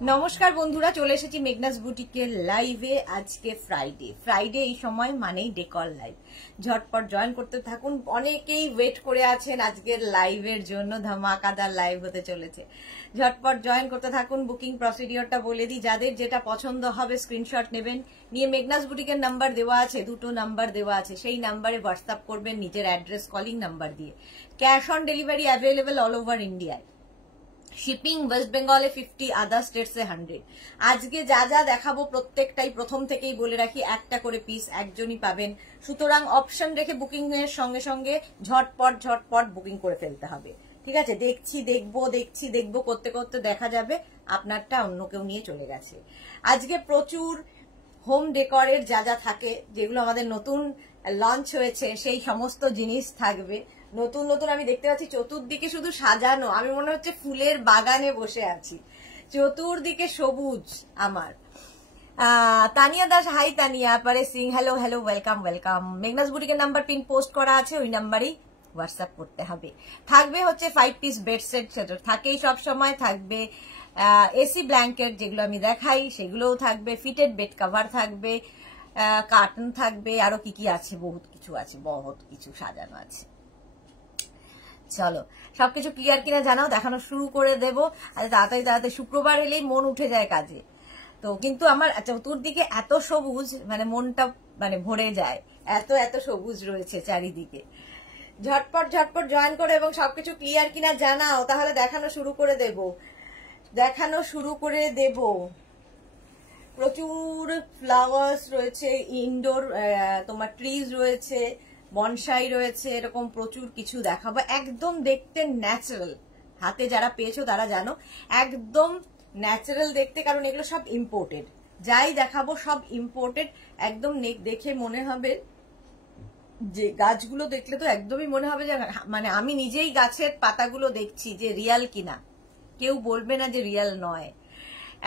নমস্কার বন্ধুরা, চলে এসেছি মেঘনাস বুটিকের লাইভে। আজকে ফ্রাইডে এই সময় মানেই ডেকর লাইভ। ঝটপট জয়েন করতে থাকুন। অনেকেই ওয়েট করে আছেন আজকের লাইভের জন্য, ধামাকাদার লাইভ হতে চলেছে। ঝটপট জয়েন করতে থাকুন। বুকিং প্রসিডিওরটা বলে দিই, যাদের যেটা পছন্দ হবে স্ক্রিনশট নেবেন, নিয়ে মেঘনাস বুটিকের নাম্বার দেওয়া আছে, দুটো নাম্বার দেওয়া আছে, সেই নাম্বারে হোয়াটসঅ্যাপ করবেন নিজের অ্যাড্রেস কলিং নাম্বার দিয়ে। Cash on delivery available all over ইন্ডিয়ায়। শিপিং ওয়েস্ট বেঙ্গলে 50, আদার স্টেটসে 100। আজকে যা যা দেখাবো প্রত্যেকটাই প্রথম থেকেই বলে রাখি একটা করে পিস একজনই পাবেন, সুতরাং অপশন রেখে বুকিং এর সঙ্গে সঙ্গে ঝটপট বুকিং করে ফেলতে হবে। ঠিক আছে, দেখছি দেখবো করতে করতে দেখা যাবে আপনারটা অন্য কেউ নিয়ে চলে গেছে। আজকে প্রচুর হোম ডেকরের যা যা থাকে, যেগুলো আমাদের নতুন লঞ্চ হয়েছে, সেই সমস্ত জিনিস থাকবে। নতুন আমি দেখতে পাচ্ছি চতুর্দিকে শুধু সাজানো, আমি মনে হচ্ছে ফুলের বাগানে বসে আছি, চতুর্দিকে সবুজ আমার। তানিয়া দাস, হাই তানিয়া, পারে সিং, হ্যালো ওয়েলকাম। মেঘনাস বুটিকের নাম্বার পিন পোস্ট করা আছে, ওই নাম্বারেই হোয়াটসঅ্যাপ করতে হবে। থাকবে হচ্ছে 5 পিস বেড সেট, সেটা থাকেই সব সময় থাকবে। এসি ব্ল্যাঙ্কেট যেগুলো আমি দেখাই সেগুলোও থাকবে, ফিটেড বেড কভার থাকবে, কার্টন থাকবে, আরো কি আছে, বহুত কিছু সাজানো আছে। চলো সবকিছু ক্লিয়ার কিনা জানাও, দেখানো শুরু করে দেবো। আর তাড়াতাড়ি শুক্রবার এলেই মন উঠে যায় কাজে। তো কিন্তু আমার চতুর্দিকে এত সবুজ, মানে মনটা ভরে যায়, এত সবুজ রয়েছে চারিদিকে। ঝটপট জয়েন করো এবং সবকিছু ক্লিয়ার কিনা জানাও, তাহলে দেখানো শুরু করে দেব। প্রচুর ফ্লাওয়ার্স রয়েছে, ইনডোর তোমার ট্রিজ রয়েছে, বনসাই রয়েছে, এরকম প্রচুর কিছু দেখাবো। একদম দেখতে ন্যাচারাল, হাতে যারা পেয়েছো তারা জানো, একদম ন্যাচারাল দেখতে, কারণ এগুলো সব ইম্পোর্টেড। যাই দেখাবো সব ইম্পোর্টেড। একদম দেখে মনে হবে যে, গাছগুলো দেখলে তো একদমই মনে হবে যে আমি নিজেই গাছের পাতাগুলো দেখছি যে রিয়াল কিনা, কেউ বলবে না যে রিয়াল নয়।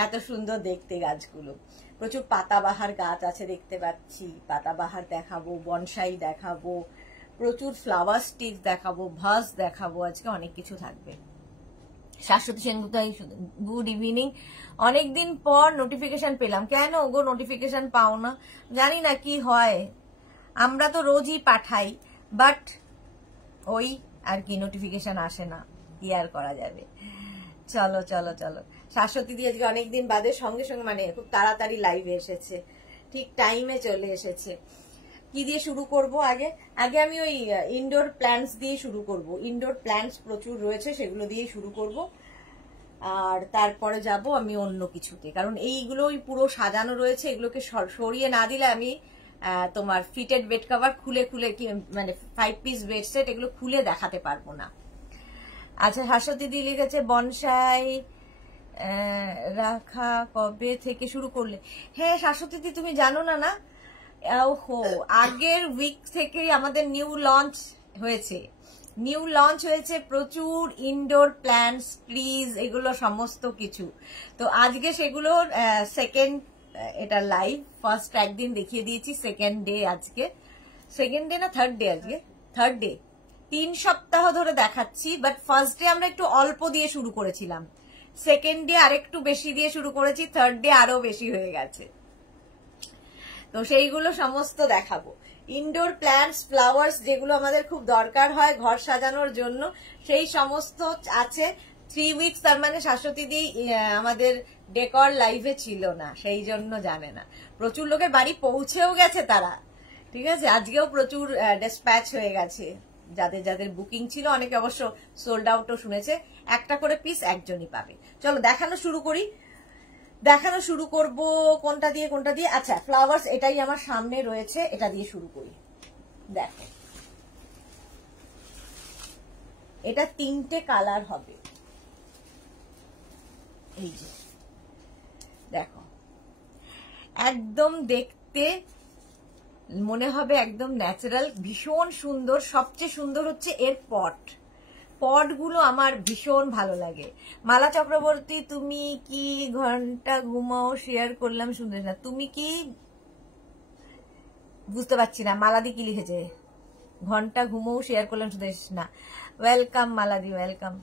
এত সুন্দর দেখতে গাছগুলো। প্রচুর পাতাবাহার গাছ আছে দেখতে পাচ্ছি, পাতাবাহার দেখাবো, বনসাই দেখাবো, প্রচুর ফ্লাওয়ার স্টিক দেখাবো, ভাস দেখাবো, আজকে অনেক কিছু থাকবে। Shashwati Sengupta, good evening. অনেকদিন পর নোটিফিকেশন পেলাম, কেন গো নোটিফিকেশন পাও না? জানি না কি হয়, আমরা তো রোজই পাঠাই, বাট ওই আর কি নোটিফিকেশন আসে না, কি আর করা যাবে। চলো শাশ্বতী দিয়ে আজকে অনেকদিন বাদে সঙ্গে খুব তাড়াতাড়ি লাইভে এসেছে, ঠিক টাইমে চলে এসেছে। কি দিয়ে শুরু করব? আগে আমি ওই ইনডোর প্ল্যান্টস দিয়ে শুরু করব। ইনডোর প্ল্যান্টস প্রচুর রয়েছে, সেগুলো দিয়ে শুরু করব, আর তারপরে যাব আমি অন্য কিছুতে, কারণ এইগুলোই পুরো সাজানো রয়েছে। এগুলোকে সরিয়ে না দিলে আমি তোমার ফিটেড বেড কভার খুলে 5 পিস বেড সেট, এগুলো খুলে দেখাতে পারবো না। আচ্ছা, শাশ্বতী দি লিখেছে বনসাই রাখা কবে থেকে শুরু করলে? হ্যাঁ শাশ্বতী দি, তুমি জানো না? ওহো, আগের উইক থেকেই আমাদের নিউ লঞ্চ হয়েছে। প্রচুর ইনডোর প্ল্যান্টস, ট্রিজ, এগুলো সমস্ত কিছু। তো আজকে সেগুলোর সেকেন্ড, এটা লাইভ। ফার্স্ট একদিন দেখিয়ে দিয়েছি, সেকেন্ড ডে আজকে। সেকেন্ড ডে না থার্ড ডে? আজকে থার্ড ডে। 3 সপ্তাহ ধরে দেখাচ্ছি, বাট ফার্স্ট ডে আমরা একটু অল্প দিয়ে শুরু করেছিলাম, সেকেন্ড ডে আরেকটু বেশি দিয়ে শুরু করেছি, থার্ড ডে আরো বেশি হয়ে গেছে। তো সেইগুলো সমস্ত দেখাবো। ইনডোর প্ল্যান্টস, ফ্লাওয়ার্স, যেগুলো আমাদের খুব দরকার হয় ঘর সাজানোর জন্য, সেই সমস্ত আছে। 3 উইকস, তার মানে শাশ্বতী দি আমাদের ডেকর লাইভে ছিল না, সেই জন্য জানে না। প্রচুর লোকের বাড়ি পৌঁছেও গেছে তারা, ঠিক আছে। আজকেও প্রচুর ডিসপ্যাচ হয়ে গেছে, যাদের বুকিং ছিল। অনেকে অবশ্য সোল্ড আউটও শুনেছে। একটা করে পিস একজনই পাবে। চলো দেখানো শুরু করব। কোনটা দিয়ে? আচ্ছা, ফ্লাওয়ার্স এটাই আমার সামনে রয়েছে, এটা দিয়ে শুরু করি। দেখো, এটা 3টে কালার হবে। এই যে দেখো, একদম দেখতে মনে হবে একদম ন্যাচারাল, ভীষণ সুন্দর। সবচেয়ে সুন্দর হচ্ছে এর পটগুলো আমার ভীষণ ভালো লাগে। মালা চক্রবর্তী, তুমি কি ঘন্টা ঘুমাও শেয়ার করলাম, শুনতে না? তুমি কি, বুঝতে পারছি না মালাদি কি লিখেছে। ঘন্টা ঘুমাও শেয়ার করলাম, শুনতে না? Welcome Maladi, welcome.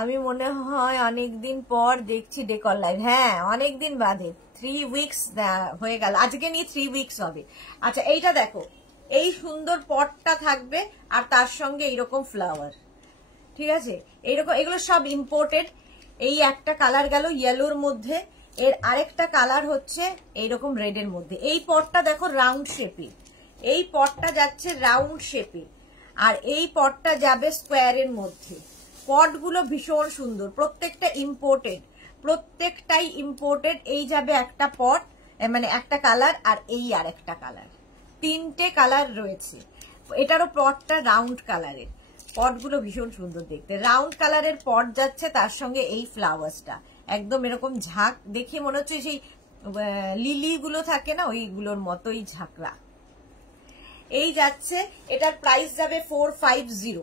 আমি মনে হয় অনেকদিন পর দেখছি ডেকর লাইভ। হ্যাঁ, অনেকদিন বাদে, 3 উইকস হয়ে গেল, আজকে নিয়ে 3 উইকস হবে। আচ্ছা, এইটা দেখো, এই সুন্দর পটটা থাকবে আর তার সঙ্গে এইরকম ফ্লাওয়ার, ঠিক আছে? এইরকম, এগুলো সব ইম্পোর্টেড। এই একটা কালার গেল ইয়েলোর মধ্যে, এর আরেকটা কালার হচ্ছে এইরকম রেডের মধ্যে। এই পটটা দেখো রাউন্ড শেপে, এই পটটা যাচ্ছে রাউন্ড শেপে, আর এই পটটা যাবে স্কোয়ারের মধ্যে। পটগুলো ভীষণ সুন্দর, প্রত্যেকটা ইম্পোর্টেড, প্রত্যেকটাই ইম্পোর্টেড। এই যাবে একটা পট, মানে একটা কালার, আর এই আর একটা কালার, 3টে কালার রয়েছে। এটারও পটটা রাউন্ড কালারের। পটগুলো ভীষণ সুন্দর দেখতে, রাউন্ড কালারের পট যাচ্ছে, তার সঙ্গে এই ফ্লাওয়ার্সটা একদম এরকম ঝাঁক, দেখে মনে হচ্ছে সেই লিলি গুলো থাকে না, ওইগুলোর মতোই ঝাঁকড়া। এই যাচ্ছে, এটার প্রাইস যাবে 450।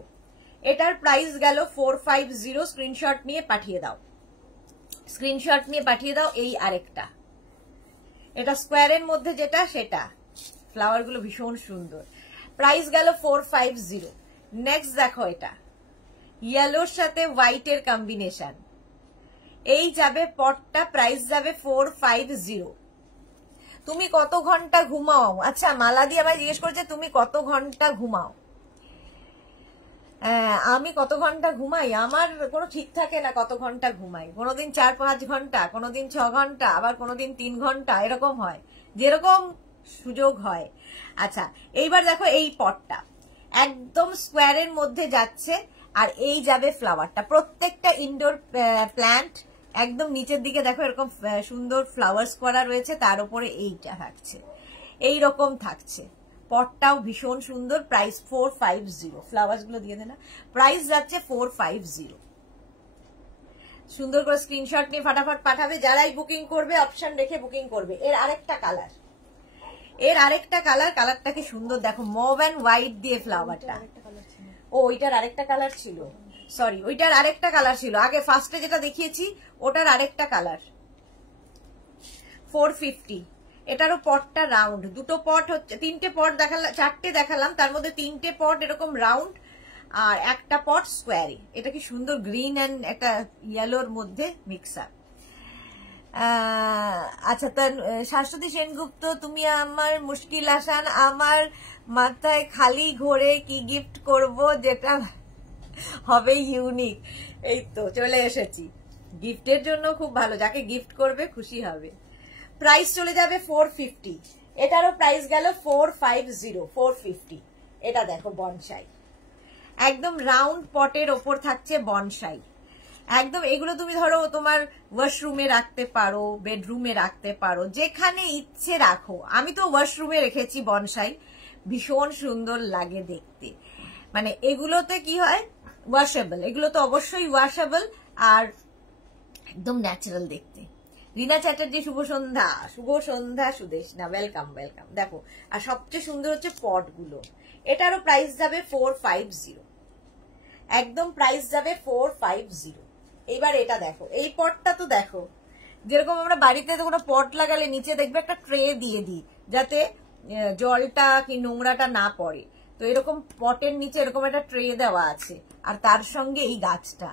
এটার প্রাইস গেল 450। স্ক্রিনশট নিয়ে পাঠিয়ে দাও, স্ক্রিনশট নিয়ে পাঠিয়ে দাও। এই আরেকটা, এটা স্কোয়ারের মধ্যে যেটা, সেটা ফ্লাওয়ার গুলো ভীষণ সুন্দর। প্রাইস গেল 450। নেক্সট দেখো, এটা ইয়েলোর সাথে হোয়াইটের কম্বিনেশন, এই যাবে পটটা, প্রাইস যাবে 450। তুমি কত ঘন্টা ঘুমাও? আচ্ছা, মালাদি আমায় জিজ্ঞেস করছে তুমি কত ঘন্টা ঘুমাও। আমি কত ঘন্টা ঘুমাই, আমার কোনো ঠিক থাকে না কত ঘন্টা ঘুমাই। কোনোদিন 4-5 ঘন্টা, কোনোদিন 6 ঘন্টা, আবার কোনোদিন 3 ঘন্টা, এরকম হয়, যেরকম সুযোগ হয়। আচ্ছা, এইবার দেখো, এই পটটা একদম স্কোয়ারের মধ্যে যাচ্ছে, আর এই যাবে ফ্লাওয়ারটা, প্রত্যেকটা ইনডোর প্ল্যান্ট। একদম নিচের দিকে দেখো এরকম সুন্দর ফ্লাওয়ার্স করা রয়েছে, তার উপরে এইটা থাকছে, এইরকম থাকছে। পটটাও ভীষণ সুন্দর। প্রাইস 450। ফ্লাওয়ার্স গুলো দিয়ে দেনা, প্রাইস যাচ্ছে 450। সুন্দর করে স্ক্রিনশট নিয়ে ফাটাফাট পাঠাবে। যারাই বুকিং করবে অপশন রেখে বুকিং করবে। এর আরেকটা কালার, এর আরেকটা কালার, কালারটা কি সুন্দর দেখো, মভ অ্যান্ড হোয়াইট দিয়ে ফ্লাওয়ারটা। ও, ওইটার আরেকটা কালার ছিল, সরি, ওইটার আরেকটা কালার ছিল। আগে ফার্স্টে যেটা দেখিয়েছি ওটার আরেকটা কালার। 450। এটারও পটটা রাউন্ড, দুটো পট হচ্ছে, 3টে পট দেখালাম, 4টে দেখালাম, তার মধ্যে 3টে পট এরকম রাউন্ড, আর একটা পট স্কোয়ারে। এটা কি সুন্দর, গ্রিন অ্যান্ড একটা ইয়েলোর মধ্যে মিক্সার। আচ্ছা, তার শাশ্বতী সেনগুপ্ত, তুমি আমার মুশকিল আসান, আমার মাথায় খালি ঘোরে, কি গিফট করব যেটা হবে ইউনিক। এই তো চলে এসেছি, গিফটের জন্য খুব ভালো, যাকে গিফট করবে খুশি হবে। প্রাইস চলে যাবে 450। এটারও প্রাইস গেল 450। এটা দেখো বনসাই, একদম রাউন্ড পটের ওপর থাকছে বনসাই। একদম এগুলো তুমি ধরো তোমার ওয়াশরুমে রাখতে পারো, বেডরুমে রাখতে পারো, যেখানে ইচ্ছে রাখো। আমি তো ওয়াশরুমে রেখেছি বনসাই, ভীষণ সুন্দর লাগে দেখতে। মানে এগুলোতে কি হয়, ওয়াশেবল, এগুলো তো অবশ্যই ওয়াশেবল, আর একদম ন্যাচারাল দেখতে। রিনা চ্যাটার্জি, শুভ সন্ধ্যা। শুভ সন্ধ্যা সুদেশনা, ওয়েলকাম ওয়েলকাম। দেখো, আর সবচেয়ে সুন্দর হচ্ছে পটগুলো। এটারও প্রাইস যাবে 450, একদম প্রাইস যাবে 450। এইবার এটা দেখো, এই পটটা তো দেখো, যেরকম আমরা বাড়িতে তো কোনো পট লাগালে নিচে দেখবে একটা ট্রে দিয়ে দিই, যাতে জলটা কি নোংরাটা না পড়ে। তো এরকম পটের নিচে এরকম একটা ট্রে দেওয়া আছে, আর তার সঙ্গে এই গাছটা।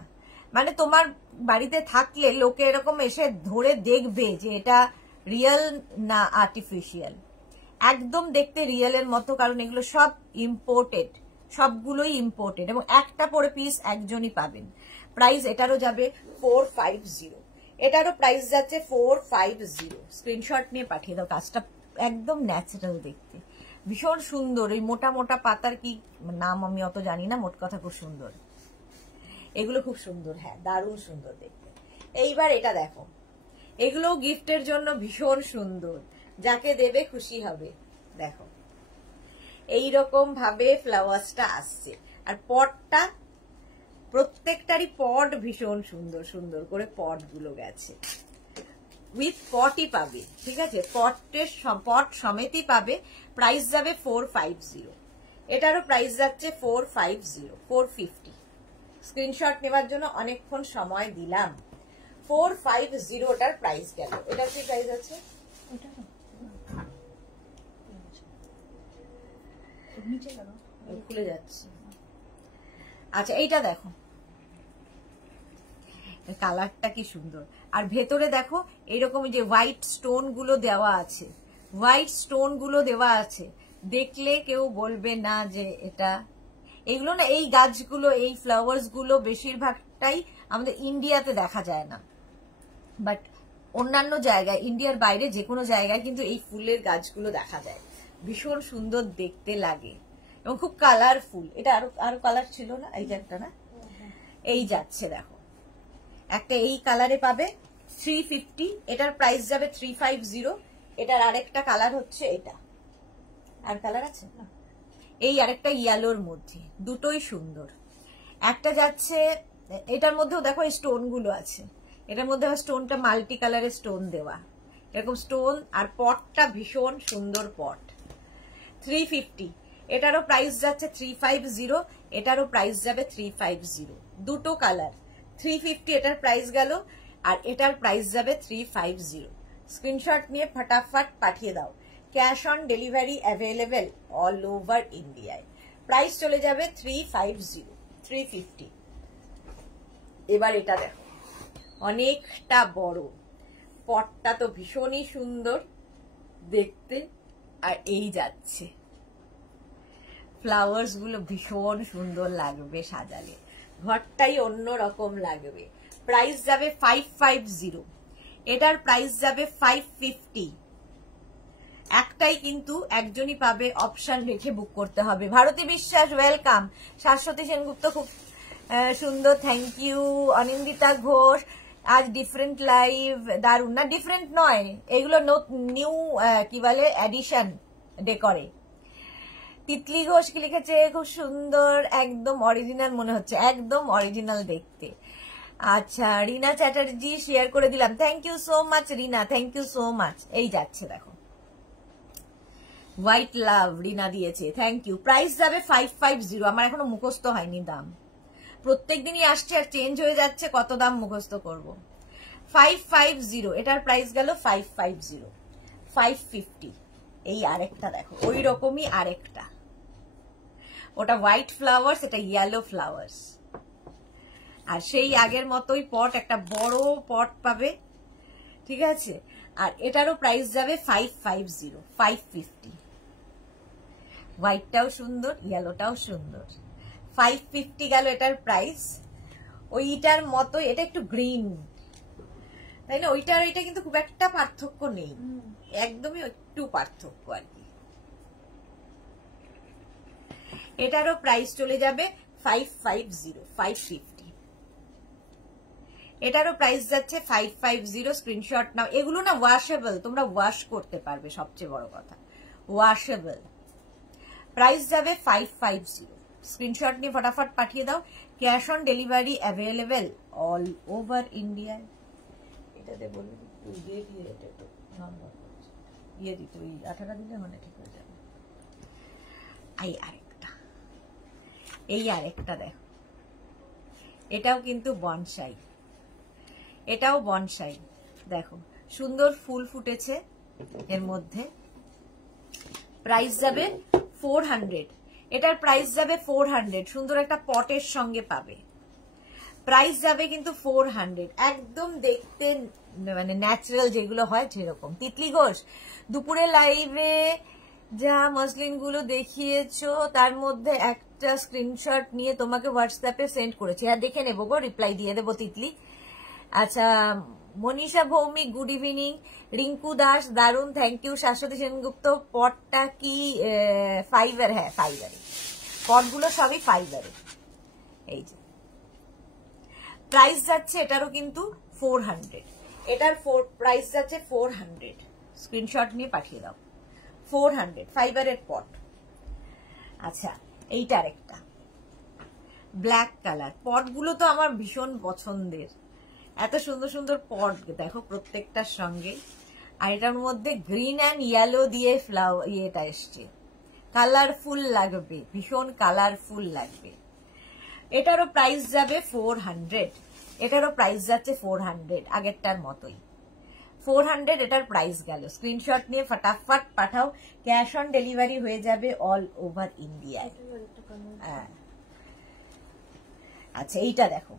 মানে তোমার বাড়িতে থাকলে লোকে এরকম এসে ধরে দেখবে যে এটা রিয়েল না আর্টিফিশিয়াল। একদম দেখতে রিয়েলের মতো, কারণ এগুলো সব ইম্পোর্টেড, সবগুলোই ইম্পোর্টেড, এবং একটা পরে পিস একজনই পাবেন। প্রাইস এটারও যাবে 450। এটারও প্রাইস যাচ্ছে 450। স্ক্রিনশট নিয়ে পাঠিয়ে দাও। কাজটা একদম ন্যাচারাল দেখতে, ভীষণ সুন্দর। এই মোটা মোটা পাতার কি নাম আমি অত জানি না, মোট কথা খুব সুন্দর, এগুলো খুব সুন্দর। হ্যাঁ, দারুণ সুন্দর দেখতে। এইবার এটা দেখো, এগুলো গিফটের জন্য ভীষণ সুন্দর, যাকে দেবে খুশি হবে। দেখো, এইরকম ভাবে ফ্লাওয়ার্সটা আসছে, আর পটটা, প্রত্যেকটারই পট ভীষণ সুন্দর সুন্দর করে পট গুলো গেছে, উইথ পটই পাবে, ঠিক আছে, পট সমেতই পাবে। প্রাইস যাবে 450। এটারও প্রাইস যাচ্ছে 450। স্ক্রিনশট নেওয়ার জন্য অনেকক্ষণ সময় দিলাম। 450 ওটার প্রাইস গেল। এটার কি প্রাইস আছে? খুলে যাচ্ছে। আচ্ছা, এইটা দেখো, কালারটা কি সুন্দর। আর ভেতরে দেখো এরকম যে হোয়াইট স্টোন গুলো দেওয়া আছে, হোয়াইট স্টোন গুলো দেওয়া আছে, দেখলে কেউ বলবে না যে এটা। এগুলো না, এই গাছগুলো, এই ফ্লাওয়ার্স গুলো বেশিরভাগটাই আমাদের ইন্ডিয়াতে দেখা যায় না, বাট অন্যান্য জায়গায়, ইন্ডিয়ার বাইরে যে কোনো জায়গায় কিন্তু এই ফুলের গাছগুলো দেখা যায়। ভীষণ সুন্দর দেখতে লাগে এবং খুব কালারফুল। এটা আরো কালার ছিল না, এই যে একটা না, এই যাচ্ছে দেখো, একটা এই কালারে পাবে 350, এটার প্রাইস যাবে 350। এটার আরেকটা কালার হচ্ছে এটা, আর কালার আছে না, এই আরেকটা ইয়েলোর মধ্যে, দুটোই সুন্দর। একটা যাচ্ছে, এটার মধ্যেও দেখো এই স্টোন গুলো আছে, এটার মধ্যে স্টোনটা মাল্টি কালারের স্টোন দেওয়া, এরকম স্টোন। আর পটটা ভীষণ সুন্দর পট, 350। এটারও প্রাইস যাচ্ছে 350, এটারও প্রাইস যাবে 350। দুটো কালার 350, এটার প্রাইস গেল, আর এটার প্রাইস যাবে 350। স্ক্রিনশট নিয়ে ফটাফট পাঠিয়ে দাও। Cash on delivery available all over ইন্ডিয়ায়। প্রাইস চলে যাবে 350, 350। এবার এটা দেখো, অনেকটা বড়, পটটা তো ভীষণই সুন্দর দেখতে। আর এই যাচ্ছে, ফ্লাওয়ার্স গুলো ভীষণ সুন্দর লাগবে সাজালে, ঘরটাই অন্য রকম লাগবে। প্রাইস যাবে 550, এটার প্রাইস যাবে 550। একটাই কিন্তু, একজনই পাবে, অপশন রেখে বুক করতে হবে। ভারতী বিশ্বাস ওয়েলকাম, শাশ্বতী সেনগুপ্ত খুব সুন্দর, থ্যাংক ইউ। অনিন্দিতা ঘোষ, আজ ডিফারেন্ট লাইভ, দারুন না? ডিফারেন্ট নয়, এগুলো নিউ কি বলে এডিশন ডেকরে। তিতলি ঘোষ কি লিখেছে, খুব সুন্দর, একদম অরিজিনাল মনে হচ্ছে, একদম অরিজিনাল দেখতে। আচ্ছা, রিনা চ্যাটার্জি শেয়ার করে দিলাম, thank you so much Rina, thank you so much. এই যাচ্ছে দেখো, হোয়াইট লাভ রিনা দিয়েছে, থ্যাংক ইউ। প্রাইস যাবে 550, আমার এখনো মুখস্থ হয়নি দাম, প্রত্যেক দিনই আসছে আর চেঞ্জ হয়ে যাচ্ছে, কত দাম মুখস্থ করব। 550, এটার প্রাইস গেল 550, 550। এই আরেকটা দেখো, ওই রকমই আরেকটা, ওটা হোয়াইট ফ্লাওয়ার্স, এটা ইয়েলো ফ্লাওয়ার্স। আর সেই আগের মতোই পট, একটা বড় পট পাবে, ঠিক আছে। আর এটারও প্রাইস যাবে 550, 550। হোয়াইটটাও সুন্দর, ইয়েলোটাও সুন্দর, 550 গেল এটার প্রাইস। ওইটার মতো এটা একটু গ্রিন, তাই না? ওইটার ওইটা কিন্তু খুব একটা পার্থক্য নেই, একদমই একটু পার্থক্য আর কি। এটারও প্রাইস চলে যাবে 550, 550। এটারও প্রাইস যাচ্ছে 550, স্ক্রিনশট নাও। এগুলো না ওয়াশেবল, তোমরা ওয়াশ করতে পারবে, সবচেয়ে বড় কথা ওয়াশেবল। প্রাইস যাবে 550, স্ক্রিনশট নিয়ে ফটাফট পাঠিয়ে দাও। Cash on delivery available all over ইন্ডিয়ায়। এটাতে বলবি দিয়ে দিয়ে, এটা তো নম্বর দিয়ে দিত, ওই 18 দিলে মানে ঠিক হয়ে যাবে। এই আরেকটা দেখো, এটাও কিন্তু বনসাই, এটাও বনসাই, দেখো সুন্দর ফুল ফুটেছে এর মধ্যে। প্রাইস যাবে 400, এটার প্রাইস যাবে 400, সুন্দর একটা পটের সঙ্গে পাবে। প্রাইস যাবে কিন্তু 400, একদম দেখতে মানে ন্যাচারাল যেগুলো হয় সেরকম। তিতলি ঘোষ, দুপুরে লাইভে যা মসলিন গুলো দেখিয়েছো তার মধ্যে একটা স্ক্রিনশট নিয়ে তোমাকে হোয়াটসঅ্যাপে সেন্ড করেছি, আর দেখে নেবো গো, রিপ্লাই দিয়ে দেবো তিতলি। আচ্ছা, মনীষা ভৌমিক গুড ইভিনিং। রিঙ্কু দাস দারুন, থ্যাংক ইউ। শাশ্বতী সেনগুপ্ত, পটটা কি ফাইবার? হ্যাঁ ফাইবারে, পটগুলো সবই ফাইবারে। এই যে প্রাইস যাচ্ছে এটারও কিন্তু 400, এটার প্রাইস যাচ্ছে 400, স্ক্রিনশট নিয়ে পাঠিয়ে দাও। 400 ফাইবারের পট। আচ্ছা, এইটা আরেকটা ব্ল্যাক কালার, পটগুলো তো আমার ভীষণ পছন্দের, এত সুন্দর সুন্দর পট দেখো প্রত্যেকটার সঙ্গে। আর এটার মধ্যে গ্রিন অ্যান্ড ইয়েলো দিয়ে ফ্লাওয়ার ইয়েটা এসছে, কালারফুল লাগবে, ভীষণ কালারফুল লাগবে। এটারও প্রাইস যাবে 400, এটারও প্রাইস যাচ্ছে 400, আগেরটার মতোই 400, এটার প্রাইস গেল। স্ক্রিনশট নিয়ে ফটাফট পাঠাও, ক্যাশ অন ডেলিভারি হয়ে যাবে অল ওভার ইন্ডিয়ায়। হ্যাঁ, আচ্ছা এইটা দেখো,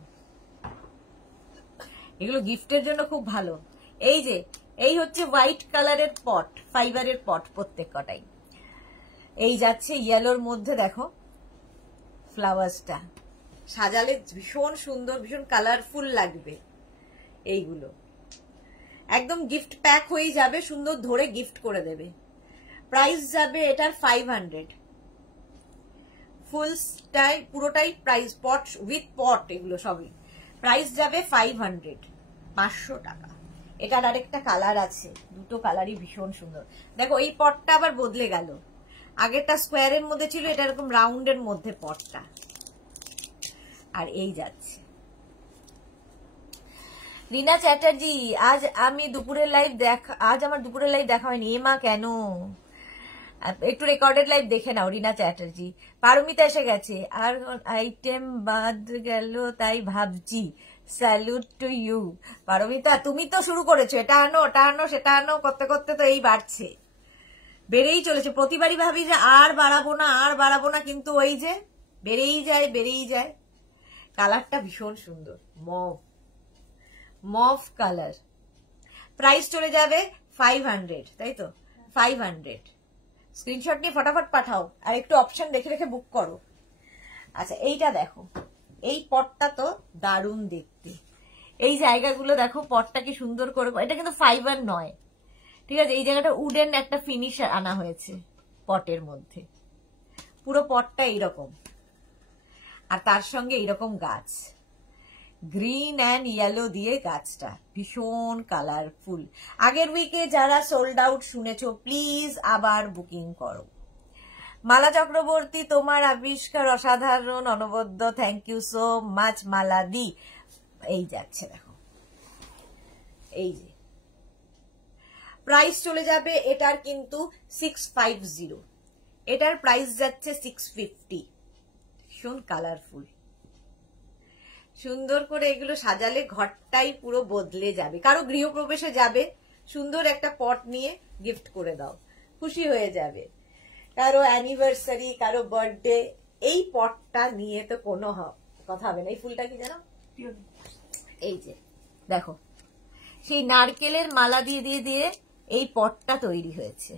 এগুলো গিফটের জন্য খুব ভালো। এই যে এই হচ্ছে হোয়াইট কালারের পট, ফাইবারের পট প্রত্যেক কটাই। এই যাচ্ছে ইয়েলোর মধ্যে, দেখো ফ্লাওয়ার্সটা সাজালে ভীষণ সুন্দর, ভীষণ কালারফুল লাগবে। এইগুলো একদম গিফট প্যাক হয়ে যাবে, সুন্দর ধরে গিফট করে দেবে। প্রাইস যাবে এটার 500, ফুলটাই পুরোটাই প্রাইস, পট উইথ পট এগুলো সবই প্রাইস যাবে 500, 500 টাকা। এটার আরেকটা কালার আছে, দুটো কালারই ভীষণ সুন্দর। দেখো এই পটটা আবার বদলে গেল, আগেরটা স্কোয়ারের মধ্যে ছিল, এটা এরকম রাউন্ডের মধ্যে পটটা। আর এই যাচ্ছে রিনা চ্যাটার্জি, আজ আমার দুপুরের লাইভ দেখা হয়নি। এমা কেন? একটু রেকর্ডেড লাইভ দেখে নাও রিনা চ্যাটার্জি। পারমিতা এসে গেছে, আর আইটেম বাদ গেল তাই ভাবছি। স্যালুট টু ইউ পারমিতা, তুমি তো শুরু করেছো, এটা আনো ওটা আনো সেটা আনো করতে করতে তো এই বাড়ছে, বেড়েই চলেছে। প্রতিবারই ভাবি যে আর বাড়াবো না, কিন্তু ওই যে বেড়েই যায়। কালারটা ভীষণ সুন্দর, মভ কালার। প্রাইস চলে যাবে 500, তাই তো 500। স্ক্রিনশট নিয়ে ফটাফট পাঠাও, আর একটু অপশন দেখে রেখে বুক করো। আচ্ছা এইটা দেখো, এই পটটা তো দারুণ দেখতে। এই জায়গাগুলো দেখো, পটটা কি সুন্দর করে, এটা কিন্তু ফাইবার নয়, ঠিক আছে। এই জায়গাটা উডেন একটা ফিনিশ আনা হয়েছে পটের মধ্যে, পুরো পটটা এইরকম, আর তার সঙ্গে এইরকম গাছ, গ্রিন অ্যান্ড ইয়েলো দিয়ে গাছটা ভীষণ কালারফুল। আগের উইকে যারা সোল্ড আউট শুনেছো প্লিজ আবার বুকিং করো। মালা চক্রবর্তী, তোমার আবিষ্কার অসাধারণ, অনবদ্য, থ্যাংক ইউ সো মাচ মালা দি। এই যাচ্ছে দেখো, এই যে প্রাইস চলে যাবে এটার কিন্তু 650, এটার প্রাইস যাচ্ছে 650। ভীষণ কালারফুল, সুন্দর করে এগুলো সাজালে ঘরটাই পুরো বদলে যাবে। কারো গৃহপ্রবেশে যাবে, সুন্দর একটা পট নিয়ে গিফট করে দাও, খুশি হয়ে যাবে। কারো অ্যানিভার্সারি, কারো বার্থডে, এই পটটা নিয়ে তো কোনো কথা হবে না। এই ফুলটা কি জানো? এই যে দেখো, সেই নারকেলের মালা দিয়ে দিয়ে দিয়ে এই পটটা তৈরি হয়েছে।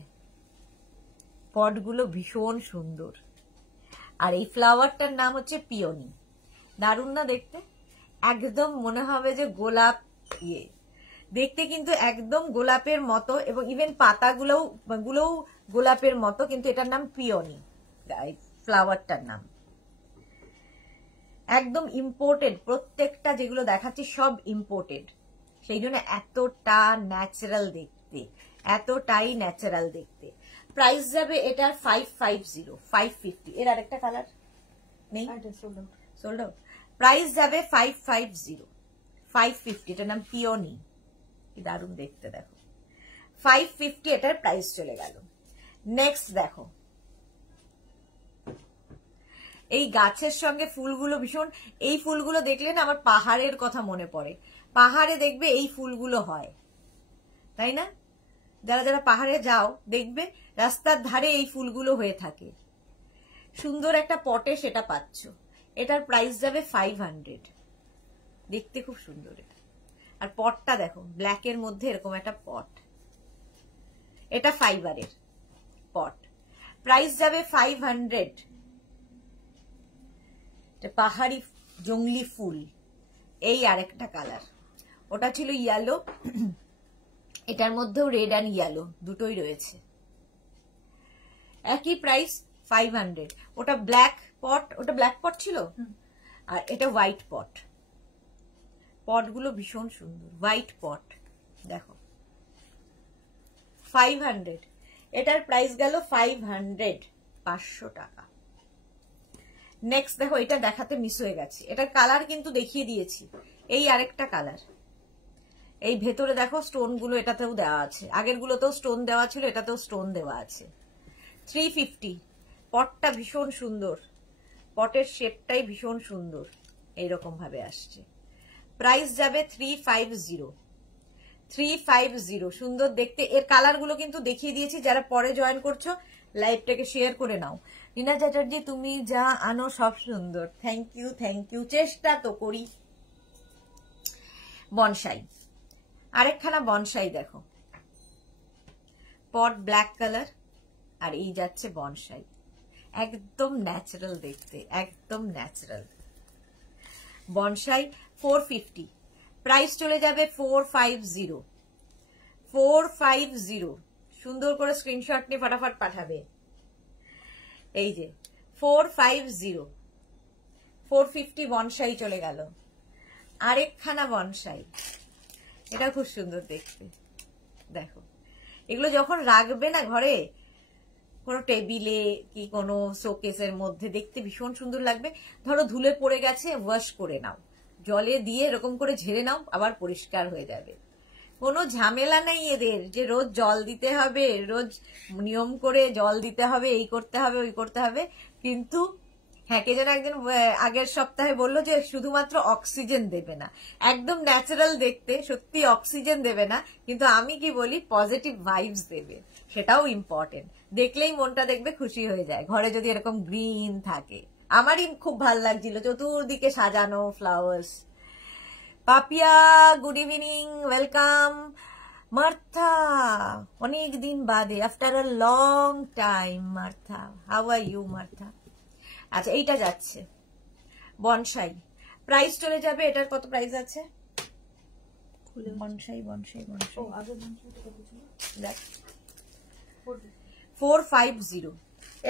পটগুলো ভীষণ সুন্দর, আর এই ফ্লাওয়ারটার নাম হচ্ছে পিওনি। দারুণ না দেখতে? একদম মনে হবে যে গোলাপ দেখতে, কিন্তু একদম গোলাপের মতো, এবং ইভেন পাতাগুলোও গোলাপের মতো, কিন্তু এটার নাম পিওনি, ফ্লাওয়ারটার নাম। একদম ইম্পোর্টেড, প্রত্যেকটা যেগুলো দেখাচ্ছি সব ইম্পোর্টেড, সেই জন্য এতটাই ন্যাচারাল দেখতে। প্রাইস যাবে এটার 550, 550। এর আরেকটা কালার নেই, সোল্ড আউট। প্রাইস যাবে 550, 550। এটার নাম পিওনি, দারুণ দেখতে দেখো, 550 এটার প্রাইস চলে গেল। নেক্সট দেখো, এই গাছের সঙ্গে ফুলগুলো ভীষণ, এই ফুলগুলো দেখলে না আমার পাহাড়ের কথা মনে পড়ে। পাহাড়ে দেখবে এই ফুলগুলো হয়, তাই না? যারা যারা পাহাড়ে যাও দেখবে রাস্তার ধারে এই ফুলগুলো হয়ে থাকে। সুন্দর একটা পটে সেটা পাচ্ছ। এটার প্রাইস যাবে 500, দেখতে খুব সুন্দর এটা। আর পটটা দেখো, ব্ল্যাকের মধ্যে এরকম একটা পট, এটা ফাইবারের পট। প্রাইস যাবে 500। পাহাড়ি জংলি ফুল, এই আরেকটা কালার, ওটা ছিল ইয়েলো, এটার মধ্যেও রেড অ্যান্ড ইয়েলো দুটোই রয়েছে। একই প্রাইস 500। ওটা ব্ল্যাক পট, ওটা ব্ল্যাক পট ছিল, আর এটা হোয়াইট পট। পটগুলো ভীষণ সুন্দর, হোয়াইট পট দেখো, 500। এটার প্রাইস গেল 500, 500 টাকা। নেক্সট দেখো, এটা দেখাতে মিস হয়ে গেছে, এটার কালার কিন্তু দেখিয়ে দিয়েছি। এই আরেকটা কালার, এই ভেতরে দেখো স্টোন গুলো এটাতেও দেওয়া আছে, আগের গুলোতেও স্টোন দেওয়া ছিল, এটাতেও স্টোন দেওয়া আছে। 350। পটটা ভীষণ সুন্দর, পটের শেপটাই ভীষণ সুন্দর, এইরকম ভাবে আসছে। প্রাইস যাবে 350, 350। সুন্দর দেখতে, এর কালার গুলো কিন্তু দেখিয়ে দিয়েছি। যারা পরে জয়েন করছো লাইভটাকে শেয়ার করে নাও। রিনা চ্যাটার্জি, তুমি যা আনো সব সুন্দর, থ্যাংক ইউ। চেষ্টা তো করি। বনসাই, আরেকখানা বনসাই দেখো, পট ব্ল্যাক কালার, আর এই যাচ্ছে বনসাই, একদম ন্যাচারাল দেখতে, একদম ন্যাচারাল। বনসাই 450, প্রাইস চলে যাবে 450, 450। সুন্দর করে স্ক্রিনশট নিয়ে ফটাফট পাঠাবে। এই যে 450, 450 বনসাই চলে গেল। আরেকখানা বনসাই, এটা খুব সুন্দর দেখতে, দেখো। এগুলো যখন রাখবে না ঘরে, কোনো টেবিলে কি কোনো শোকেসের মধ্যে, দেখতে ভীষণ সুন্দর লাগবে। ধরো ধুলে পড়ে গেছে, ওয়াশ করে নাও, জলে দিয়ে এরকম করে ঝেড়ে নাও, আবার পরিষ্কার হয়ে যাবে। কোনো ঝামেলা নেই এদের যে রোজ জল দিতে হবে, রোজ নিয়ম করে জল দিতে হবে, এই করতে হবে ওই করতে হবে। কিন্তু হ্যাঁ, কে যেন একদিন আগের সপ্তাহে বললো যে শুধুমাত্র অক্সিজেন দেবে না, একদম ন্যাচারাল দেখতে, সত্যি অক্সিজেন দেবে না, কিন্তু আমি কি বলি, পজিটিভ ভাইবস দেবে, সেটাও ইম্পর্টেন্ট। দেখলেই মনটা দেখবে খুশি হয়ে যায়, ঘরে যদি এরকম গ্রিন থাকে। আমারই খুব ভালো লাগছিল, চতুর্দিকে সাজানো flowers. Papiya, good evening, welcome. Martha, অনেক দিন বাদে, after a long time. Martha, how are you Martha? আচ্ছা, এইটা যাচ্ছে বনসাই, প্রাইস চলে যাবে, এটার কত প্রাইস আছে? বনসাই বনসাই বনসাই 450,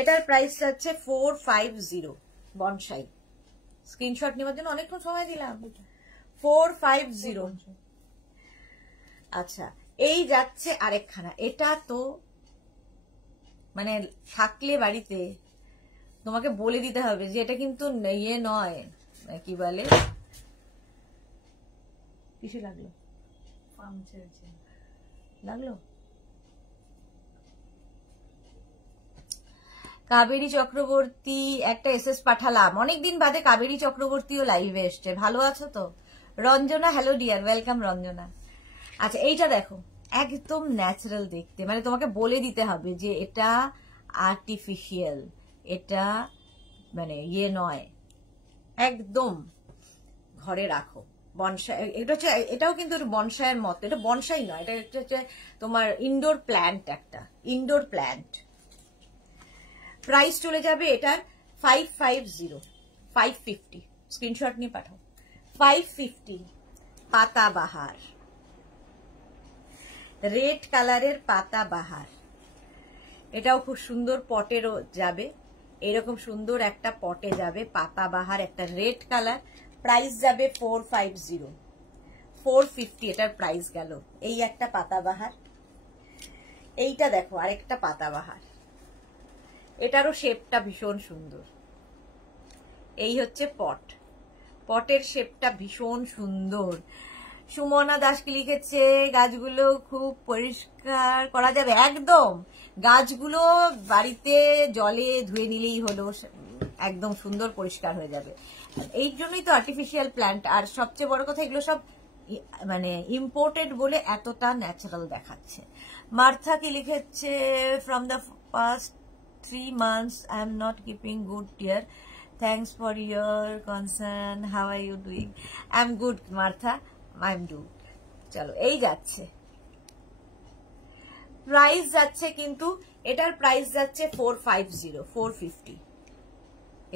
এটার প্রাইস যাচ্ছে 450 বনসাই। স্ক্রিনশট নেওয়ার জন্য অনেকক্ষণ সময় দিলাম। 450। আচ্ছা, এই যাচ্ছে আরেকখানা, এটা তো মানে থাকলে বাড়িতে তোমাকে বলে দিতে হবে যে এটা কিন্তু ইয়ে নয়, কি বলে, কিসে লাগলো লাগলো কাবেরী চক্রবর্তী একটা এসএস পাঠালাম, অনেকদিন বাদে কাবেরী চক্রবর্তীও লাইভে এসছে। ভালো আছো তো? Ranjana, hello dear, welcome Ranjana. আচ্ছা, এইটা দেখো, একদম ন্যাচারাল দেখতে, মানে তোমাকে বলে দিতে হবে যে এটা আর্টিফিশিয়াল, এটা মানে ইয়ে নয়, একদম ঘরে রাখো। বনসাই, এটা হচ্ছে, এটাও কিন্তু বনসাইয়ের মতো, এটা বনসাই নয়, এটা হচ্ছে তোমার ইনডোর প্ল্যান্ট, একটা ইনডোর প্ল্যান্ট। প্রাইস চলে যাবে এটার 550, 550, স্ক্রিনশট নিয়ে পাঠাও। 550, পাতাবাহার, রেড কালারের পাতাবাহার, এটাও খুব সুন্দর পটেরও যাবে, এরকম সুন্দর একটা পটে যাবে পাতাবাহার, একটা রেড কালার। প্রাইস যাবে 450, 450 এটার প্রাইস গেল। এই একটা পাতাবাহার, এইটা দেখো আরেকটা পাতাবাহার, এটারও শেপটা ভীষণ সুন্দর। এই হচ্ছে পট, পটের শেপটা ভীষণ সুন্দর। সুমনা দাসকে লিখেছে গাছগুলো খুব পরিষ্কার করা যাবে, একদম গাছগুলো বাড়িতে জলে ধুয়ে নিলেই হলো, একদম সুন্দর পরিষ্কার হয়ে যাবে। এই জন্যই তো আর্টিফিশিয়াল প্ল্যান্ট, আর সবচেয়ে বড় কথা এগুলো সব মানে ইম্পোর্টেড বলে এতটা ন্যাচারাল দেখাচ্ছে। মার্থা কি লিখেছে, from the past 3 months I am not keeping good dear, thanks for your concern, how are you doing? I am good Martha, I am good. চলো, এই যাচ্ছে, প্রাইস যাচ্ছে, কিন্তু এটার প্রাইস যাচ্ছে 450, 450।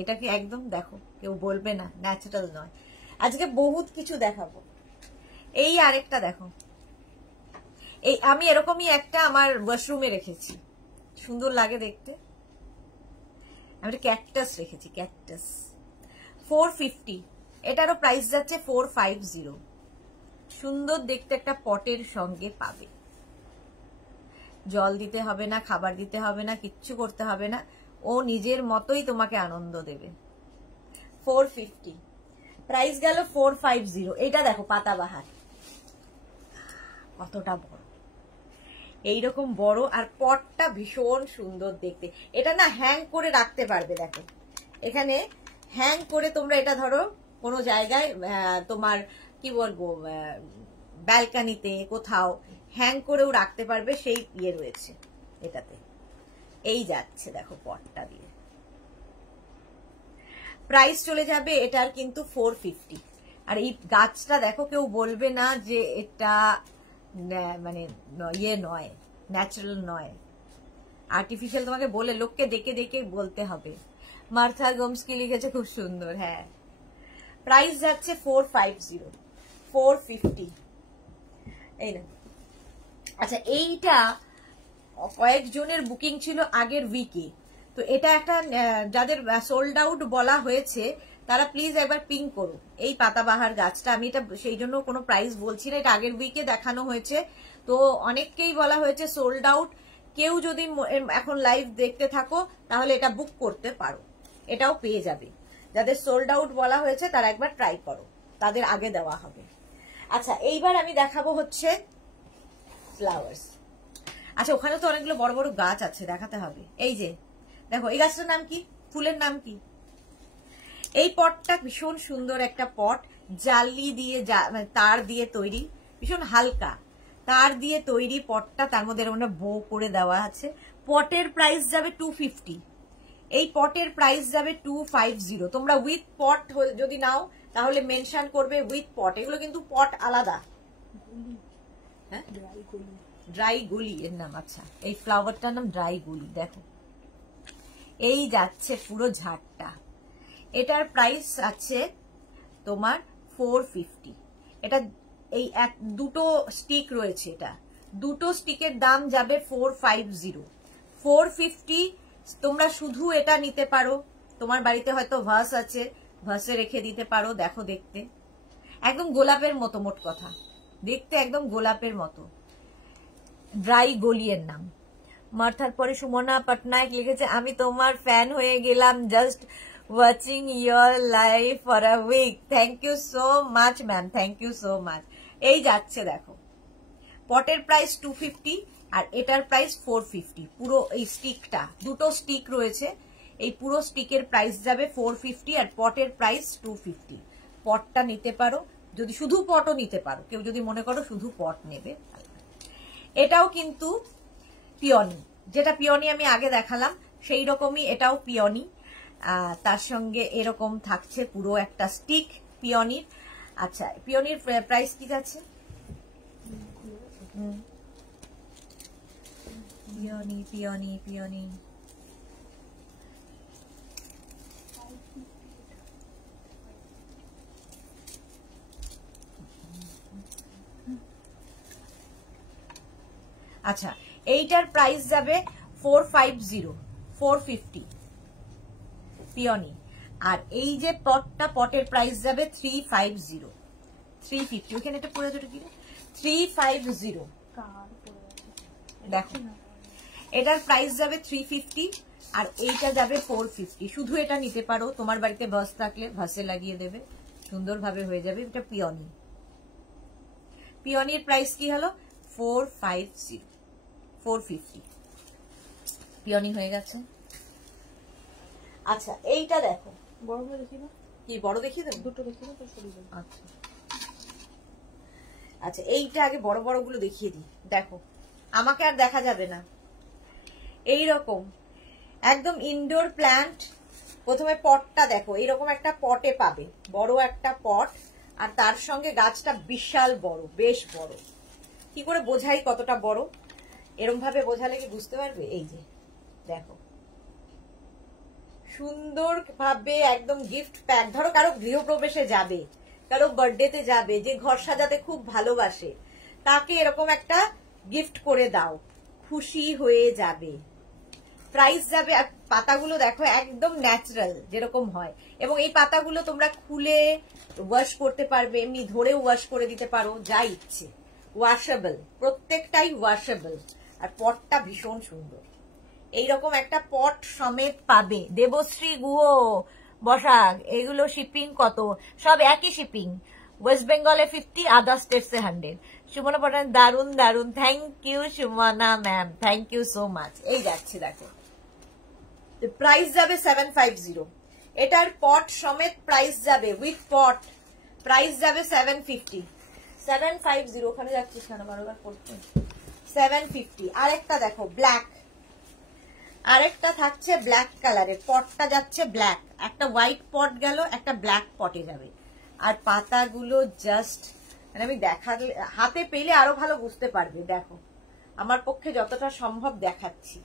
এটা কি একদম দেখো, কেউ বলবে না ন্যাচারাল নয়। আজকে বহুত কিছু দেখাবো। এই আরেকটা দেখো, এই আমি এরকমই একটা আমার ওয়াশরুমে রেখেছি, সুন্দর লাগে দেখতে। আমি ক্যাকটাস রেখেছি, ক্যাকটাস 450, এটারও প্রাইস যাচ্ছে 450। সুন্দর দেখতে একটা পটের সঙ্গে পাবে, জল দিতে হবে না, খাবার দিতে হবে না, কিচ্ছু করতে হবে না, ও নিজের মতোই তোমাকে আনন্দ দেবে। 450, প্রাইস গেল 450। এটা দেখো পাতাবাহার, কতটা বড়, এইরকম বড়, আর পটটা ভীষণ সুন্দর দেখতে। এটা না হ্যাং করে রাখতে পারবে, দেখো এখানে হ্যাং করে তোমরা এটা ধরো কোনো জায়গায়, তোমার কি বলবো, ব্যালকানিতে কোথাও হ্যাং করেও রাখতে পারবে, সেই ইয়ে রয়েছে এটাতে। এই যাচ্ছে দেখো পটটা দিয়ে, প্রাইস চলে যাবে এটার কিন্তু 450। আর এই গাছটা দেখো, কেউ বলবে না যে এটা মানে ইয়ে নয়, ন্যাচারাল নয়, আর্টিফিশিয়াল। তোমাকে বলে লোককে ডেকে ডেকে বলতে হবে। মার্থা গোমস্কি লিখেছে, খুব সুন্দর। হ্যাঁ, প্রাইস যাচ্ছে 450, 450। এই না। আচ্ছা, এইটা কয়েকজনের বুকিং ছিল আগের উইকে, তো এটা একটা যাদের সোল্ড আউট বলা হয়েছে তারা প্লিজ একবার পিং করো এই পাতাবাহার গাছটা। আমি এটা সেই জন্য কোনো প্রাইস বলছি না, এটা আগের উইকে দেখানো হয়েছে, তো অনেককেই বলা হয়েছে সোল্ড আউট। কেউ যদি এখন লাইভ দেখতে থাকো তাহলে এটা বুক করতে পারো, এটাও পেয়ে যাবে। যাদের সোল্ড আউট বলা হয়েছে তারা একবার ট্রাই করো, তাদের আগে দেওয়া হবে। আচ্ছা, এইবার আমি দেখাবো হচ্ছে ফ্লাওয়ার্স। আচ্ছা, ওখানে তো অনেকগুলো বড় বড় গাছ আছে, দেখাতে হবে। এই যে দেখো, এই গাছটার নাম কি, ফুলের নাম কি? এই পটটা ভীষণ সুন্দর একটা পট, জালি দিয়ে মানে তার দিয়ে তৈরি, ভীষণ হালকা তার দিয়ে তৈরি পটটা, তার মধ্যে এরকম বো করে দেওয়া আছে। পটের প্রাইস যাবে 250, এই পটের প্রাইস যাবে 250। তোমরা উইথ পট যদি নাও তাহলে মেনশন করবে উইথ পট। এগুলো কিন্তু পট আলাদা। হ্যাঁ, ড্রাই গুলি এর নাম। আচ্ছা, এই ফ্লাওয়ারটার নাম ড্রাই গুলি। দেখো, এই যাচ্ছে পুরো ঝাড়টা। এটার প্রাইস আছে তোমার 450। এটা এই দুটো স্টিক রয়েছে, এটা দুটো স্টিকের দাম যাবে 450। 450 তোমরা শুধু এটা নিতে পারো। তোমার বাড়িতে হয়তো ভাস আছে, ভাসে রেখে দিতে পারো। দেখো, দেখতে একদম গোলাপের মতো, মোট কথা দেখতে একদম গোলাপের মতো। ড্রাই গলিয়ের নাম। মার্থার পরে সুমনা পটনায়ক লিখেছে, আমি তোমার ফ্যান হয়ে গেলাম, just watching your live for a week. Thank you so much ma'am, thank you so much. এই যাচ্ছে দেখো, পটের প্রাইস 250 আর এটার প্রাইস 450। পুরো এই স্টিকটা, দুটো স্টিক রয়েছে, এই পুরো স্টিকের প্রাইস যাবে 450 আর পটের প্রাইস 250। পটটা নিতে পারো, যদি শুধু পটও নিতে পারো, কেউ যদি মনে করো শুধু পট নেবে। এটাও কিন্তু পিওনি, যেটা পিওনি আমি আগে দেখালাম সেই রকমই এটাও পিওনি। তার সঙ্গে এরকম থাকছে পুরো একটা স্টিক পিওনির। আচ্ছা, পিওনির প্রাইস কি আছে? পিওনি পিওনি পিওনি আচ্ছা, এইটার প্রাইস যাবে 450, 450 পিওনি। আর এই যে পটটা, পটের প্রাইস যাবে 350, 350। ওখানে এটা পড়ে যেটা কি 350। দেখো, এটার প্রাইস যাবে 350 আর এইটা যাবে 450। শুধু এটা নিতে পারো, তোমার বাড়িতে ভাস থাকলে ভাসে লাগিয়ে দেবে, সুন্দরভাবে হয়ে যাবে। এটা পিওনি। পিওনির প্রাইস কি হলো? 450, 450 পিওনি হয়ে গেছে। আচ্ছা, এইটা দেখো, বড় দেখি না কি বড় দেখিয়ে দেবো? দুটো দেখি না, তো সরিয়ে দেবো। আচ্ছা আচ্ছা, এইটা আগে বড় বড় গুলো দেখিয়ে দিই। দেখো, আমাকে আর দেখা যাবে না। এইরকম একদম ইনডোর প্ল্যান্ট। প্রথমে পটটা দেখো, এইরকম একটা পটে পাবে, বড় একটা পট, আর তার সঙ্গে গাছটা বিশাল বড়, বেশ বড়। কি করে বোঝাই কতটা বড়? এরকম ভাবে বোঝালে কি বুঝতে পারবে? এই যে দেখো, সুন্দর ভাবে একদম গিফট প্যাক। ধরো কারো গৃহপ্রবেশে যাবে, কারো বার্থডেতে যাবে, যে ঘর সাজাতে খুব ভালোবাসে, তাকে এরকম একটা গিফট করে দাও, খুশি হয়ে যাবে। প্রাইস যাবে। আর পাতাগুলো দেখো একদম ন্যাচারাল যেরকম হয়, এবং এই পাতাগুলো তোমরা খুলে ওয়াশ করতে পারবে, এমনি ধরে ওয়াশ করে দিতে পারো, যা ইচ্ছে। ওয়াশেবল, প্রত্যেকটাই ওয়াশেবল। আর পটটা ভীষণ সুন্দর, এইরকম একটা পট সমেত পাবে। দেবশ্রী গুহ, বসাক, এগুলো শিপিং কত? সব একই শিপিং। ওয়েস্ট বেঙ্গলে 50, আদার স্টেটসে 100। সুমনা পটান, দারুন দারুন, thank you Sumana ma'am, thank you so much. এই যাচ্ছে দেখো, প্রাইস যাবে 750। এটার পট সমেত প্রাইস যাবে, উইথ পট প্রাইস যাবে 750, 750। ওখানে যাচ্ছিস কেন বারবার করতে? 750। আরেকটা দেখো, ব্ল্যাক, আরেকটা থাকছে ব্ল্যাক কালারের। পটটা যাচ্ছে ব্ল্যাক, একটা হোয়াইট পট গেল, একটা ব্ল্যাক পটে যাবে। আর পাতাগুলো জাস্ট মানে আমি দেখালে হাতে পেলে আরো ভালো বুঝতে পারবে। দেখো আমার পক্ষে যতটা সম্ভব দেখাচ্ছি।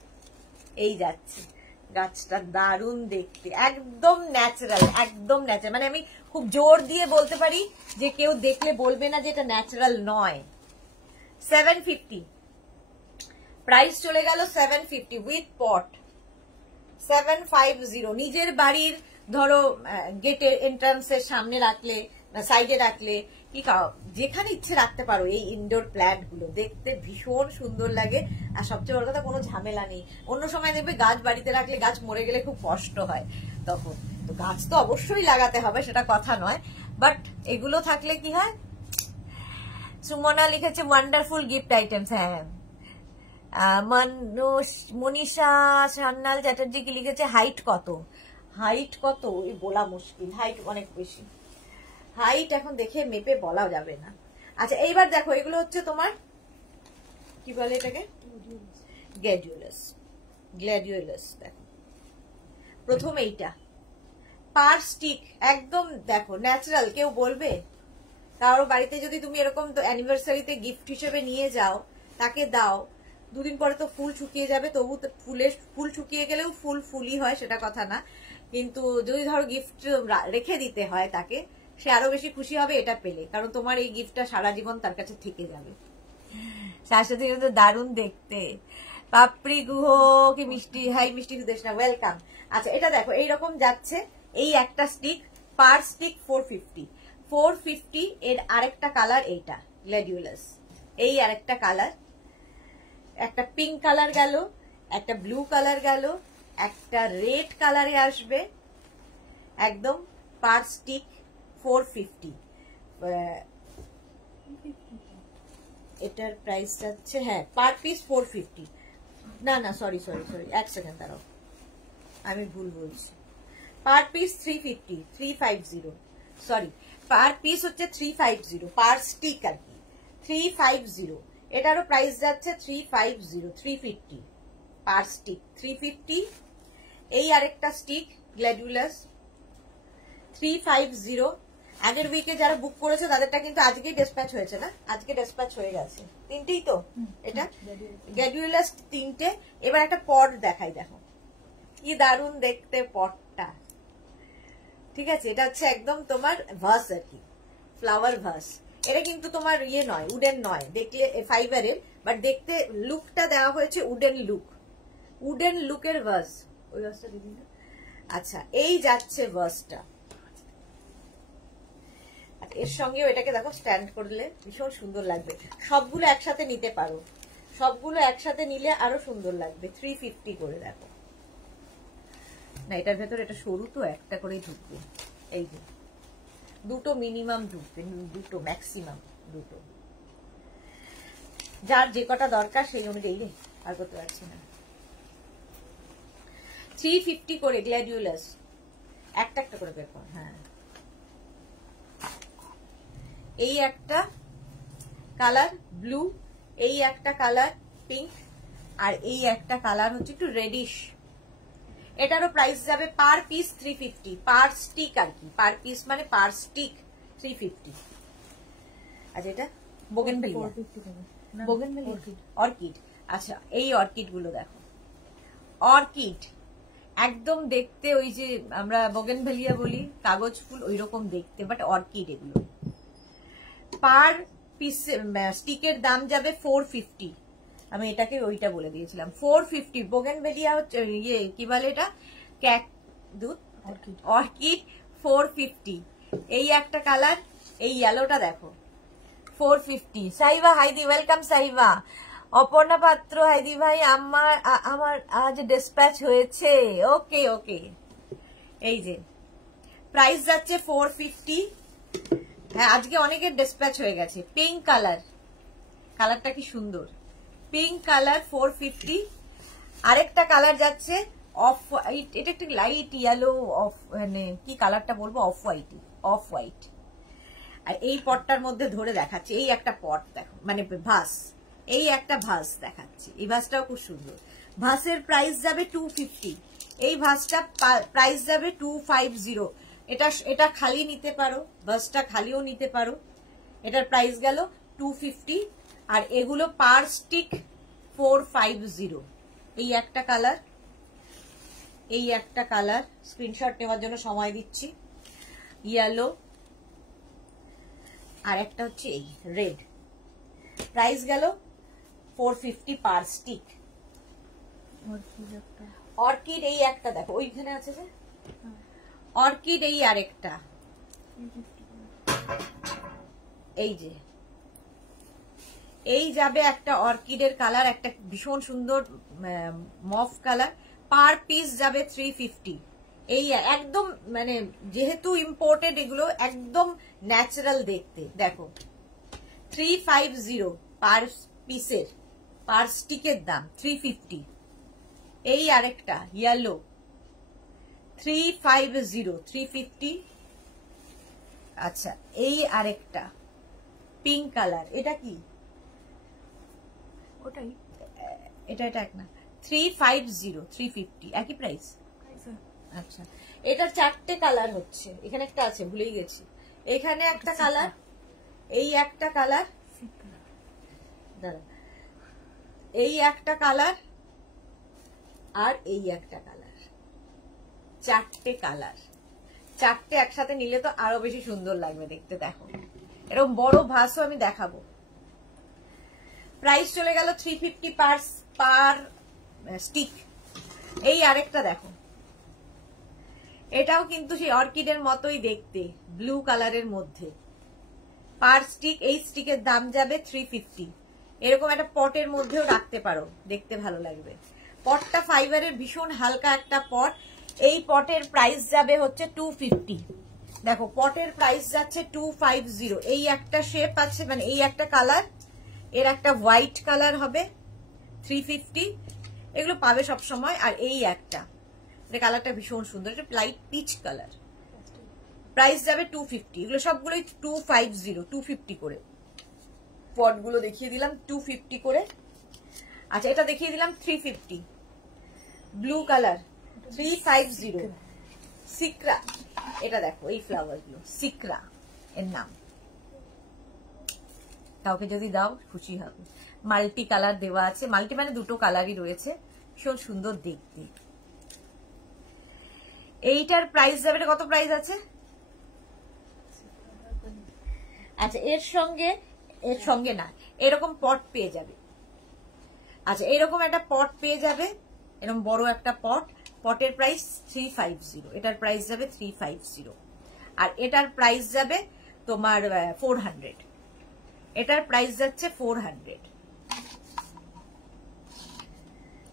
এই যাচ্ছে গাছটা, দারুণ দেখতে, একদম ন্যাচারাল, একদম ন্যাচারাল। মানে আমি খুব জোর দিয়ে বলতে পারি যে কেউ দেখলে বলবে না যে এটা ন্যাচারাল নয়। 750 প্রাইস চলে গেল 750 উইথ পট। 750 নিজের বাড়ির ধরো গেটের এন্ট্রান্সের সামনে রাখলে, সাইডে রাখলে, কি যেখানে ইচ্ছে রাখতে পারো। এই ইনডোর প্ল্যান্ট গুলো দেখতে ভীষণ সুন্দর লাগে। আর সবচেয়ে বড় কথা, কোনো ঝামেলা নেই। অন্য সময় দেখবে গাছ বাড়িতে রাখলে গাছ মরে গেলে খুব কষ্ট হয়, তখন তো গাছ তো অবশ্যই লাগাতে হবে, সেটা কথা নয়, বাট এগুলো থাকলে কি হয়। সুমনা লিখেছে ওয়ান্ডারফুল গিফট আইটেমস। হ্যাঁ, মনীষা সান্যাল চ্যাটার্জি কি লিখেছে হাইট কত? হাইট কত এই বলা মুশকিল, হাইট অনেক বেশি। হাইট এখন দেখে মেপে বলা যাবে না। আচ্ছা এইবার দেখো, এগুলো হচ্ছে তোমার কি বলে এটাকে, গ্ল্যাডিওলাস। গ্ল্যাডিওলাস দেখো প্রথম এইটা পার স্টিক, একদম দেখো ন্যাচারাল। কেউ বলবে? কারো বাড়িতে যদি তুমি এরকম অ্যানিভার্সারিতে গিফট হিসেবে নিয়ে যাও, তাকে দাও, দুদিন পরে তো ফুল শুকিয়ে যাবে, তবু ফুল শুকিয়ে গেলেও ফুলই হয়, সেটা কথা না। কিন্তু যদি ধরো গিফট রেখে দিতে হয় তাকে, সে আরো বেশি খুশি হবে এটা পেলে, কারণ তোমার এই গিফটটা সারা জীবন তার কাছে থেকে যাবে। শাশ্বতী কিন্তু দারুণ দেখতে। পাপড়ি গুহ কি মিষ্টি, হাই মিষ্টি সুদেশনা, ওয়েলকাম। আচ্ছা এটা দেখো এইরকম যাচ্ছে, এই একটা স্টিক, পার স্টিক 450। এর আরেকটা কালার এইটা গ্ল্যাডিওলাস, এই আরেকটা কালার, একটা পিঙ্ক কালার গেল, একটা ব্লু কালার গেল, একটা রেড কালারে আসবে, একদম পার স্টিক 450। এটার প্রাইস যাচ্ছে, হ্যাঁ পার পিস 450। না সরি, এক সেকেন্ড দাঁড়াও, আমি ভুল বলছি। Per piece 350, sorry, per piece হচ্ছে 350, পার স্টিক আর কি 350। এটারও প্রাইস যাচ্ছে 350 পার স্টিক 350। এই আরেকটা স্টিক গ্ল্যাডিওলাস 350। আগের উইকে যারা বুক করেছে তাদেরটা কিন্তু আজকেই ডিসপ্যাচ হয়েছে না? আজকে ডিসপ্যাচ হয়ে গেছে। তিনটেই তো এটা গ্ল্যাডিওলাস, তিনটে। এবার একটা পট দেখাই, দেখো কি দারুণ দেখতে পটটা। ঠিক আছে, এটা হচ্ছে একদম তোমার ভাস আর কি, ফ্লাওয়ার ভাস। এটা কিন্তু তোমার ইয়ে নয়, উডেন নয়, দেখলে ফাইবারের, বাট দেখতে লুকটা দেওয়া হয়েছে উডেন লুক, উডেন লুকের ভাস। ওই ভাসটা দিদি না। আচ্ছা এই যাচ্ছে ভাসটা, এর সঙ্গেও এটাকে দেখো স্ট্যান্ড করলে ভীষণ সুন্দর লাগবে। সবগুলো একসাথে নিতে পারো, সবগুলো একসাথে নিলে আরো সুন্দর লাগবে। 350 করে দেখো না, এটার ভেতর এটা সরু তো একটা করেই ঢুকবে। এই যে দুটো মিনিমাম ঢুকবে, দুটো ম্যাক্সিমাম দুটো, যার যে কটা দরকার সেই অনুযায়ী। রে আর করতে পারছি না। 350 করে গ্ল্যাডিওলাস, একটা একটা করে বের কর। হ্যাঁ এই একটা কালার ব্লু, এই একটা কালার পিঙ্ক, আর এই একটা কালার হচ্ছে একটু রেডিশ। এটারও প্রাইস যাবে পার পিস 350, পার স্টিক আর কি, পার পিস মানে পার স্টিক 350। আচ্ছা এটা বোগেনভেলিয়া, অর্কিড। আচ্ছা এই অর্কিড গুলো দেখো, অর্কিড একদম দেখতে ওই যে আমরা বোগেনভেলিয়া বলি কাগজ ফুল, ওই রকম দেখতে, বাট অর্কিড। এগুলো পার পিস স্টিকের দাম যাবে 450। আমি এটাকে ওইটা বলে দিয়েছিলাম 450। বোগেনভেলিয়া হচ্ছে ইয়ে কি বলে এটা, অর্কিড 450। এই একটা কালার, এই ইয়েলোটা দেখো 450। সাহিবা হাইদি, ওয়েলকাম সাহিবা। অপর্ণা পাত্র, হাইদি ভাই আমার আজ ডিসপ্যাচ হয়েছে। ওকে ওকে, এই যে প্রাইস যাচ্ছে 450। হ্যাঁ আজকে অনেকের ডিসপ্যাচ হয়ে গেছে। পিঙ্ক কালার, কালারটা কি সুন্দর, পিঙ্ক কালার 450। আরেকটা কালার যাচ্ছে অফ হোয়াইট, এটা একটু লাইট ইয়েলো, অফ মানে কি কালারটা বলবো, অফ হোয়াইট। আর এই পটটার মধ্যে ধরে দেখাচ্ছে, এই একটা পট দেখো, মানে ভাস, এই একটা ভাস দেখাচ্ছে, এই ভাসটাও খুব সুন্দর। ভাসের প্রাইস যাবে 250, এই ভাসটা প্রাইস যাবে 250। এটা খালি নিতে পারো, ভাসটা খালিও নিতে পারো। এটার প্রাইস গেল 250 আর এগুলো পার স্টিক 450। এই একটা কালার, এই একটা কালার স্ক্রিনশট নেওয়ার জন্য সময় দিচ্ছি, ইয়েলো, আর একটা হচ্ছে এই রেড। প্রাইস গেল 450 পার স্টিক। অর্কিড এই একটা দেখো, ওইখানে আছে যে অর্কিড, এই আরেকটা, এই যে এই যাবে একটা অর্কিডের কালার, একটা ভীষণ সুন্দর মফ কালার, পার পিস যাবে 350। এই একদম মানে যেহেতু ইম্পোর্টেড এগুলো একদম ন্যাচারাল দেখতে, দেখো 350 পার পিসের, পার স্টিকের দাম 350। এই আরেকটা ইয়েলো 350। আচ্ছা এই আরেকটা পিঙ্ক কালার, এটা কি? ওটাই, এটা এক না, 350 একই প্রাইস। আচ্ছা এটার 4টে কালার হচ্ছে, এখানে একটা আছে ভুলেই গেছি, এখানে একটা কালার, এই একটা কালার, দাঁড়া, এই একটা কালার আর এই একটা কালার, 4টে কালার। 4টে একসাথে নিলে তো আরো বেশি সুন্দর লাগবে দেখতে। দেখো এরকম বড় ভাসও আমি দেখাবো। প্রাইস চলে গেল 350 পার স্টিক। এই আরেকটা দেখো, এটাও কিন্তু সেই অর্কিডের মতোই দেখতে, ব্লু কালারের মধ্যে, পার স্টিক, এই স্টিকের দাম যাবে 350। এরকম একটা পটের মধ্যেও রাখতে পারো, দেখতে ভালো লাগবে। পটটা ফাইবারের ভীষণ হালকা একটা পট, এই পটের প্রাইস যাবে হচ্ছে 250। দেখো পটের প্রাইস যাচ্ছে 250। এই একটা শেপ আছে, মানে এই একটা কালার, এর একটা হোয়াইট কালার হবে 350, এগুলো পাবে সব সময়। আর এই একটা, এটা কালারটা ভীষণ সুন্দর, এটা লাইট পিচ কালার, প্রাইস যাবে 250। এগুলো সবগুলোই 250 করে। পটগুলো দেখিয়ে দিলাম 250 করে। আচ্ছা এটা দেখিয়ে দিলাম 350, ব্লু কালার 350। সিক্রা, এটা দেখো এই ফ্লাওয়ার গুলো, সিক্রা এর নাম, কাউকে যদি দাও খুশি হবে। মাল্টি কালার দেওয়া আছে, মাল্টি মানে দুটো কালারই রয়েছে, ভীষণ সুন্দর দেখতে। এইটার প্রাইস যাবে, এটা কত প্রাইস আছে? আচ্ছা এর সঙ্গে না, এরকম পট পেয়ে যাবে। আচ্ছা এরকম একটা পট পেয়ে যাবে, এরকম বড় একটা পট, পটের প্রাইস 350, এটার প্রাইস যাবে 350। আর এটার প্রাইস যাবে তোমার 400, এটার প্রাইস যাচ্ছে 400।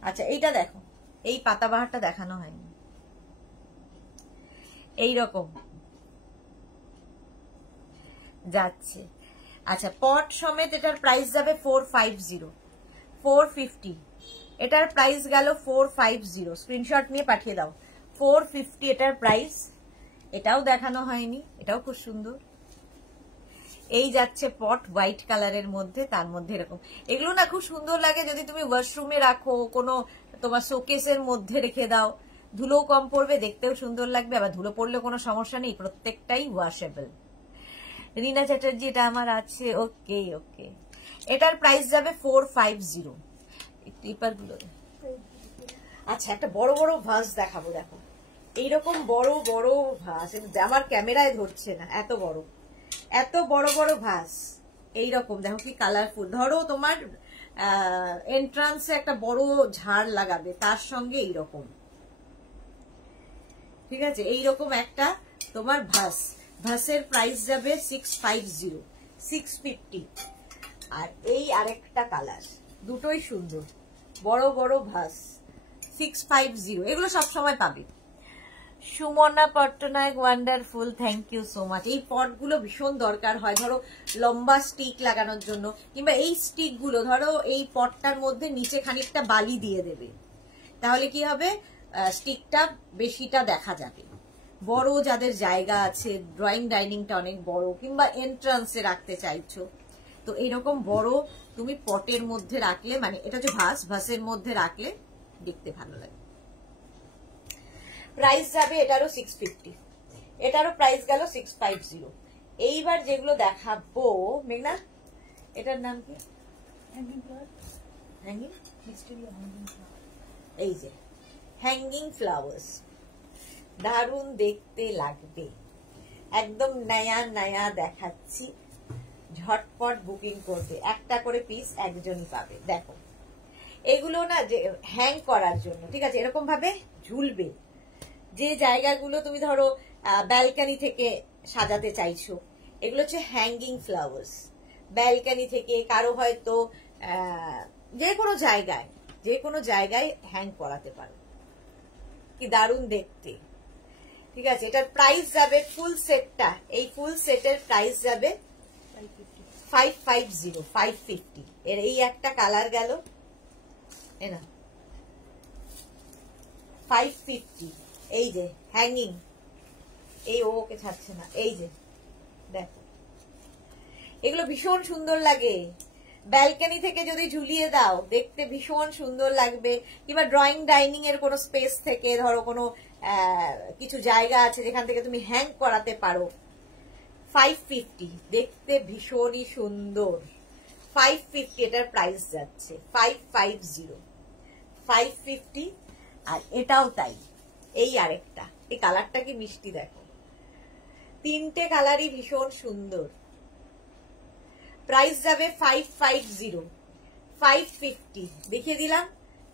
আচ্ছা এইটা দেখো, এই পাতাবাহারটা দেখানো হয়নি, এইরকম যাচ্ছে। আচ্ছা পট সমেত এটার প্রাইস যাবে 450, এটার প্রাইস গেল 450। স্ক্রিনশট নিয়ে পাঠিয়ে দাও, 450 এটার প্রাইস। এটাও দেখানো হয়নি, এটাও খুব সুন্দর। এই যাচ্ছে পট হোয়াইট কালারের মধ্যে, তার মধ্যে এরকম, এগুলো না খুব সুন্দর লাগে যদি তুমি ওয়াশরুমে রাখো, কোনো তোমার শোকেসের মধ্যে রেখে দাও, ধুলো কম পড়বে, দেখতেও সুন্দর লাগবে, আবার ধুলো পড়লে কোনো সমস্যা নেই, প্রত্যেকটাই ওয়াশেবল। রিনা চ্যাটার্জি এটা আমার আছে, ওকে ওকে। এটার প্রাইস যাবে 450। টিপার গুলো, আচ্ছা একটা বড় বড় ভাস দেখাবো, দেখো এইরকম বড় বড় ভাস, আমার ক্যামেরায় ধরছে না, এত বড় বড় ভাস, এইরকম দেখো কি কালারফুল। ধরো তোমার এন্ট্রান্সে একটা বড় ঝাড় লাগাবে, তার সঙ্গে এইরকম, ঠিক আছে, এইরকম একটা তোমার ভাসের প্রাইস যাবে 650। আর এই আরেকটা কালার, দুটোই সুন্দর, বড় বড় ভাস 650, এগুলো সবসময় পাবে। Sumana Pattanayak wonderful, thank you so much. এই পটগুলো ভীষণ দরকার হয়, ধরো লম্বা স্টিক লাগানোর জন্য, কিংবা এই স্টিক গুলো ধরো এই পটটার মধ্যে নিচে খানিকটা বালি দিয়ে দেবে, তাহলে কি হবে, স্টিকটা বেশিটা দেখা যাবে। বড় যাদের জায়গা আছে, ড্রয়িং ডাইনিংটা অনেক বড়, কিংবা এন্ট্রান্সে রাখতে চাইছো, তো এরকম বড় তুমি পটের মধ্যে রাখলে, মানে এটা হচ্ছে ভাসের মধ্যে রাখলে দেখতে ভালো লাগে। প্রাইস যাবে এটারও 650। এটারও প্রাইস গেল 650। এইবার যেগুলো দেখাবো মেঘনা, এটার নাম কি? হ্যাঙ্গিং, এই যে হ্যাঙ্গিং ফ্লাওয়ার্স, দারুণ দেখতে লাগবে, একদম নয়া নয়া দেখাচ্ছি। ঝটপট বুকিং করবে, একটা করে পিস একজনই পাবে। দেখো এগুলো না যে হ্যাং করার জন্য, ঠিক আছে, এরকম ভাবে ঝুলবে। যে জায়গাগুলো তুমি ধরো ব্যালকানি থেকে সাজাতে চাইছো, এগুলো হচ্ছে হ্যাঙ্গিং ফ্লাওয়ার্স। ব্যালকানি থেকে কারো হয়তো যে কোনো জায়গায় হ্যাং করাতে পারো। কি দারুণ দেখতে, ঠিক আছে। এটার প্রাইস যাবে ফুল সেটটা, এই ফুল সেটের প্রাইস যাবে 550। এর এই একটা কালার গেল, না 550। এই যে হ্যাঙ্গিং, এই ওকে ছাড়ছে না, এই যে দেখো, এগুলো ভীষণ সুন্দর লাগে। ব্যালকনি থেকে যদি ঝুলিয়ে দাও দেখতে ভীষণ সুন্দর লাগবে, কিংবা ড্রয়িং ডাইনিং এর কোনো স্পেস থেকে ধরো কোনো কিছু জায়গা আছে যেখান থেকে তুমি হ্যাং করাতে পারো। 550, দেখতে ভীষণই সুন্দর। 550 এটার প্রাইস যাচ্ছে, 550। আর এটাও তাই, এই আরেকটা, এই কালারটা কি মিষ্টি দেখো, তিনটে কালারই ভীষণ সুন্দর। প্রাইস যাবে 550 দেখিয়ে দিলাম,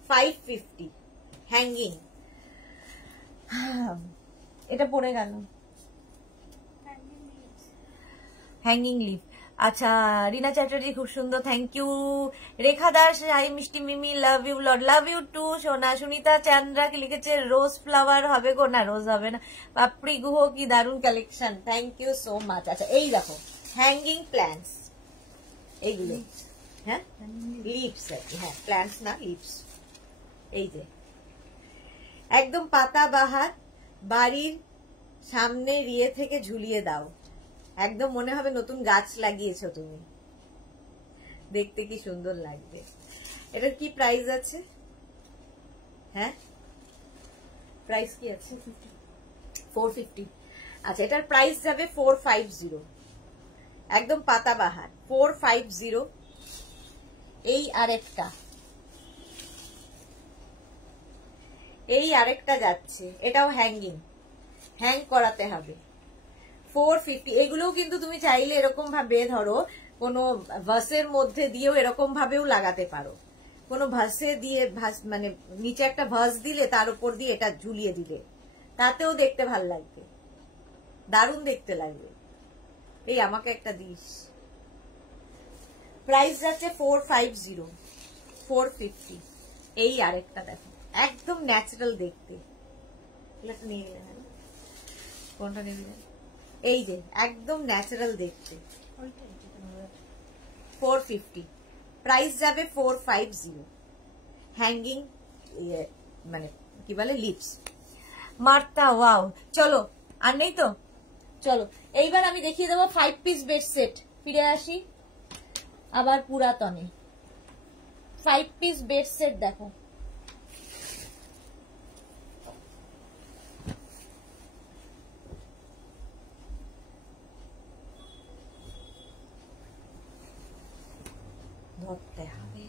550 হ্যাঙ্গিং। এটা পড়ে গেল, হ্যাঙ্গিং লিভ। আচ্ছা রিনা চ্যাটার্জি খুব সুন্দর, thank you. Rekha Das, hi Mishti Mimi, love you lord, love you too সোনা। সুনিতা চান্দ্রা কি লিখেছে, রোজ ফ্লাওয়ার হবে গো, না রোজ হবে না। পাপড়ি গুহ, কি দারুণ collection, thank you so much. আচ্ছা এই দেখো হ্যাঙ্গিং প্ল্যান্টস, এইগুলো হ্যাঁ লিভস, হ্যাঁ প্ল্যান্টস না লিভস। এই যে একদম পাতা বাহার, বাড়ির সামনে ইয়ে থেকে ঝুলিয়ে দাও, একদম মনে হবে নতুন গাছ লাগিয়েছো তুমি, দেখতে কি সুন্দর লাগবে। এটার কি প্রাইস আছে? হ্যাঁ প্রাইস কি আছে? 450। আচ্ছা এটার প্রাইস যাবে 450, একদম পাতাবাহার 450। এই আরেকটা যাচ্ছে, এটাও হ্যাঙ্গিং, হ্যাং করাতে হবে, 450। এগুলোও কিন্তু তুমি চাইলে এরকম ভাবে ধরো কোনো ভাসের মধ্যে দিয়েও এরকম ভাবেও লাগাতে পারো। কোনো ভাসে দিয়ে মানে নিচে একটা ভাস দিলে তার উপর দিয়ে এটা ঝুলিয়ে দিলে, তাতেও দেখতে ভাল লাগবে, দারুণ দেখতে লাগবে। এই আমাকে একটা দিস। প্রাইস যাচ্ছে 450। এই আরেকটা দেখো, একদম ন্যাচারাল দেখতে, নিয়ে নিলেন, কোনটা নিয়ে? এই যে একদম ন্যাচারাল দেখতে, 450। প্রাইস যাবে 450। হ্যাঙ্গিং মানে কি বলে লিপস। মার্তা ওয়াও, চলো আর নেই তো, চলো এইবার আমি দেখিয়ে দেবো 5 পিস বেড সেট। ফিরে আসি আবার পুরাতনে, 5 পিস বেড সেট দেখো। ধরতে হবে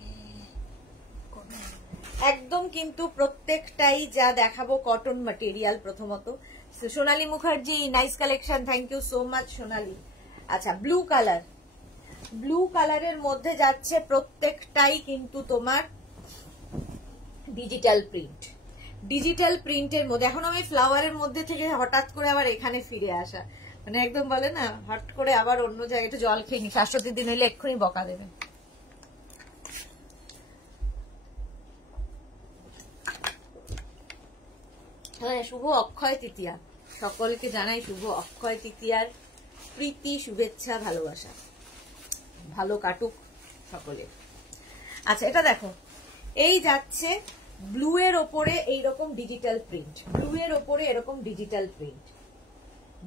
একদম, কিন্তু প্রত্যেকটাই যা দেখাবো কটন ম্যাটেরিয়াল। প্রথমত Sonali Mukherjee, nice collection, thank you so much Sonali. আচ্ছা ব্লু কালারের মধ্যে যাচ্ছে প্রত্যেকটাই কিন্তু তোমার ডিজিটাল প্রিন্টের মধ্যে। এখন আমি ফ্লাওয়ারের মধ্যে থেকে হঠাৎ করে আবার এখানে ফিরে আসা, মানে একদম বলে না হট করে আবার অন্য জায়গায়। একটু জল খেয়ে নি, শাশ্বতীর দিন হলে এক্ষুনি বকা দেবে। হ্যাঁ শুভ অক্ষয় তৃতীয়া, সকলকে জানাই শুভ অক্ষয় তৃতীয়ার প্রীতি, শুভেচ্ছা, ভালোবাসা, ভালো কাটুক সকলে। আচ্ছা এটা দেখো, এই যাচ্ছে ব্লু এর ওপরে এইরকম ডিজিটাল প্রিন্ট,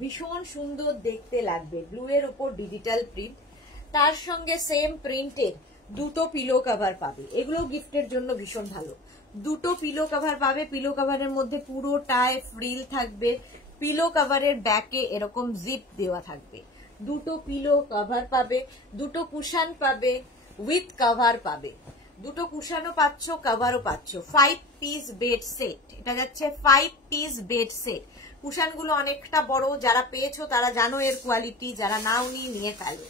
ভীষণ সুন্দর দেখতে লাগবে। ব্লু এর ওপর ডিজিটাল প্রিন্ট, তার সঙ্গে সেম প্রিন্টের দুটো পিলো কভার পাবে। এগুলো গিফটের জন্য ভীষণ ভালো। দুটো পিলো কভার পাবে, পিলো কভারের মধ্যে পুরোটায় ফ্রিল থাকবে, পিলো কভারের ব্যাকে এরকম জিপ দেওয়া থাকবে। দুটো পিলো কভার পাবে, দুটো কুশন পাবে, উইথ কভার পাবে। দুটো কুশনও পাচ্ছ, কভারও পাচ্ছ। 5 পিস বেড সেট, এটা যাচ্ছে 5 পিস বেড সেট। কুশনগুলো অনেকটা বড়, যারা পেয়েছো তারা জানো এর কোয়ালিটি, যারা নাও নিয়ে ফেলো।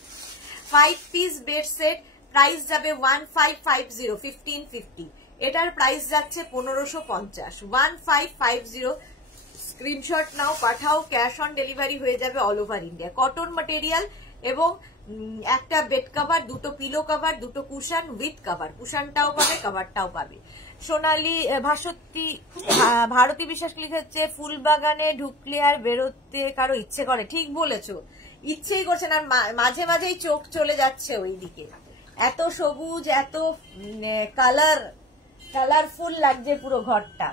5 পিস বেড সেট, প্রাইস যাবে 1550, 1550। এটার প্রাইস যাচ্ছে 1550, 1550। স্ক্রিনশট নাও, পাঠাও, ক্যাশ অন ডেলিভারি হয়ে যাবে all over India. Cotton material এবং একটা বেড কভার, দুটো পিলো কভার, দুটো কুশন উইথ কভার। কুশনটাও পাবে, কভারটাও পাবে। সোনালী ভারতী বিশ্বাস লিখেছে ফুলবাগানে ঢুকলে আর বেরোতে কারো ইচ্ছে করে। ঠিক বলেছো, ইচ্ছেই করছে না, মাঝে মাঝেই চোখ চলে যাচ্ছে ওই দিকে। এত সবুজ, এত কালারফুল লাগছে পুরো ঘরটা।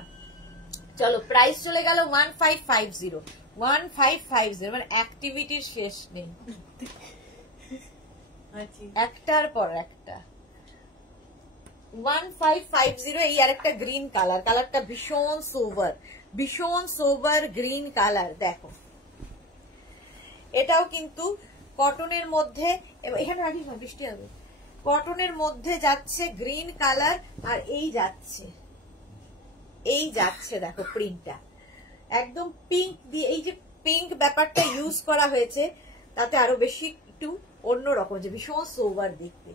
চলো, প্রাইস চলে গেল 1550, 1550। মানে অ্যাক্টিভিটির শেষ নেই, একটার পর একটা। 1550। এই আর একটা গ্রিন কালার, কালারটা ভীষণ সোবার গ্রিন কালার। দেখো, এটাও কিন্তু কটনের মধ্যে, এখানে রাখিস না, বৃষ্টি হবে। কটনের মধ্যে যাচ্ছে গ্রিন কালার, আর এই যাচ্ছে দেখো প্রিন্টটা একদম পিঙ্ক দিয়ে। এই যে পিঙ্ক ব্যাপারটা ইউজ করা হয়েছে, তাতে আরো বেশি একটু অন্যরকম, যে ভীষণ সোবার দেখতে।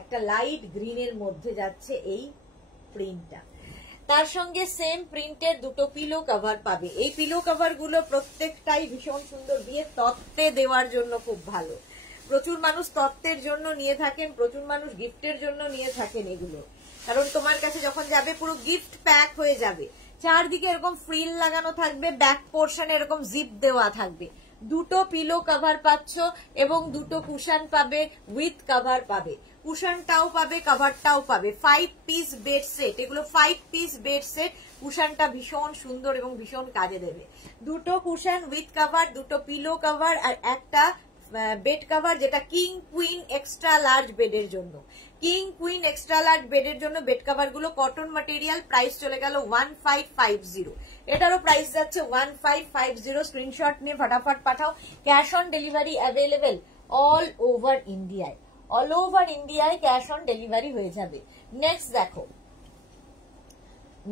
একটা লাইট গ্রিনের মধ্যে যাচ্ছে এই প্রিন্টটা। তার সঙ্গে সেম প্রিন্টের দুটো পিলো কভার পাবে। এই পিলো কভার গুলো প্রত্যেকটাই ভীষণ সুন্দর, বিয়ের তত্ত্বে দেওয়ার জন্য খুব ভালো। প্রচুর মানুষ তত্ত্বের জন্য নিয়ে থাকেন, প্রচুর মানুষ গিফটের জন্য নিয়ে থাকেন এগুলো। কারণ তোমার কাছে যখন যাবে পুরো গিফট প্যাক হয়ে যাবে। চারদিকে এরকম ফ্রিল লাগানো থাকবে, ব্যাক পোর্শনে এরকম জিপ দেওয়া থাকবে। দুটো পিলো কভার পাচ্ছ এবং দুটো কুশন পাবে, উইথ কভার পাবে। কুশনটাও পাবে, কভারটাও পাবে। 5 পিস বেড সেট, এগুলো 5 পিস বেড সেট। কুশনটা ভীষণ সুন্দর এবং ভীষণ কাজে দেবে। দুটো কুশন উইথ কভার, দুটো পিলো কভার, আর একটা বেড কভার, যেটা কিং কুইন এক্সট্রা লার্জ বেডের জন্য। কিং কুইন এক্সট্রা লার্জ বেডের জন্য বেড কভার গুলো কটন ম্যাটেরিয়াল। প্রাইস চলে গেল 1550। এটারও প্রাইস যাচ্ছে 1550। স্ক্রিনশট নিয়ে ফটাফট পাঠাও। Cash on delivery available all over ইন্ডিয়ায়। অল ওভার ইন্ডিয়ায় ক্যাশ অন ডেলিভারি হয়ে যাবে। নেক্সট দেখো,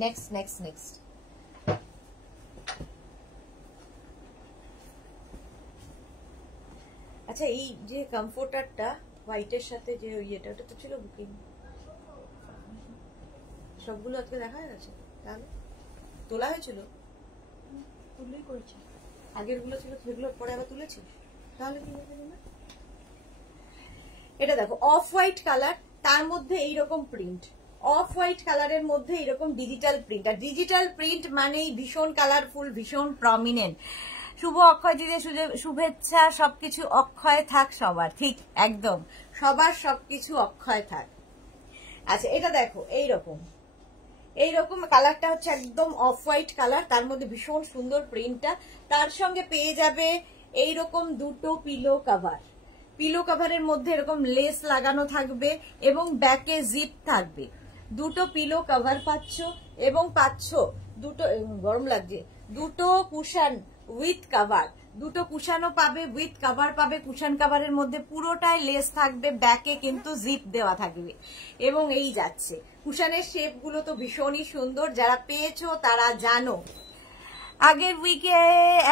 নেক্সট আচ্ছা, এই যে কমফোর্টারটা হোয়াইটের সাথে যে ইয়েটা, ওটা তো ছিল বুকিং। সবগুলো আজকে দেখা গেছে, তাহলে তোলা হয়েছিল, তুললেই করেছি। আগের গুলো ছিল, সেগুলোর পরে আবার তুলেছিস, তাহলে কি হয়েছে না? এটা দেখো, অফ হোয়াইট কালার, তার মধ্যে এইরকম প্রিন্ট। অফ হোয়াইট কালারের মধ্যে এরকম ডিজিটাল প্রিন্ট। আর ডিজিটাল প্রিন্ট মানেই ভীষণ কালারফুল, ভীষণ প্রমিনেন্ট। শুভ অক্ষয় দিদি, শুভেচ্ছা। সবকিছু অক্ষয় থাক সবার, ঠিক একদম, সবার সবকিছু অক্ষয় থাক। আচ্ছা, এটা দেখো, এইরকম কালারটা হচ্ছে একদম অফ হোয়াইট কালার, তার মধ্যে ভীষণ সুন্দর প্রিন্টটা। তার সঙ্গে পেয়ে যাবে এইরকম দুটো পিলো কভার। পিলো কভারের মধ্যে এরকম লেস লাগানো থাকবে এবং ব্যাকে জিপ থাকবে। দুটো পিলো কভার পাচ্ছ এবং পাচ্ছ দুটো, গরম লাগছে, দুটো কুশন উইথ কভার। দুটো কুশনও পাবে, উইথ কভার পাবে। কুশন কভারের মধ্যে পুরোটাই লেস থাকবে, ব্যাকে কিন্তু জিপ দেওয়া থাকবে এবং এই যাচ্ছে। কুশনের শেপ গুলো তো ভীষণই সুন্দর, যারা পেয়েছো তারা জানো। আগের উইকে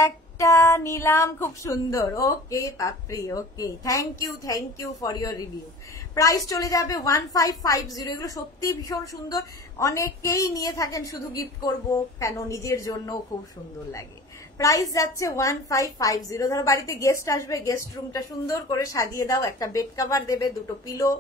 একটা নিলাম, খুব সুন্দর। Okay Papri, okay, thank you for your review. Price চলে যাবে 1550। এগুলো সত্যি ভীষণ সুন্দর, অনেকেই নিয়ে থাকেন শুধু গিফট করব কেন, নিজের জন্য খুব সুন্দর লাগে। প্রাইস যাচ্ছে 1550। ধরো বাড়িতে গেস্ট আসবে, গেস্ট রুমটা সুন্দর করে সাজিয়ে দাও, একটা বেড কভার দেবে, দুটো পিলো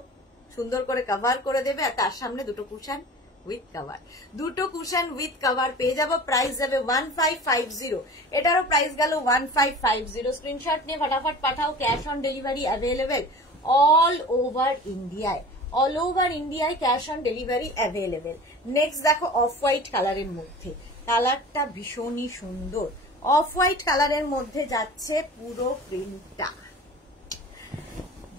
সুন্দর করে কভার করে দেবে, আর তার সামনে দুটো কুশন উইথ কভার। দুটো কুশন উইথ কভার পেয়ে যাবো। প্রাইস যাবে 1550। এটারও প্রাইস গেল 1550। স্ক্রিনশট নিয়ে ফটাফট পাঠাও। Cash on delivery available all over ইন্ডিয়ায়। অল ওভার ইন্ডিয়ায় cash on delivery available. Next দেখো, অফ হোয়াইট কালারের মধ্যে, কালারটা ভীষণই সুন্দর। অফ হোয়াইট কালারের মধ্যে যাচ্ছে পুরো প্রিন্টটা।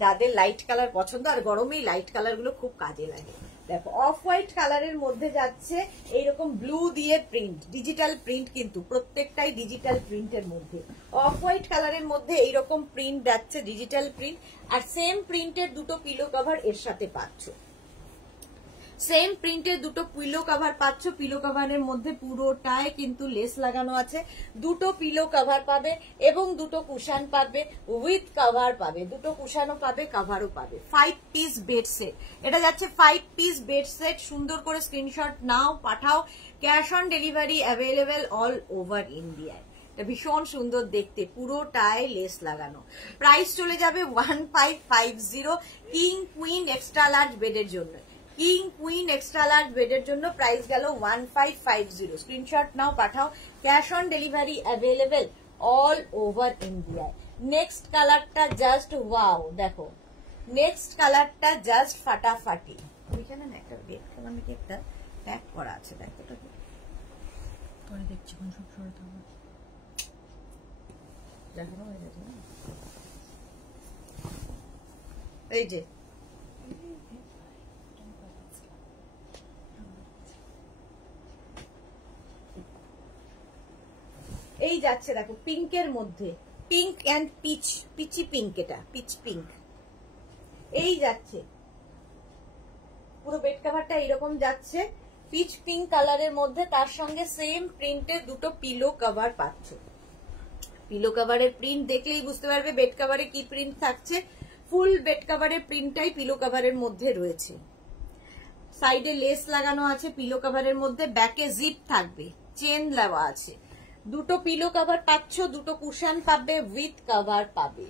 যাদের লাইট কালার পছন্দ, আর গরমেই লাইট কালার গুলো খুব কাজে লাগে। দেখো অফ হোয়াইট কালারের মধ্যে যাচ্ছে এইরকম ব্লু দিয়ে প্রিন্ট, ডিজিটাল প্রিন্ট, কিন্তু প্রত্যেকটাই ডিজিটাল প্রিন্টের মধ্যে। অফ হোয়াইট কালারের মধ্যে এইরকম প্রিন্ট যাচ্ছে, ডিজিটাল প্রিন্ট, আর সেম প্রিন্টের দুটো পিলো কভার এর সাথে পাচ্ছ। সেম প্রিন্টের দুটো পিলো কভার পাচ্ছ। পিলো কভারের মধ্যে পুরোটায় কিন্তু লেস লাগানো আছে। দুটো পিলো কভার পাবে এবং দুটো কুশান পাবে, উইথ কভার পাবে, দুটো কুশানও পাবে, কভারও পাবে। 5 পিস বেড সেট, এটা যাচ্ছে 5 পিস বেড সেট। সুন্দর করে স্ক্রিনশট নাও, পাঠাও। Cash on delivery available all over ইন্ডিয়ায়। ভীষণ সুন্দর দেখতে, পুরোটায় লেস লাগানো। প্রাইস চলে যাবে 1550 কিং কুইন এক্সট্রা লার্জ বেডের জন্য। কিং কুইন এক্সট্রা লার্জ বেডের জন্য প্রাইস গেল 1550। স্ক্রিনশট নাও, পাঠাও। Cash on delivery available all over ইন্ডিয়ায়। নেক্সট কালারটা জাস্ট ওয়াও, দেখো নেক্সট কালারটা জাস্ট ফাটাফাটি। ওইখানে না একটা রেড কালার নাকি একটা ট্যাগ করা আছে, দেখো তো পরে দেখছি কোন সব সরাতে হবে। দেখানো হয়ে গেছে না, এই যে এই যাচ্ছে দেখো পিঙ্কের মধ্যে, pink and peach, peachy pink, এটা পিচ পিঙ্ক। এই যাচ্ছে পুরো বেড কভারটা এরকম যাচ্ছে পিচ পিঙ্ক কালারের মধ্যে, তার সঙ্গে সেম প্রিন্টের দুটো পিলো কভার পাচ্ছ। পিলো কভারের প্রিন্ট দেখলেই বুঝতে পারবে বেড কভারে কি প্রিন্ট থাকছে। ফুল বেড কভারের প্রিন্টটাই পিলো কভারের মধ্যে রয়েছে। সাইডে লেস লাগানো আছে পিলো কভারের মধ্যে, ব্যাকে জিপ থাকবে, চেন দেওয়া আছে। দুটো পিলো কভার পাচ্ছ, দুটো কুশন পাবে, উইথ কভার পাবে,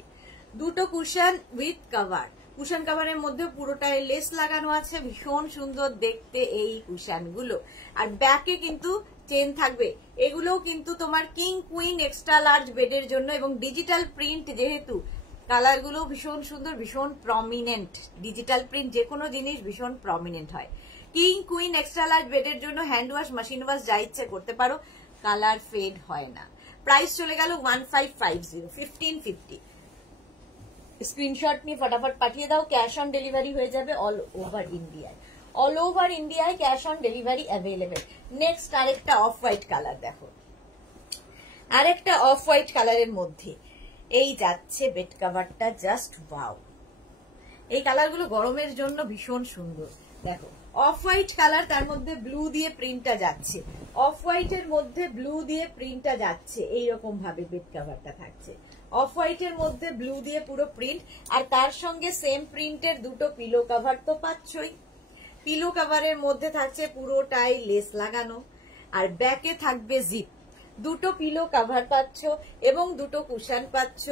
দুটো কুশন উইথ কভার। কুশন কভারের মধ্যে পুরোটায় লেস লাগানো আছে, ভীষণ সুন্দর দেখতে এই কুশন গুলো। আর ব্যাকে কিন্তু চেন থাকবে। এগুলোও কিন্তু তোমার কিং কুইন এক্সট্রা লার্জ বেডের জন্য, এবং ডিজিটাল প্রিন্ট যেহেতু, কালার গুলো ভীষণ সুন্দর, ভীষণ প্রমিনেন্ট। ডিজিটাল প্রিন্ট যে কোনো জিনিস ভীষণ প্রমিনেন্ট হয়। কিং কুইন এক্সট্রা লার্জ বেডের জন্য হ্যান্ড ওয়াশ, মেশিন ওয়াশ যা ইচ্ছে করতে পারো, কালার ফেড হয় না। প্রাইস চলে গেল 1550, 1550। স্ক্রিনশট নিয়ে ফটাফট পাঠিয়ে দাও। ক্যাশ অন ডেলিভারি হয়ে যাবে অল ওভার ইন্ডিয়ায়। অল ওভার ইন্ডিয়ায় cash on delivery available. Next আরেকটা অফ হোয়াইট কালার দেখো, আরেকটা অফ হোয়াইট কালারের মধ্যে এই যাচ্ছে বেড কভারটা, জাস্ট ওয়াও। এই কালারগুলো গরমের জন্য ভীষণ সুন্দর। দেখো অফ হোয়াইট কালার, তার মধ্যে ব্লু দিয়ে প্রিন্টটা যাচ্ছে, অফ হোয়াইটের মধ্যে ব্লু দিয়ে প্রিন্টটা যাচ্ছে, এইরকম ভাবে বেড কভারটা থাকছে। অফ হোয়াইটের মধ্যে ব্লু দিয়ে পুরো প্রিন্ট, আর তার সঙ্গে সেম প্রিন্টের দুটো পিলো কভার তো পাচ্ছই। পিলো কভারের মধ্যে থাকছে পুরোটাই লেস লাগানো, আর ব্যাকে থাকবে জিপ। দুটো পিলো কভার পাচ্ছ এবং দুটো কুশন পাচ্ছ,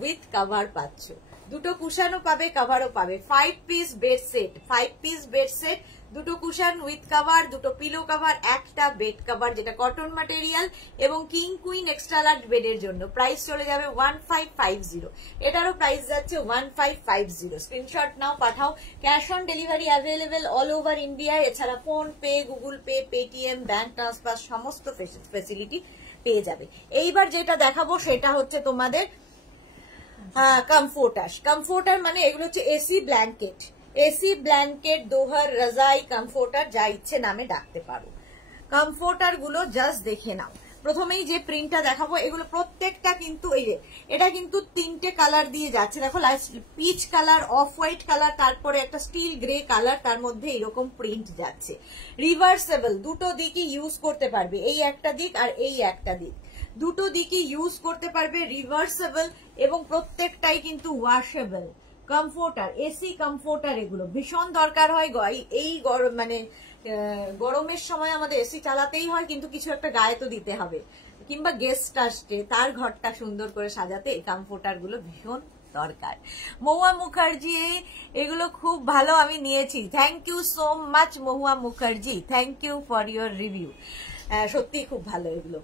উইথ কভার পাচ্ছ। দুটো কুশনও পাবে, কভারও পাবে। 5 piece bed set, 5 piece bed set, দুটো কুশন উইথ কভার, দুটো পিলো কভার, একটা বেড কভার যেটা কটন ম্যাটেরিয়াল, এবং কিং কুইন এক্সট্রা লার্জ বেডের জন্য প্রাইস চলে যাবে 1550। এটারও প্রাইস যাচ্ছে 1550। স্ক্রিনশট নাও, পাঠাও। Cash on delivery available all over India. এছাড়া PhonePe, Google Pay, Paytm, bank transfer সমস্ত ফেসিলিটি পেয়ে যাবে। এইবার যেটা দেখাবো সেটা হচ্ছে তোমাদের কমফোর্টার। কমফোর্টার মানে এগুলো হচ্ছে এসি ব্ল্যাঙ্কেট, এসি ব্ল্যাঙ্কেট, দোহার, রাজাই, কমফোর্টার যা ইচ্ছে নামে ডাকতে পারো। কমফোর্টার গুলো জাস্ট দেখে নাও। প্রথমেই যে প্রিন্টটা দেখাবো, এগুলো প্রত্যেকটা কিন্তু এই যে, এটা কিন্তু 3টে কালার দিয়ে যাচ্ছে। দেখো peach colour, off white colour, তারপরে একটা স্টিল গ্রে কালার, তার মধ্যে এরকম প্রিন্ট যাচ্ছে। রিভার্সেবল, দুটো দিকই ইউজ করতে পারবে, এই একটা দিক আর এই একটা দিক, দুটো দিকই ইউজ করতে পারবে। রিভার্সেবল এবং প্রত্যেকটাই কিন্তু ওয়াশেবল। কমফোর্টার, এসি কমফোর্টার এগুলো ভীষণ দরকার হয়। এই মানে গরমের সময় আমাদের এসি চালাতেই হয়, কিন্তু কিছু একটা গায়ে তো দিতে হবে, কিংবা গেস্ট আসছে তার ঘরটা সুন্দর করে সাজাতে এই কমফোর্টার গুলো ভীষণ দরকার। মহুয়া মুখার্জি, এগুলো খুব ভালো, আমি নিয়েছি। Thank you so much Mahua Mukherjee, thank you for your review. সত্যি খুব ভালো এগুলো।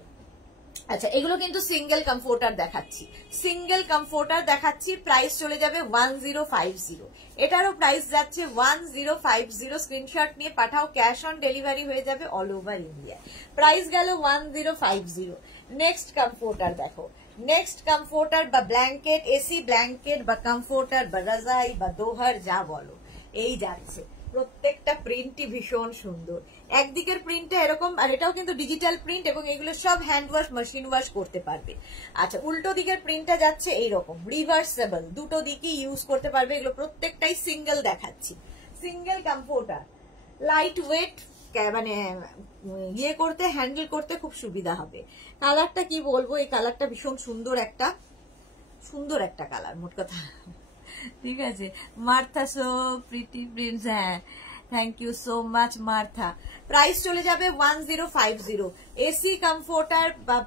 আচ্ছা, এগুলো কিন্তু সিঙ্গেল কমফোর্টার দেখাচ্ছি, সিঙ্গেল কমফোর্টার দেখাচ্ছি। প্রাইস চলে যাবে 1050। এটারও প্রাইস যাচ্ছে 1050। স্ক্রিনশট নিয়ে পাঠাও। ক্যাশ অন ডেলিভারি হয়ে যাবে অল ওভার ইন্ডিয়া। প্রাইস গেল 1050। নেক্সট কমফোর্টার দেখো, নেক্সট কমফোর্টার বা ব্ল্যাঙ্কেট, এসি ব্ল্যাঙ্কেট বা কমফোর্টার বা রাজাই বা দোহার যা বলো, এই যাচ্ছে। প্রত্যেকটা প্রিন্টই ভীষণ সুন্দর। একদিকের প্রিন্টটা এরকম, আর এটাও কিন্তু ডিজিটাল প্রিন্ট এবং এগুলো সব হ্যান্ড ওয়াশ মেশিন ওয়াশ করতে পারবে। আচ্ছা, উল্টো দিকের প্রিন্টটা যাচ্ছে এইরকম রিভার্সেবল, দুটো দিকই ইউজ করতে পারবে। এগুলো প্রত্যেকটাই সিঙ্গেল দেখাচ্ছি, সিঙ্গেল কমফোর্টার, লাইট ওয়েট, মানে ইয়ে করতে, হ্যান্ডেল করতে খুব সুবিধা হবে। কালারটা কি বলবো, এই কালারটা ভীষণ সুন্দর একটা কালার, মোট কথা। ঠিক আছে, মার্থা সো প্রিটি প্রিন্স, হ্যাঁ thank you so much Martha. Price চলে যাবে 1050। এসি কমফোর্টার বা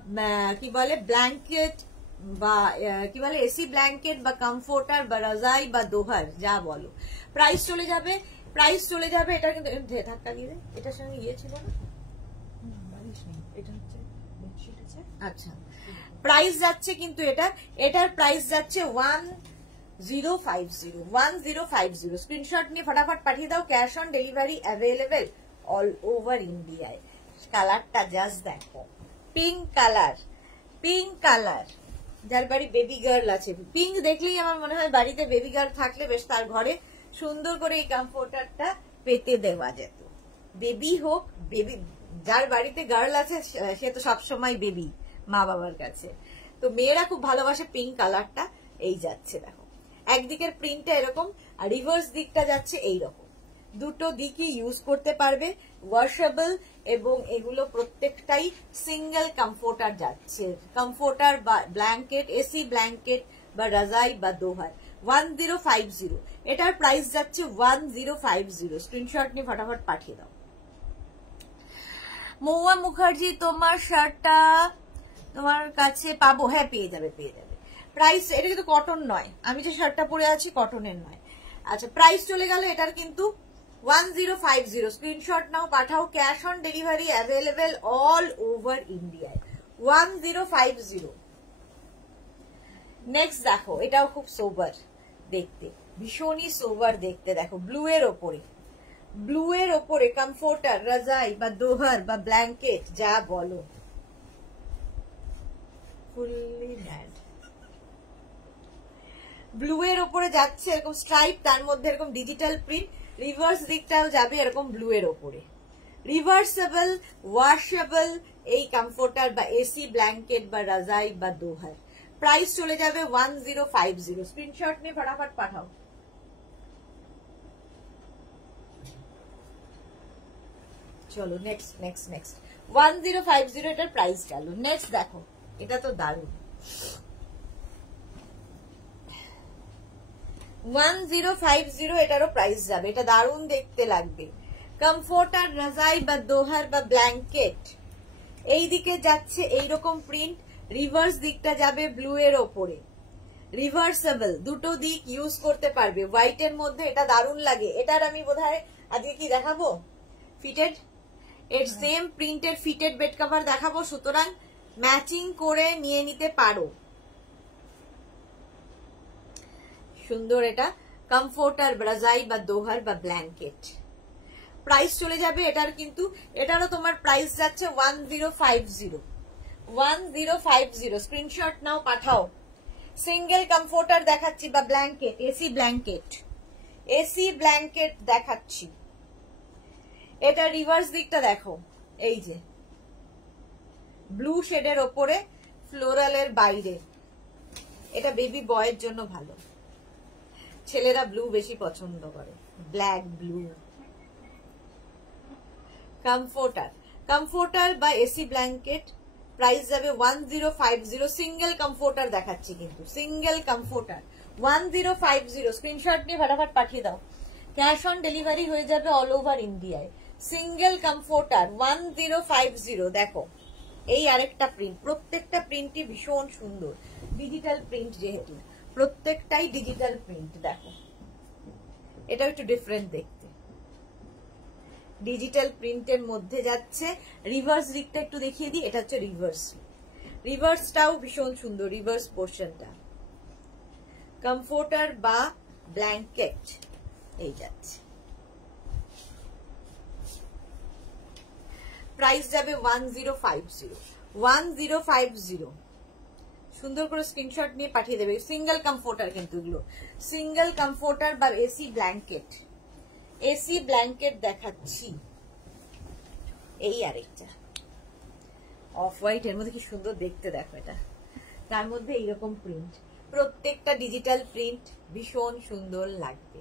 কি বলে ব্ল্যাঙ্কেট, বা কি বলে এসি ব্ল্যাঙ্কেট বা কমফোর্টার বা রাজাই বা দোহার, যা বলো, প্রাইস চলে যাবে এটা কিন্তু ধাক্কা দিয়ে, এটার সঙ্গে ইয়ে ছিল না, এটা হচ্ছে বেডশিট আছে। আচ্ছা, প্রাইস যাচ্ছে কিন্তু এটার প্রাইস যাচ্ছে 1050। স্ক্রিনশট নিয়ে ফটাফট পাঠিয়ে দাও। Cash on delivery available all over ইন্ডিয়ায়। কালারটা জাস্ট দেখো, পিঙ্ক কালার, যার বাড়ি বেবি গার্ল আছে, পিঙ্ক দেখলেই আমার মনে হয় বাড়িতে বেবি গার্ল থাকলে বেশ তার ঘরে সুন্দর করে এই কমফোর্টারটা পেতে দেওয়া যেত। বেবি হোক, বেবি, যার বাড়িতে গার্ল আছে সে তো সবসময় বেবি মা বাবার কাছে। তো মেয়েরা খুব ভালোবাসে পিঙ্ক কালারটা। এই যাচ্ছে দেখো, একদিকের প্রিন্টটা এরকম আর রিভার্স দিকটা যাচ্ছে এইরকম, দুটো দিকই ইউজ করতে পারবে, ওয়াশেবল, এবং এগুলো প্রত্যেকটাই সিঙ্গেল কমফোর্টার যাচ্ছে। কমফোর্টার বা ব্ল্যাঙ্কেট, এসি ব্ল্যাঙ্কেট বা রাজাই বা দোহার। 1050, এটার প্রাইস যাচ্ছে 1050। স্ক্রিনশট নিয়ে ফটাফট পাঠিয়ে দাও। মৌয়া মুখার্জি, তোমার শার্টটা তোমার কাছে পাবো? হ্যাঁ, পেয়ে যাবে। প্রাইস, এটা কিন্তু কটন নয়, আমি যে শার্টটা পরে আছি কটনের নয়। আচ্ছা, প্রাইস চলে গেল এটার কিন্তু 1050। স্ক্রিনশট নাও, পাঠাও। Cash on delivery available all over ইন্ডিয়ায়। 1050। নেক্সট দেখো, এটাও খুব সোবার দেখতে, ভীষণই সোবার দেখতে। দেখো, ব্লু এর ওপরে কমফোর্টার, রাজাই বা দোহার বা ব্ল্যাঙ্কেট, যা বলো, ফুললি ম্যাড। ব্লু এর ওপরে যাচ্ছে এরকম স্ট্রাইপ, তার মধ্যে এরকম ডিজিটাল প্রিন্ট, রিভার্স দিকটাও যাবে এরকম ব্লু এর ওপরে। রিভার্সেবল, ওয়াশেবল এই কমফোর্টার বা এসি ব্ল্যাঙ্কেট বা রাজাই বা দোহার। প্রাইস চলে যাবে 1050। স্ক্রিনশট নিয়ে ফটাফট পাঠাও। চলো নেক্সট 1050 এটার প্রাইস গেল। নেক্সট দেখো, এটা তো দারুণ। 1050 এটারও প্রাইস যাবে, এটা দারুণ দেখতে লাগবে। কমফোর্টার, রাজাই বা দোহার বা ব্ল্যাঙ্কেট, এই দিকে যাচ্ছে এইরকম প্রিন্ট, রিভার্স দিকটা যাবে ব্লু এর ওপরে, রিভার্সেবল, দুটো দিক ইউজ করতে পারবে। হোয়াইট এর মধ্যে এটা দারুণ লাগে। এটার আমি বোধহয় আজকে কি দেখাবো, ফিটেড, এর সেম প্রিন্টের ফিটেড বেড কভার দেখাবো, সুতরাং ম্যাচিং করে নিয়ে নিতে পারো। সুন্দর এটা কমফোর্টার, রাজাই বা দোহার বা ব্ল্যাঙ্কেট। প্রাইস চলে যাবে এটার কিন্তু, এটারও তোমার প্রাইস যাচ্ছে 1050। স্ক্রিনশট নাও, পাঠাও। সিঙ্গেল কমফোর্টার দেখাচ্ছি বা ব্ল্যাঙ্কেট, এসি ব্ল্যাঙ্কেট দেখাচ্ছি। এটা রিভার্স দিকটা দেখো, এই যে ব্লু শেডের ওপরে ফ্লোরালের বাইরে, এটা বেবি বয়ের জন্য ভালো, ছেলেরা ব্লু বেশি পছন্দ করে, ব্ল্যাক ব্লু। কমফোর্টার বা এসি ব্ল্যাঙ্কেট, প্রাইস যাবে 1050। সিঙ্গেল কমফোর্টার দেখাচ্ছি কিন্তু, সিঙ্গেল কমফোর্টার 1050। স্ক্রিনশট নিয়ে ফটাফট পাঠিয়ে দাও। ক্যাশ অন ডেলিভারি হয়ে যাবে অল ওভার ইন্ডিয়ায়। Single comforter 1050। দেখো, এই আরেকটা প্রিন্ট, প্রত্যেকটা প্রিন্টই ভীষণ সুন্দর, ডিজিটাল প্রিন্ট, যেহেতু প্রত্যেকটাই ডিজিটাল প্রিন্ট। দেখো, এটা একটু ডিফারেন্ট দেখতে, ডিজিটাল প্রিন্টের মধ্যে যাচ্ছে। রিভার্স দিকটা একটু দেখিয়ে দিই, এটা হচ্ছে রিভার্সটাও ভীষণ সুন্দর, রিভার্স পোর্শনটা। কমফোর্টার বা ব্ল্যাঙ্কেট, এই যাচ্ছে। প্রাইস যাবে 1050। সুন্দর করে স্ক্রিনশট নিয়ে পাঠিয়ে দেবে। সিঙ্গেল কমফোর্টার কিন্তু এগুলো, সিঙ্গেল কমফোর্টার বা এসি ব্ল্যাঙ্কেট, এসি ব্ল্যাঙ্কেট দেখাচ্ছি, এই আরেকটা অফ হোয়াইট, এর মধ্যে কি সুন্দর দেখতে দেখো এটা, তার মধ্যে এইরকম প্রিন্ট, প্রত্যেকটা ডিজিটাল প্রিন্ট, ভীষণ সুন্দর লাগবে।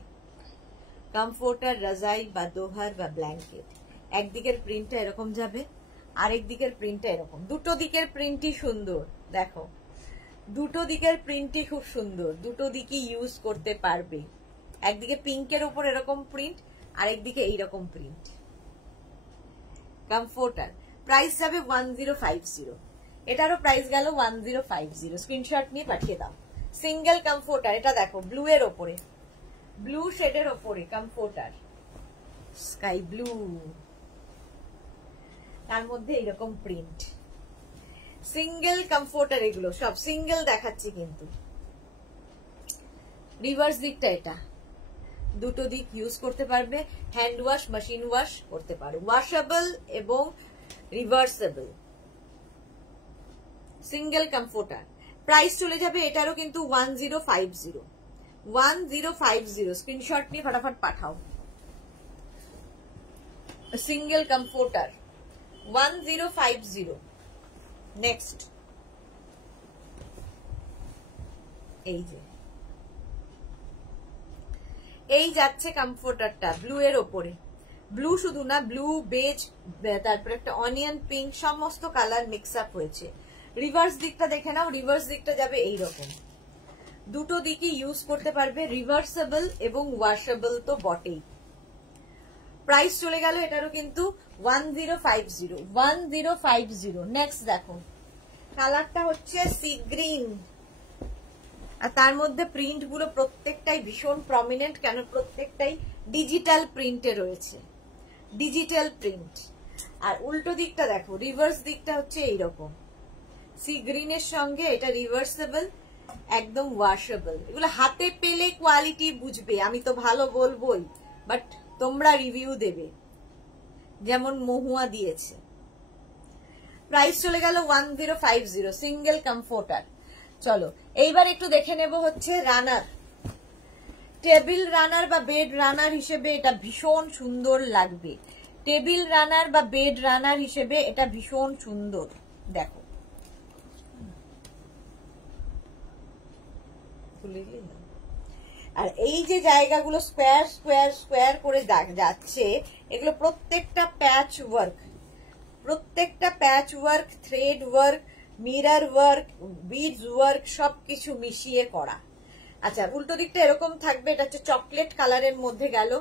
কমফোর্টার, রাজাই বা দোহার বা ব্ল্যাঙ্কেট, একদিকের প্রিন্টটা এরকম যাবে, আরেক দিকের প্রিন্টটা এরকম, দুটো দিকের প্রিন্টই সুন্দর। দেখো দুটো দিকের প্রিন্টই খুব সুন্দর, দুটো দিকই ইউজ করতে পারবে। একদিকে পিঙ্কের উপর এরকম প্রিন্ট, আরেকদিকে এইরকম প্রিন্ট। কমফোর্টার, প্রাইস যাবে 1050, এটারও প্রাইস গেল 1050, স্ক্রিনশট নিয়ে পাঠিয়ে দাও। সিঙ্গেল কমফোর্টার, এটা দেখো ব্লু এর ওপরে, ব্লু শেডের ওপরে কমফোর্টার, স্কাই ব্লু, তার মধ্যে এরকম প্রিন্ট, সিঙ্গেল কমফোর্টার, এগুলো সব সিঙ্গেল দেখাচ্ছি কিন্তু। রিভার্স দিকটা এটা, দুটো দিক ইউজ করতে পারবে, হ্যান্ড ওয়াশ, মেশিন ওয়াশ করতে পারো, ওয়াশেবল এবং রিভার্সেবল। সিঙ্গেল কমফোর্টার, প্রাইস চলে যাবে এটারও কিন্তু 1050, 1050, স্ক্রিনশট নিয়ে ফটাফট পাঠাও। Single comforter 1050। নেক্সট, এই যে এই যাচ্ছে কমফোর্টারটা ব্লু এর ওপরে, ব্লু শুধু না, ব্লু, বেজ, তারপরে একটা অনিয়ন পিঙ্ক, সমস্ত কালার মিক্স আপ হয়েছে। রিভার্স দিকটা দেখে নাও, রিভার্স দিকটা যাবে এইরকম, দুটো দিকই ইউজ করতে পারবে, রিভার্সেবল এবং ওয়াশেবল তো বটেই। প্রাইস চলে গেল এটারও কিন্তু 1050, 1050। নেক্সট দেখো, কালারটা হচ্ছে সি গ্রিন, আর তার মধ্যে প্রিন্ট গুলো প্রত্যেকটাই ভীষণ প্রমিনেন্ট, কেন প্রত্যেকটাই ডিজিটাল প্রিন্টে রয়েছে, ডিজিটাল প্রিন্ট। আর উল্টো দিকটা দেখো, রিভার্স দিকটা হচ্ছে এইরকম, সি গ্রিনের সঙ্গে এটা রিভার্সেবল, একদম ওয়াশেবল। এগুলো হাতে পেলে কোয়ালিটি বুঝবে, আমি তো ভালো বলবোই, বাট তোমরা রিভিউ দেবে, যেমন মহুয়া দিয়েছে। প্রাইস চলে গেল 1050, সিঙ্গেল কমফোর্টার। চলো এইবার একটু দেখে নেব হচ্ছে রানার, টেবিল রানার বা বেড রানার হিসেবে এটা ভীষণ সুন্দর লাগবে, টেবিল রানার বা বেড রানার হিসেবে এটা ভীষণ সুন্দর। দেখো আর এই যে জায়গাগুলো স্কোয়ার স্কোয়ার স্কোয়ার করে যাচ্ছে, এগুলো প্রত্যেকটা প্যাচ ওয়ার্ক, প্রত্যেকটা প্যাচ work, thread work, mirror work, beads work, সবকিছু মিশিয়ে করা। আচ্ছা উল্টো দিকটা এরকম থাকবে, এটা হচ্ছে চকলেট কালারের মধ্যে গেল,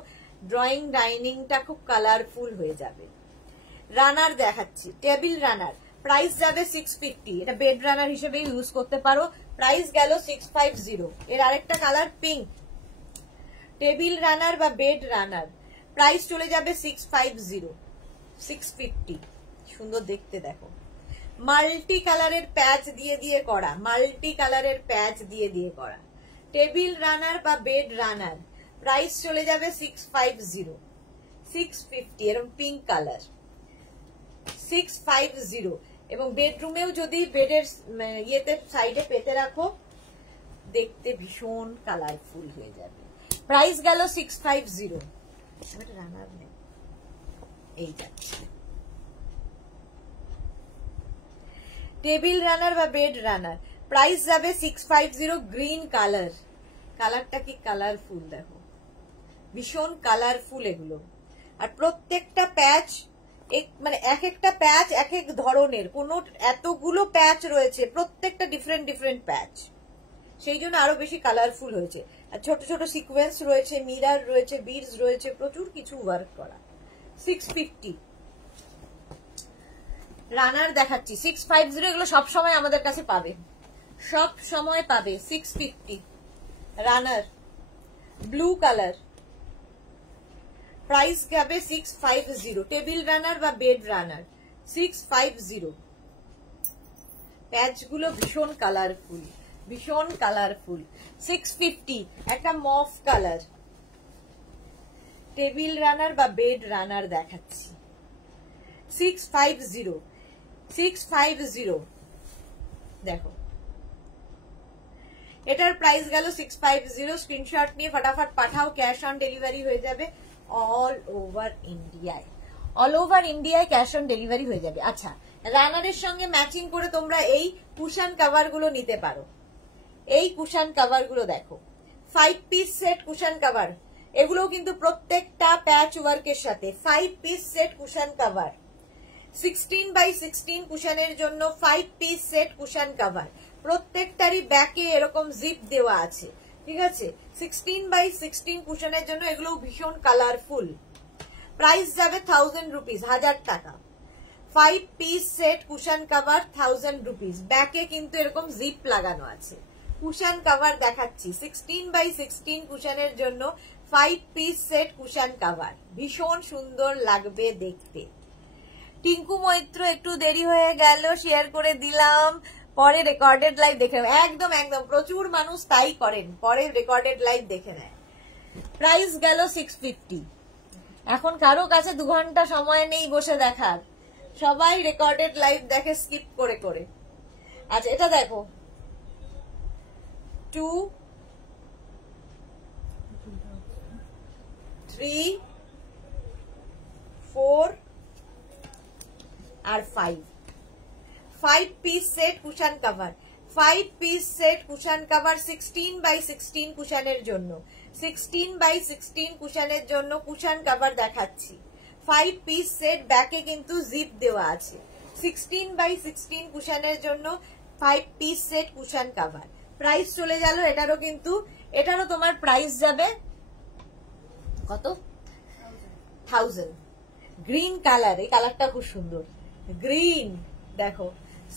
ড্রয়িং ডাইনিংটা খুব কালারফুল হয়ে যাবে। রানার দেখাচ্ছি, টেবিল রানার, প্রাইস যাবে 650, এটা বেড রানার হিসেবে ইউজ করতে পারো, প্রাইস গেল 650। এর আরেকটা কালার পিঙ্ক, টেবিল রানার বা বেড রানার, প্রাইস চলে যাবে 650, 650, সুন্দর দেখতে দেখো, মাল্টি কালারের প্যাচ দিয়ে দিয়ে করা, মাল্টি কালারের প্যাচ দিয়ে দিয়ে করা, টেবিল রানার বা বেড রানার, প্রাইস চলে যাবে 650, 650, এরকম পিঙ্ক কালার 650। এবং বেডরুমেও যদি বেডের ইয়েতে সাইডে পেতে রাখো, দেখতে ভীষণ কালারফুল হয়ে যাবে। প্রাইস গেল 650। রানার নেই, এই যাচ্ছে টেবিল রানার বা বেড রানার, প্রাইস যাবে 650, গ্রিন কালার, কালারটা কি কালারফুল দেখো, ভীষণ কালারফুল এগুলো। আর প্রত্যেকটা প্যাচ মানে এক একটা প্যাচ এক এক ধরনের, কোন এতগুলো প্যাচ রয়েছে, প্রত্যেকটা ডিফারেন্ট ডিফারেন্ট প্যাচ, সেই জন্য আরো বেশি কালারফুল হয়েছে। আর ছোট ছোট সিকোয়েন্স রয়েছে, মিরর রয়েছে, বিডস রয়েছে, প্রচুর কিছু ওয়ার্ক করা। 650 রানার দেখাচ্ছি, 650, এগুলো সবসময় আমাদের কাছে পাবে, সব সময় পাবে। 650 রানার, ব্লু কালার, প্রাইস যাবে 650, টেবিল রানার বা বেড রানার 650। প্যাচগুলো ভীষণ কালারফুল, ভীষণ কালারফুল। 650, একটা মফ কালার, টেবিল রানার বা বেড রানার দেখাচ্ছি, 650, 650। দেখো এটার প্রাইস গেল 650, স্ক্রিনশট নিয়ে ফটাফট পাঠাও, ক্যাশ অন ডেলিভারি হয়ে যাবে। অল ওভার ইন্ডিয়ায়, অল ওভার ইন্ডিয়ায় ক্যাশ অন ডেলিভারি হয়ে যাবে। আচ্ছা, রানারের সঙ্গে ম্যাচিং করে তোমরা এই কুশন কাভার গুলো নিতে পারো। এই কুশন কাভার গুলো দেখো, 5 পিস সেট কুশন কাভার, এগুলো কিন্তু প্রত্যেকটা প্যাচ ওয়ার্কের সাথে 5 piece set cushion cover. 16x16 কুশনের জন্য 5 পিস সেট কুশন কাভার, প্রত্যেকটারই ব্যাকে এরকম জিপ দেওয়া আছে, ঠিক আছে। 16x16 কুশনের জন্য এগুলো ভীষণ কালারফুল। প্রাইস যাবে 1000 রুপিস, 1000 টাকা। 5 piece set cushion cover 1000 rupees, ব্যাকে কিন্তু এরকম জিপ লাগানো আছে। কুশন কাভার দেখাচ্ছি 16x16 কুশনের জন্য 5 পিস সেট কুশন কাভার, ভীষণ সুন্দর লাগবে দেখতে। টিঙ্কু মৈত্র একটু দেরি হয়ে গেল, শেয়ার করে দিলাম, পরে রেকর্ডেড লাইভ দেখে নেবে। একদম একদম, প্রচুর মানুষ তাই করেন, পরে রেকর্ডেড লাইভ দেখে নেয়। প্রাইস গেল 650। এখন কারো কাছে 2 ঘন্টা সময় নেই বসে দেখার, সবাই রেকর্ডেড লাইভ দেখে স্কিপ করে করে। আচ্ছা, এটা দেখো 2 3 4 আর 5 piece set cushion cover. 5 piece set cushion cover 16x16 কুশনের জন্য, 16x16 কুশনের জন্য কুশন কাভার দেখাচ্ছি। 5 পিস সেট, ব্যাকে কিন্তু জিপ দেওয়া আছে। 16x16 কুশনের জন্য 5 piece set cushion cover. Price চলে গেল এটারও, কিন্তু এটারও তোমার প্রাইস যাবে কত? 1000। গ্রিন কালার, এই কালারটা খুব সুন্দর, গ্রিন দেখো।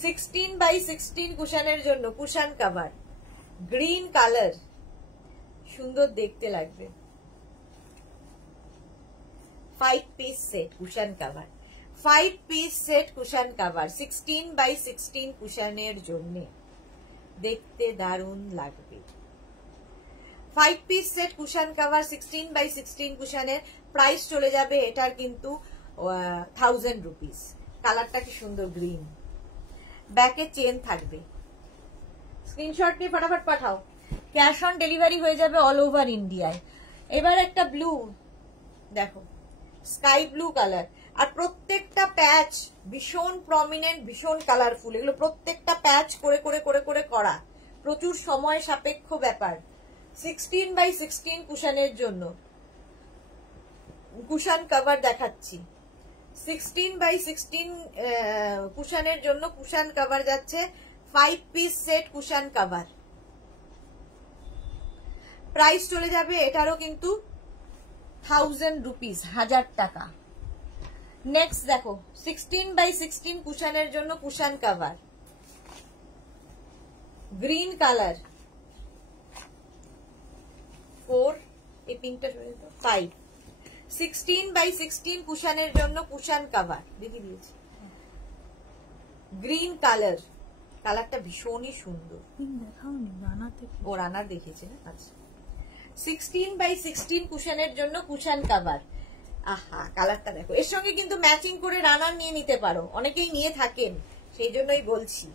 16x16 কুশনের জন্য কুশন কাভার, গ্রিন কালার, সুন্দর দেখতে লাগবে। 5 piece set cushion cover, 5 piece set cushion cover 16x16 কুশনের জন্য, দেখতে দারুণ লাগবে। 5 piece set cushion cover 16x16 কুশনের প্রাইস চলে যাবে এটার কিন্তু 1000 রুপিস। কালারটা কি সুন্দর, গ্রিন, ব্যাকে চেন থাকবে। স্ক্রিনশট নিয়ে ফটাফট পাঠাও, ক্যাশ অন ডেলিভারি হয়ে যাবে অল ওভার ইন্ডিয়ায়। এবার একটা ব্লু দেখো, স্কাই ব্লু কালার, আর প্রত্যেকটা প্যাচ ভীষণ প্রমিনেন্ট, ভীষণ কালারফুল। এগুলো প্রত্যেকটা প্যাচ করে করে করে করে করা, প্রচুর সময় সাপেক্ষ ব্যাপার। 16x16 কুশনের জন্য কুশন কাভার দেখাচ্ছি। 16x16 কুশনের জন্য কুশন কাভার যাচ্ছে 5 piece set cushion cover. Price চলে যাবে এটারও কিন্তু 1000 রুপিস, 1000 টাকা। নেক্সট দেখো 16x16 কুশনের জন্য কুশন কাভার, গ্রিন কালার, 4, এই পিঙ্কটা 5। 16x16 কুশনের জন্য কুশন কাভার দেখি দিয়েছি, গ্রিন কালার, কালারটা ভীষণই সুন্দর। ও রানার দেখেছে না? আচ্ছা, 16x16 কুশনের জন্য কুশন কাভার। আহা, কালারটা দেখো, এর সঙ্গে কিন্তু ম্যাচিং করে রানার নিয়ে নিতে পারো, অনেকেই নিয়ে থাকেন, সেই জন্যই বলছি।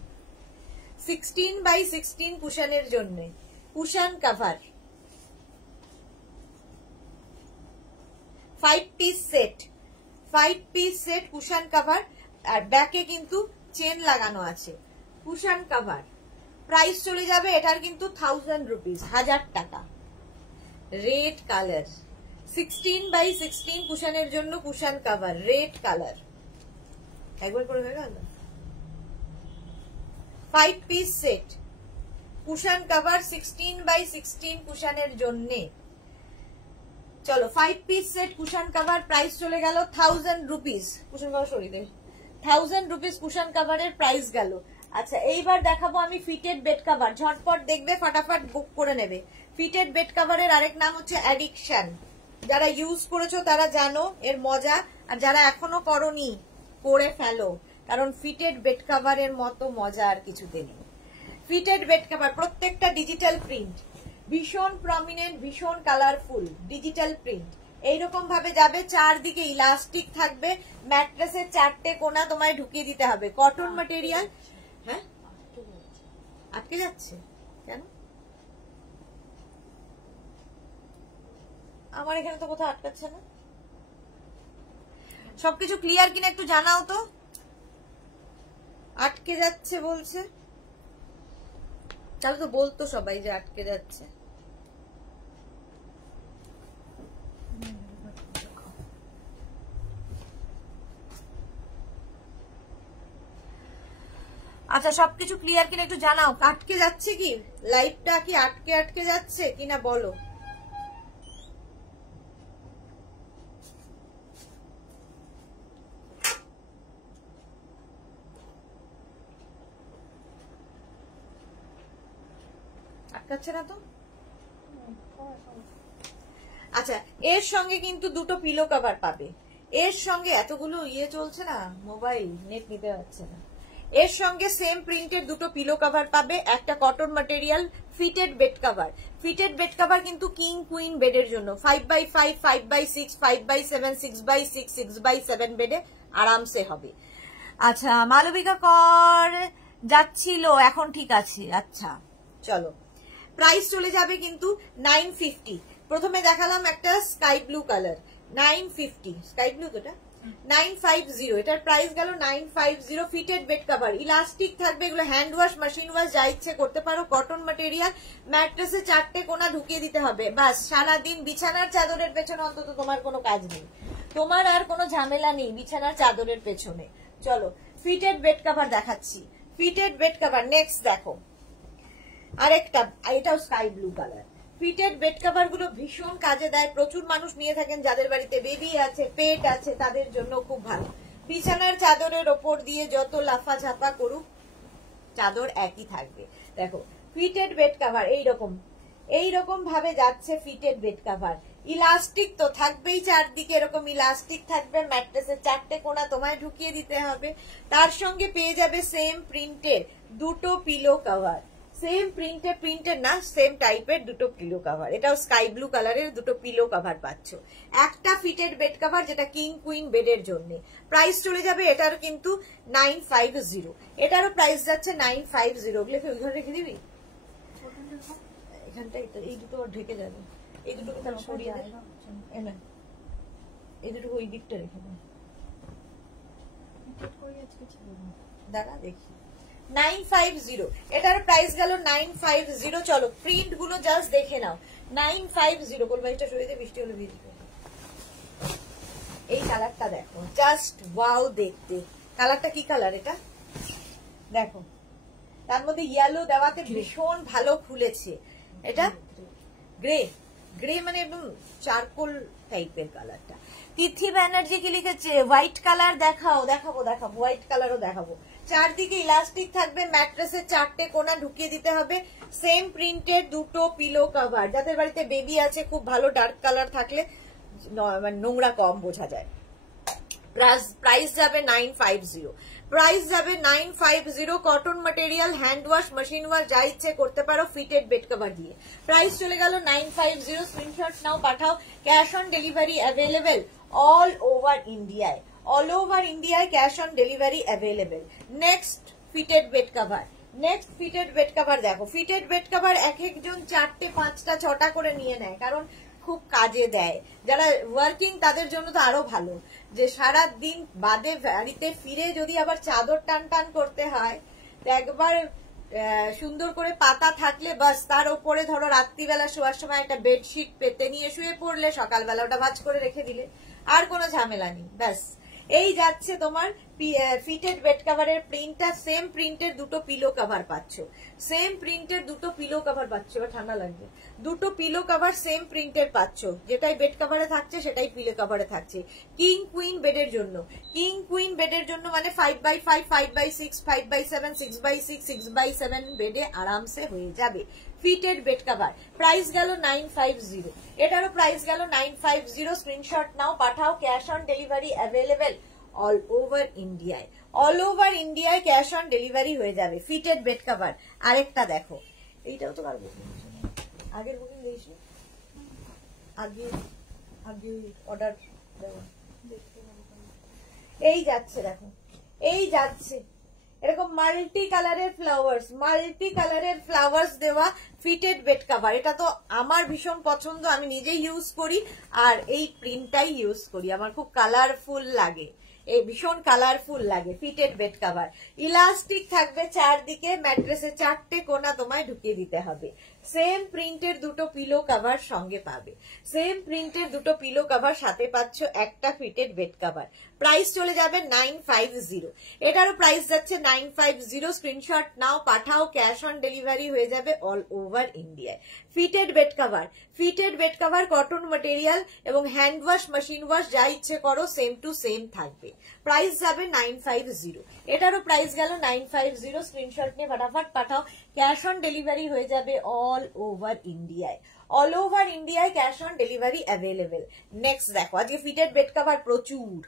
16x16 কুশনের জন্য cushion cover, 5 piece set, 5 piece set cushion cover, আর ব্যাকে কিন্তু চেন লাগানো আছে। কুশন কাভার প্রাইস চলে যাবে এটার কিন্তু 1000 রুপিস, 1000 টাকা। রেড কালার, 16x16 কুশনের জন্য কুশন কাভার, রেড কালার, একবার করে হয়ে গেল। 5 piece set cushion cover 16x16 কুশনের জন্য। চলো 5 piece set cushion cover price চলে গেল 1000 রুপিস। কুশন কাভার সরিয়ে দে, 1000 রুপিস কুশন কাভারের প্রাইস গেল। আচ্ছা, এইবার দেখাবো আমি ফিটেড বেড কাভার, ঝটপট দেখবে, ফটাফট বুক করে নেবে। ফিটেড বেড কাভারের আরেক নাম হচ্ছে অ্যাডিকশন। যারা ইউজ করেছো তারা জানো এর মজা, আর যারা এখনো করোনি করে ফেলো, কারণ ফিটেড বেড কাভারের মতো মজা আর কিছুতে নেই। ফিটেড বেড কাভার প্রত্যেকটা ডিজিটাল প্রিন্ট, ভীষণ প্রমিনেন্ট, ভীষণ কালারফুল ডিজিটাল প্রিন্ট। এইরকম ভাবে যাবে, চারদিকে ইলাস্টিক থাকবে, ম্যাট্রেসের 4টে কোনা তোমায় ঢুকিয়ে দিতে হবে, কটন ম্যাটেরিয়াল। হ্যাঁ, আটকে যাচ্ছে কেন? আমার এখানে তো কোথাও আটকাচ্ছে না। সবকিছু ক্লিয়ার কিনা একটু জানাও তো। আটকে যাচ্ছে বলছে, তাহলে তো বলতো সবাই যে আটকে যাচ্ছে। আচ্ছা সবকিছু ক্লিয়ার কিনা একটু জানাও। আটকে যাচ্ছে কি লাইভটা, কি আটকে যাচ্ছে কিনা বলো। আটকাচ্ছে না তো? আচ্ছা এর সঙ্গে কিন্তু দুটো পিলো কভার পাবে। এর সঙ্গে এতগুলো চলছে না, মোবাইল নেট নিতে পারছে না। এর সঙ্গে সেম প্রিন্টের দুটো পিলো কভার পাবে, একটা cotton material fitted bed cover. Fitted bed cover কিন্তু কিং কুইন বেডের জন্য 5x5, 5x6, 5x7, 6x6, 6x7 বেডে আরামসে হবে। আচ্ছা মালবিকা কর যাচ্ছিল, এখন ঠিক আছে। আচ্ছা চলো, প্রাইস চলে যাবে কিন্তু 950। প্রথমে দেখালাম একটা sky blue colour, 950 sky blue, তোটা 950, এটার প্রাইস গেল 950। ফিটেড বেড কভার, ইলাস্টিক থাকবে, এগুলো হ্যান্ড ওয়াশ মেশিন ওয়াশ যা ইচ্ছে করতে পারো। কটন ম্যাটেরিয়াল, ম্যাট্রেসে 4টে কোনা ঢুকিয়ে দিতে হবে, বাস সারাদিন বিছানার চাদরের পেছনে অন্তত তোমার কোনো কাজ নেই, তোমার আর কোনো ঝামেলা নেই বিছানার চাদরের পেছনে। চলো ফিটেড বেড কভার দেখাচ্ছি, ফিটেড বেড কভার। নেক্সট দেখো আরেকটা, এটাও sky blue colour. Fitted bed cover গুলো ভীষণ কাজে দেয়, প্রচুর মানুষ নিয়ে থাকেন যাদের বাড়িতে বেবি আছে, পেট আছে, তাদের জন্য খুব ভালো। বিছানার চাদরের ওপর দিয়ে যত লাফা ঝাপা করুক চাদর একই থাকবে। দেখো ফিটেড বেড কভার এইরকম ভাবে যাচ্ছে ফিটেড বেড কভার। ইলাস্টিক তো থাকবেই, চারদিকে এরকম ইলাস্টিক থাকবে, ম্যাট্রেসের 4টে কোনা তোমায় ঢুকিয়ে দিতে হবে। তার সঙ্গে পেয়ে যাবে সেম প্রিন্টের দুটো পিলো কভার, সেম প্রিন্টের না, সেম টাইপের দুটো পিলো কভার। এটাও স্কাই ব্লু কালারের দুটো পিলো কভার পাচ্ছ। একটা ফিটেড বেড কভার যেটা কিং কুইন বেডের জন্য। প্রাইস চলে যাবে এটার কিন্তু 950, এটারও প্রাইস যাচ্ছে 950। ওগুলো ওইখানে রেখে দিবি, এখানটাই তো এই দুটো ঢেকে যাবে, এই দুটোকে তাহলে সরিয়ে দে, এই দুটো ওই দিকটা রেখে দে, দাঁড়া দেখি। 950, এটার প্রাইস গেল 950। চলো প্রিন্ট গুলো জাস্ট দেখে নাও। 950 বলবো, এটা সরিয়ে দিয়ে বৃষ্টি হলে ভিজবে। এই কালারটা দেখো, জাস্ট ওয়াও দেখতে। কালারটা কি কালার এটা দেখো, তার মধ্যে ইয়েলো দেওয়াতে ভীষণ ভালো খুলেছে। এটা গ্রে মানে একদম চারকোল টাইপের কালারটা। তিথি ব্যানার্জি কি লিখেছে, হোয়াইট কালার দেখাবো হোয়াইট কালারও দেখাবো। চারদিকে ইলাস্টিক থাকবে, ম্যাট্রেসের 4টে কোনা ঢুকিয়ে দিতে হবে, সেম প্রিন্টের দুটো পিলো কভার। যাদের বাড়িতে বেবি আছে খুব ভালো ডার্ক কালার থাকলে নোংরা কম বোঝা যায়। প্রাইস যাবে 950, প্রাইস যাবে 950। Cotton material, hand wash machine wash যা ইচ্ছে করতে পারো ফিটেড বেড কভার দিয়ে। প্রাইস চলে গেল 950। স্ক্রিনশট নাও, পাঠাও। Cash on delivery available all over ইন্ডিয়ায়, অল ওভার ইন্ডিয়ায় cash on delivery available. Next fitted bed cover, next fitted bed cover দেখো। ফিটেড বেড কভার এক একজন 4টে 5টা 6টা করে নিয়ে নেয়, কারণ খুব কাজে দেয়। যারা ওয়ার্কিং তাদের জন্য তো আরো ভালো, যে সারা দিন বাদে বাড়িতে ফিরে যদি আবার চাদর টান করতে হয়, তো একবার সুন্দর করে পাতা থাকলে বাস, তার উপরে ধরো রাত্রিবেলা শোয়ার সময় একটা বেডশিট পেতে নিয়ে শুয়ে পড়লে, সকালবেলা ওটা ভাঁজ করে রেখে দিলে, আর কোনো ঝামেলা নেই। ব্যাস এই যাচ্ছে তোমার ফিটেড বেড কভারের প্রিন্টটা। সেম প্রিন্টের দুটো পিলো কভার পাচ্ছ, সেম প্রিন্টের দুটো পিলো কভার পাচ্ছ। ঠান্ডা লাগবে, দুটো পিলো কভার সেম প্রিন্টের পাচ্ছ, যেটাই বেড কভারে থাকছে সেটাই পিলো কভারে থাকছে। কিং কুইন বেডের জন্য, কিং কুইন বেডের জন্য মানে 5x5, 5x6, 5x7, 6x6, 6x7 বেডে আরামসে হয়ে যাবে ফিটেড বেড কভার। প্রাইস গেল 950, এটারও প্রাইস গেল 950। স্ক্রিনশট নাও, পাঠাও। Cash on delivery available all over ইন্ডিয়ায়, অল ওভার ইন্ডিয়ায় ক্যাশ অন ডেলিভারি হয়ে যাবে ফিটেড বেড কভার। আরেকটা দেখো, এইটাও তো পারবো, আগের বুকিং দিয়েছি, আগে অর্ডার দেওয়া। এই যাচ্ছে দেখো, এই যাচ্ছে, এরকম মাল্টি কালারের ফ্লাওয়ার্স দেওয়া ফিটেড বেড কভার। এটা তো আমার ভীষণ পছন্দ, আমি নিজেই ইউজ করি আর এই প্রিন্টটাই ইউজ করি, আমার খুব কালারফুল লাগে, এই ভীষণ কালারফুল লাগে। ফিটেড বেড কভার, ইলাস্টিক থাকবে চারদিকে, ম্যাট্রেসে 4টে কোনা তোমায় ঢুকিয়ে দিতে হবে। সেম প্রিন্টের দুটো পিলো কভার সঙ্গে পাবে, সেম প্রিন্টের দুটো পিলো কভার সাথে পাচ্ছ একটা ফিটেড বেড কভার। প্রাইস চলে যাবে 950, এটারও প্রাইস যাচ্ছে 950। স্ক্রিনশট নাও, পাঠাও, ক্যাশ অন ডেলিভারি হয়ে যাবে অল ওভার ইন্ডিয়ায়। Fitted bed cover cotton material এবং হ্যান্ড ওয়াশ, মেশিন ওয়াশ যা ইচ্ছে করো সেম টু সেম থাকবে। প্রাইস যাবে 950, এটারও প্রাইস গেল 950। স্ক্রিনশট নিয়ে ফটাফট পাঠাও, ক্যাশ অন ডেলিভারি হয়ে যাবে অল ওভার ইন্ডিয়ায়। অল ওভার ইন্ডিয়ায় cash on delivery available. Next দেখো, আজকে ফিটেড বেড কভার প্রচুর,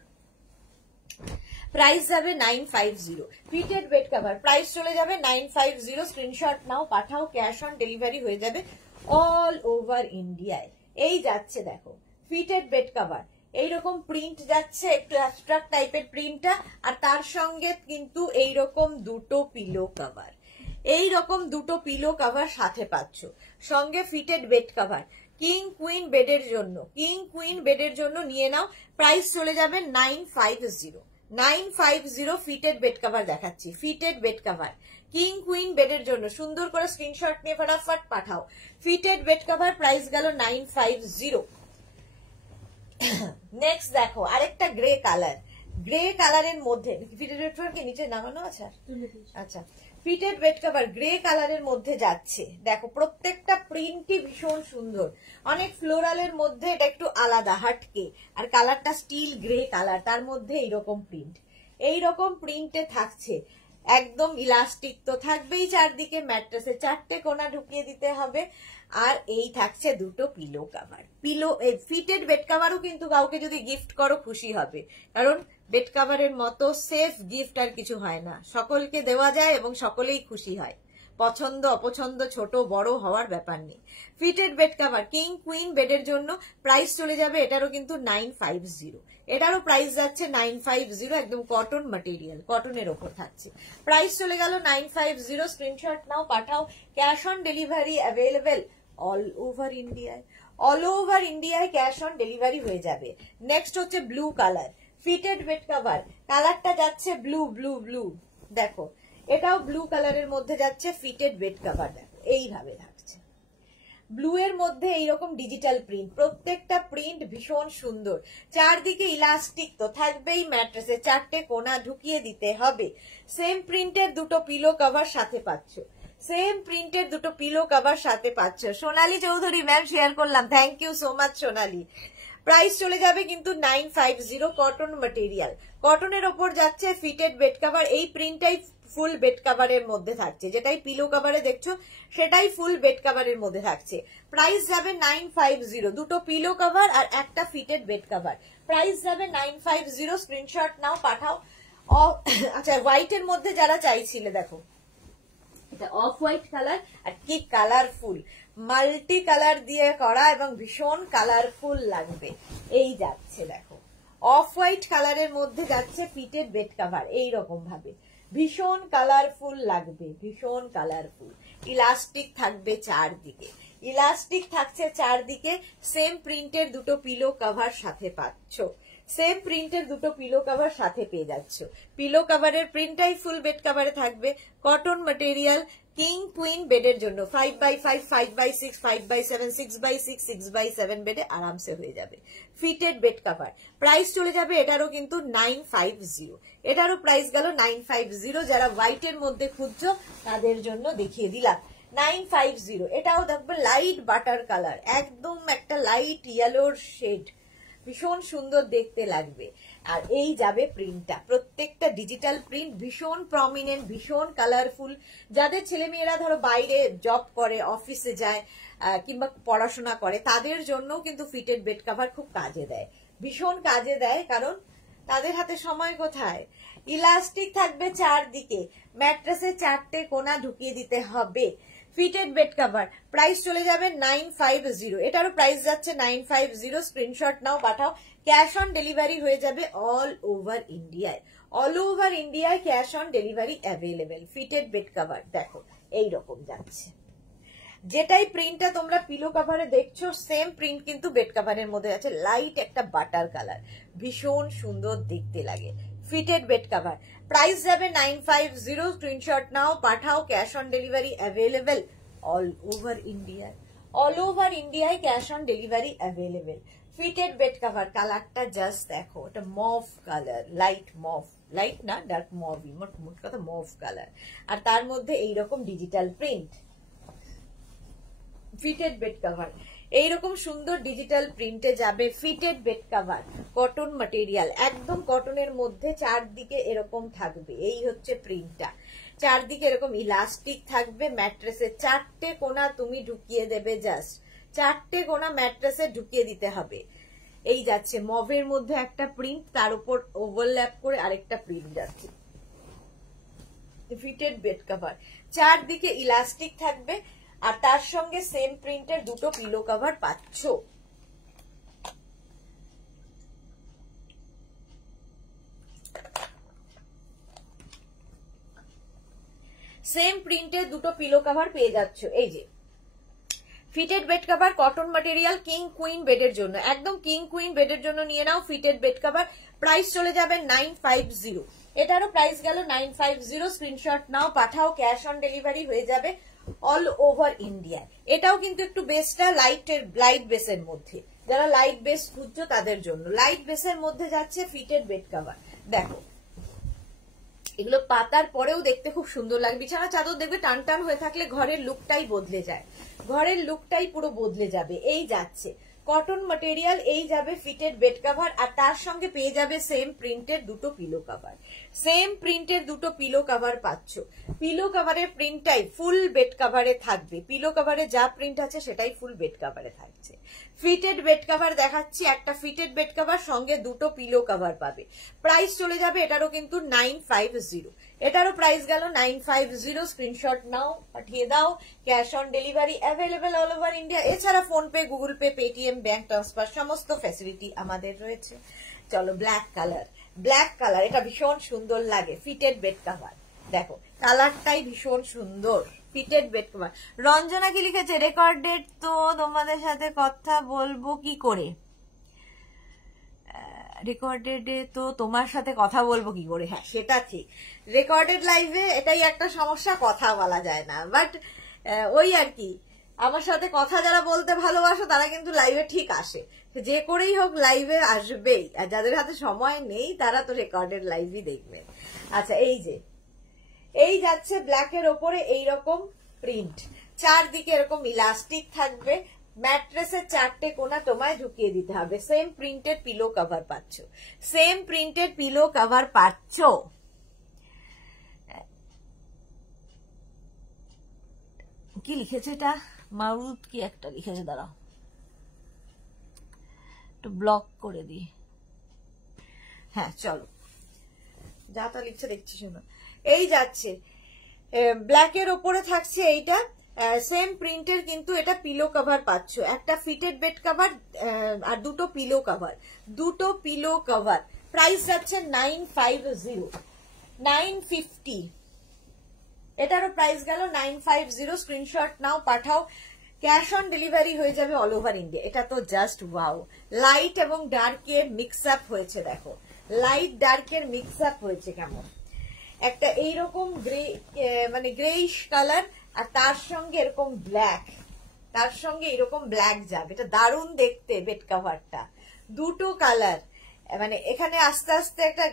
প্রাইস যাবে 950। ফিটেড বেড কভার প্রাইস চলে যাবে 950। স্ক্রিনশট নাও, পাঠাও, ক্যাশ অন ডেলিভারি হয়ে যাবে অল ওভার ইন্ডিয়ায়। এই যাচ্ছে দেখো ফিটেড বেড কভার, এইরকম প্রিন্ট যাচ্ছে, একটু অ্যাবস্ট্রাক্ট টাইপের প্রিন্টটা, আর তার সঙ্গে কিন্তু এইরকম দুটো পিলো কভার, এইরকম দুটো পিলো কভার সাথে পাচ্ছ, সঙ্গে fitted bed cover. King queen বেডের জন্য নিয়ে নাও। প্রাইস চলে যাবে 950 ফিটেড বেড কভার দেখাচ্ছি, fitted bed cover king queen বেডের জন্য। সুন্দর করে স্ক্রিনশট নিয়ে ফটাফট পাঠাও। ফিটেড বেড কভার প্রাইস গেল 950। নেক্সট দেখো আরেকটা গ্রে কালারের মধ্যে, ফিটেড বেড কভার কি নিচে নামানো আছে? আচ্ছা, ফিটেড বেড কভার গ্রে কালারের মধ্যে যাচ্ছে, দেখো প্রত্যেকটা প্রিন্টই ভীষণ সুন্দর, অনেক ফ্লোরালের মধ্যে, এটা একটু আলাদা হাটকে, আর কালারটা স্টিল গ্রে কালার, তার মধ্যে এইরকম প্রিন্টে থাকছে। একদম ইলাস্টিক তো থাকবেই চারদিকে, ম্যাট্রেসে 4টে কোনা ঢুকিয়ে দিতে হবে, আর এই থাকছে দুটো পিলো কভার। ফিটেড বেড কভারও কিন্তু কাউকে যদি গিফট করো খুশি হবে, কারণ বেড কভারের মতো সেফ গিফট আর কিছু হয় না, সকলকে দেওয়া যায় এবং সকলেই খুশি হয়, পছন্দ অপছন্দ ছোট বড় হওয়ার ব্যাপার নেই। Fitted bed cover king queen বেডের জন্য প্রাইস চলে যাবে, এটারও কিন্তু 950, এটারও প্রাইস যাচ্ছে 950, একদম কটন ম্যাটেরিয়াল, কটনের ওপর থাকছে। প্রাইস চলে গেল 950। স্ক্রিনশট নাও, পাঠাও, cash on delivery available all over ইন্ডিয়ায় ক্যাশ অন ডেলিভারি হয়ে যাবে। নেক্সট হচ্ছে blue colour fitted bed cover, কালারটা যাচ্ছে ব্লু, দেখো এটাও ব্লু কালারের মধ্যে যাচ্ছে ফিটেড বেড কভার, দেখো এইভাবে থাকছে ব্লু এর মধ্যে এইরকম ডিজিটাল প্রিন্ট, প্রত্যেকটা প্রিন্ট ভীষণ সুন্দর, চারদিকে ইলাস্টিক তো থাকবেই, ম্যাট্রেসে 4টে কোনা ঢুকিয়ে দিতে হবে। সেম প্রিন্টের দুটো পিলো কভার সাথে পাচ্ছ, সোনালী চৌধুরী ম্যাম শেয়ার করলাম, thank you so much Sonali. Price চলে যাবে কিন্তু 950, কটন ম্যাটেরিয়াল, কটনের ওপর যাচ্ছে ফিটেড বেড কভার। এই প্রিন্টটাই ফুল বেড কভারের মধ্যে থাকছে, যেটাই পিলো কভারে দেখছো সেটাই ফুল বেড কভারের মধ্যে থাকছে। প্রাইস যাবে 950, দুটো পিলো কভার আর একটা ফিটেড বেড কভার, প্রাইস যাবে 950। স্ক্রিনশট নাও, পাঠাও। আচ্ছা, হোয়াইটের মধ্যে যারা চাইছিলে, দেখো এটা অফ হোয়াইট কালার, আর কি কালারফুল, মাল্টি কালার দিয়ে করা এবং ভীষণ কালারফুল লাগবে। এই যাচ্ছে দেখো অফ হোয়াইট কালারের মধ্যে যাচ্ছে ফিটেড বেড কভার, এইরকম ভাবে ভীষণ কালারফুল লাগবে, ভীষণ কালারফুল। ইলাস্টিক থাকবে চারদিকে, সেম প্রিন্টের দুটো পিলো কভার সাথে পাচ্ছ, পেয়ে যাচ্ছ। পিলো কভারের প্রিন্টটাই ফুল বেড কভারে থাকবে, কটন ম্যাটেরিয়াল, কিং কুইন বেডের জন্য 5x5, 5x6, 5x7, 6x6, 6x7 বেডে আরামসে হয়ে যাবে। ফিটেড বেড কভার প্রাইস চলে যাবে, এটারও কিন্তু 950, এটারও প্রাইস গেল 950। যারা হোয়াইটের মধ্যে খুঁজছো তাদের জন্য দেখিয়ে দিলাম 950। এটাও দেখবে লাইট বাটার কালার, একদম একটা লাইট ইয়েলোর শেড, ভীষণ সুন্দর দেখতে লাগবে। আর এই যাবে প্রিন্টটা, প্রত্যেকটা ডিজিটাল প্রিন্ট, ভীষণ প্রমিনেন্ট, ভীষণ কালারফুল। যাদের ছেলেমেয়েরা ধরো বাইরে জব করে, অফিসে যায় কিংবা পড়াশোনা করে, তাদের জন্য কিন্তু ফিটেড বেড কভার খুব কাজে দেয়, ভীষণ কাজে দেয়, কারণ তাদের হাতে সময় কোথায়। ইলাস্টিক থাকবে চারদিকে, ম্যাট্রেসে 4টে কোনা ঢুকিয়ে দিতে হবে। ফিটেড বেড কভার প্রাইস চলে যাবে 950, এটারও প্রাইস যাচ্ছে 950। স্ক্রিনশট নাও, পাঠাও, ক্যাশ অন ডেলিভারি হয়ে যাবে অল ওভার ইন্ডিয়ায়। অল ওভার ইন্ডিয়ায় cash on delivery available. Fitted bed cover দেখো এইরকম যাচ্ছে, যেটাই প্রিন্টটা তোমরা পিলো কভারে দেখছো সেম প্রিন্ট কিন্তু বেড কভারের মধ্যে আছে। লাইট একটা বাটার কালার, ভীষণ সুন্দর দেখতে লাগে। ফিটেড বেড কভার, প্রাইস যাবে 950। স্ক্রিনশট নাও, পাঠাও, cash on delivery available all over ইন্ডিয়ায়। অল ওভার ইন্ডিয়ায় cash on delivery available. Fitted bed cover, কালারটা জাস্ট দেখো, এটা mauve colour, light mauve, light না ডার্ক মভই, মোট কথা মভ কালার, আর তার মধ্যে এইরকম digital print. Fitted bed cover এইরকম সুন্দর ডিজিটাল প্রিন্টে যাবে। Fitted bed cover, cotton material, একদম কটনের মধ্যে, চারদিকে এরকম থাকবে, এই হচ্ছে প্রিন্টটা। চারদিকে এরকম ইলাস্টিক থাকবে, ম্যাট্রেসের চারটে কোণা তুমি ঢুকিয়ে দেবে, জাস্ট চারটে কোণা ম্যাট্রেসে ঢুকিয়ে দিতে হবে। এই যাচ্ছে মভের মধ্যে একটা প্রিন্ট, তার উপর ওভারল্যাপ করে আরেকটা প্রিন্ট যাচ্ছে। ফিটেড বেড কভার, চারদিকে ইলাস্টিক থাকবে, আর তার সঙ্গে সেম প্রিন্টের দুটো পিলো কভার পাচ্ছ। সেম প্রিন্টের দুটো পিলো কভার পেয়ে যাচ্ছ। এই যে fitted bed cover, cotton material, king queen বেডের জন্য, একদম কিং কুইন বেডের জন্য নিয়ে নাও ফিটেড বেড কভার। প্রাইস চলে যাবে 950। এটারও প্রাইস গেল 950। স্ক্রিনশট নাও, পাঠাও, ক্যাশ অন ডেলিভারি হয়ে যাবে অল ওভার ইন্ডিয়া। এটাও কিন্তু একটু বেসটা লাইট বেসের মধ্যে, যারা লাইট বেস খুঁজছো তাদের জন্য লাইট বেসের মধ্যে যাচ্ছে ফিটেড বেড কভার। দেখো এগুলো পাতার পরেও দেখতে খুব সুন্দর লাগে। বিছানা চাদর দেখবে টান টান হয়ে থাকলে ঘরের লুকটাই বদলে যায়, ঘরের লুকটাই পুরো বদলে যাবে। এই যাচ্ছে কটন ম্যাটেরিয়াল, এই যাবে ফিটেড বেড কভার, আর তার সঙ্গে পেয়ে যাবে সেম প্রিন্টের দুটো পিলো কভার। সেম প্রিন্টের দুটো পিলো কভার পাচ্ছ। পিলো কভারের প্রিন্টটাই ফুল বেড কভারে থাকবে, পিলো কভারে যা প্রিন্ট আছে সেটাই ফুল বেড কভারে থাকছে। ফিটেড বেড কভার দেখাচ্ছি, একটা ফিটেড বেড কভার সঙ্গে দুটো পিলো কভার পাবে। প্রাইস চলে যাবে এটারও কিন্তু 950। এটারও প্রাইস গেল 950। স্ক্রিনশট নাও, পাঠিয়ে দাও, cash on delivery available all over India. এছাড়া PhonePe, Google Pay, Paytm, bank transfer সমস্ত ফ্যাসিলিটি আমাদের রয়েছে। চলো ব্ল্যাক কালার, ব্ল্যাক কালার এটা ভীষণ সুন্দর লাগে। ফিটেড বেড কভার দেখো, কালারটাই ভীষণ সুন্দর। Fitted bed cover. রঞ্জনা কি লিখেছে, রেকর্ডেড তো তোমাদের সাথে কথা বলবো কি করে, রেকর্ডেডে তো তোমার সাথে কথা বলবো কি করে। হ্যাঁ সেটা ঠিক, রেকর্ডেড লাইভে এটাই একটা সমস্যা, কথা বলা যায় না, বাট ওই আর কি, আমার সাথে কথা যারা বলতে ভালোবাসো তারা কিন্তু লাইভে ঠিক আসে, যে করেই হোক লাইভে আসবেই, আর যাদের হাতে সময় নেই তারা তো রেকর্ডেড লাইভই দেখবে। আচ্ছা এই যে এই যাচ্ছে ব্ল্যাকের ওপরে এইরকম প্রিন্ট, চারদিকে এরকম ইলাস্টিক থাকবে, ম্যাট্রেসের চারটে কোণা তোমায় ঢুকিয়ে দিতে হবে। সেম প্রিন্টেড পিলো কভার পাচ্ছ, সেম প্রিন্টেড পিলো কভার পাচ্ছ। কি লিখেছে এটা, মারুত কি একটা লিখেছে, দাঁড়াও একটু ব্লক করে দিই। হ্যাঁ চলো, যা তা লিখছে দেখছি শোনো। এই যাচ্ছে ব্ল্যাকের ওপরে থাকছে এইটা, সেম প্রিন্টের কিন্তু এটা পিলো কভার পাচ্ছ, একটা ফিটেড বেড কভার আর দুটো পিলো কভার, দুটো পিলো কভার। প্রাইস যাচ্ছে 950, 950। এটারও প্রাইস গেল 950। স্ক্রিনশট নাও, পাঠাও, ক্যাশ অন ডেলিভারি হয়ে যাবে অল ওভার ইন্ডিয়া। এটা তো জাস্ট ওয়াও, লাইট এবং ডার্কের মিক্স আপ হয়েছে, দেখো লাইট ডার্কের মিক্স আপ হয়েছে কেমন, একটা এইরকম গ্রে মানে গ্রেইশ কালার, আর তার সঙ্গে এরকম ব্ল্যাক, তার সঙ্গে এরকম ব্ল্যাক যাবে, এটা দারুণ দেখতে বেড কভারটা। দুটো কালার, মানে এখানে আস্তে আস্তে একটা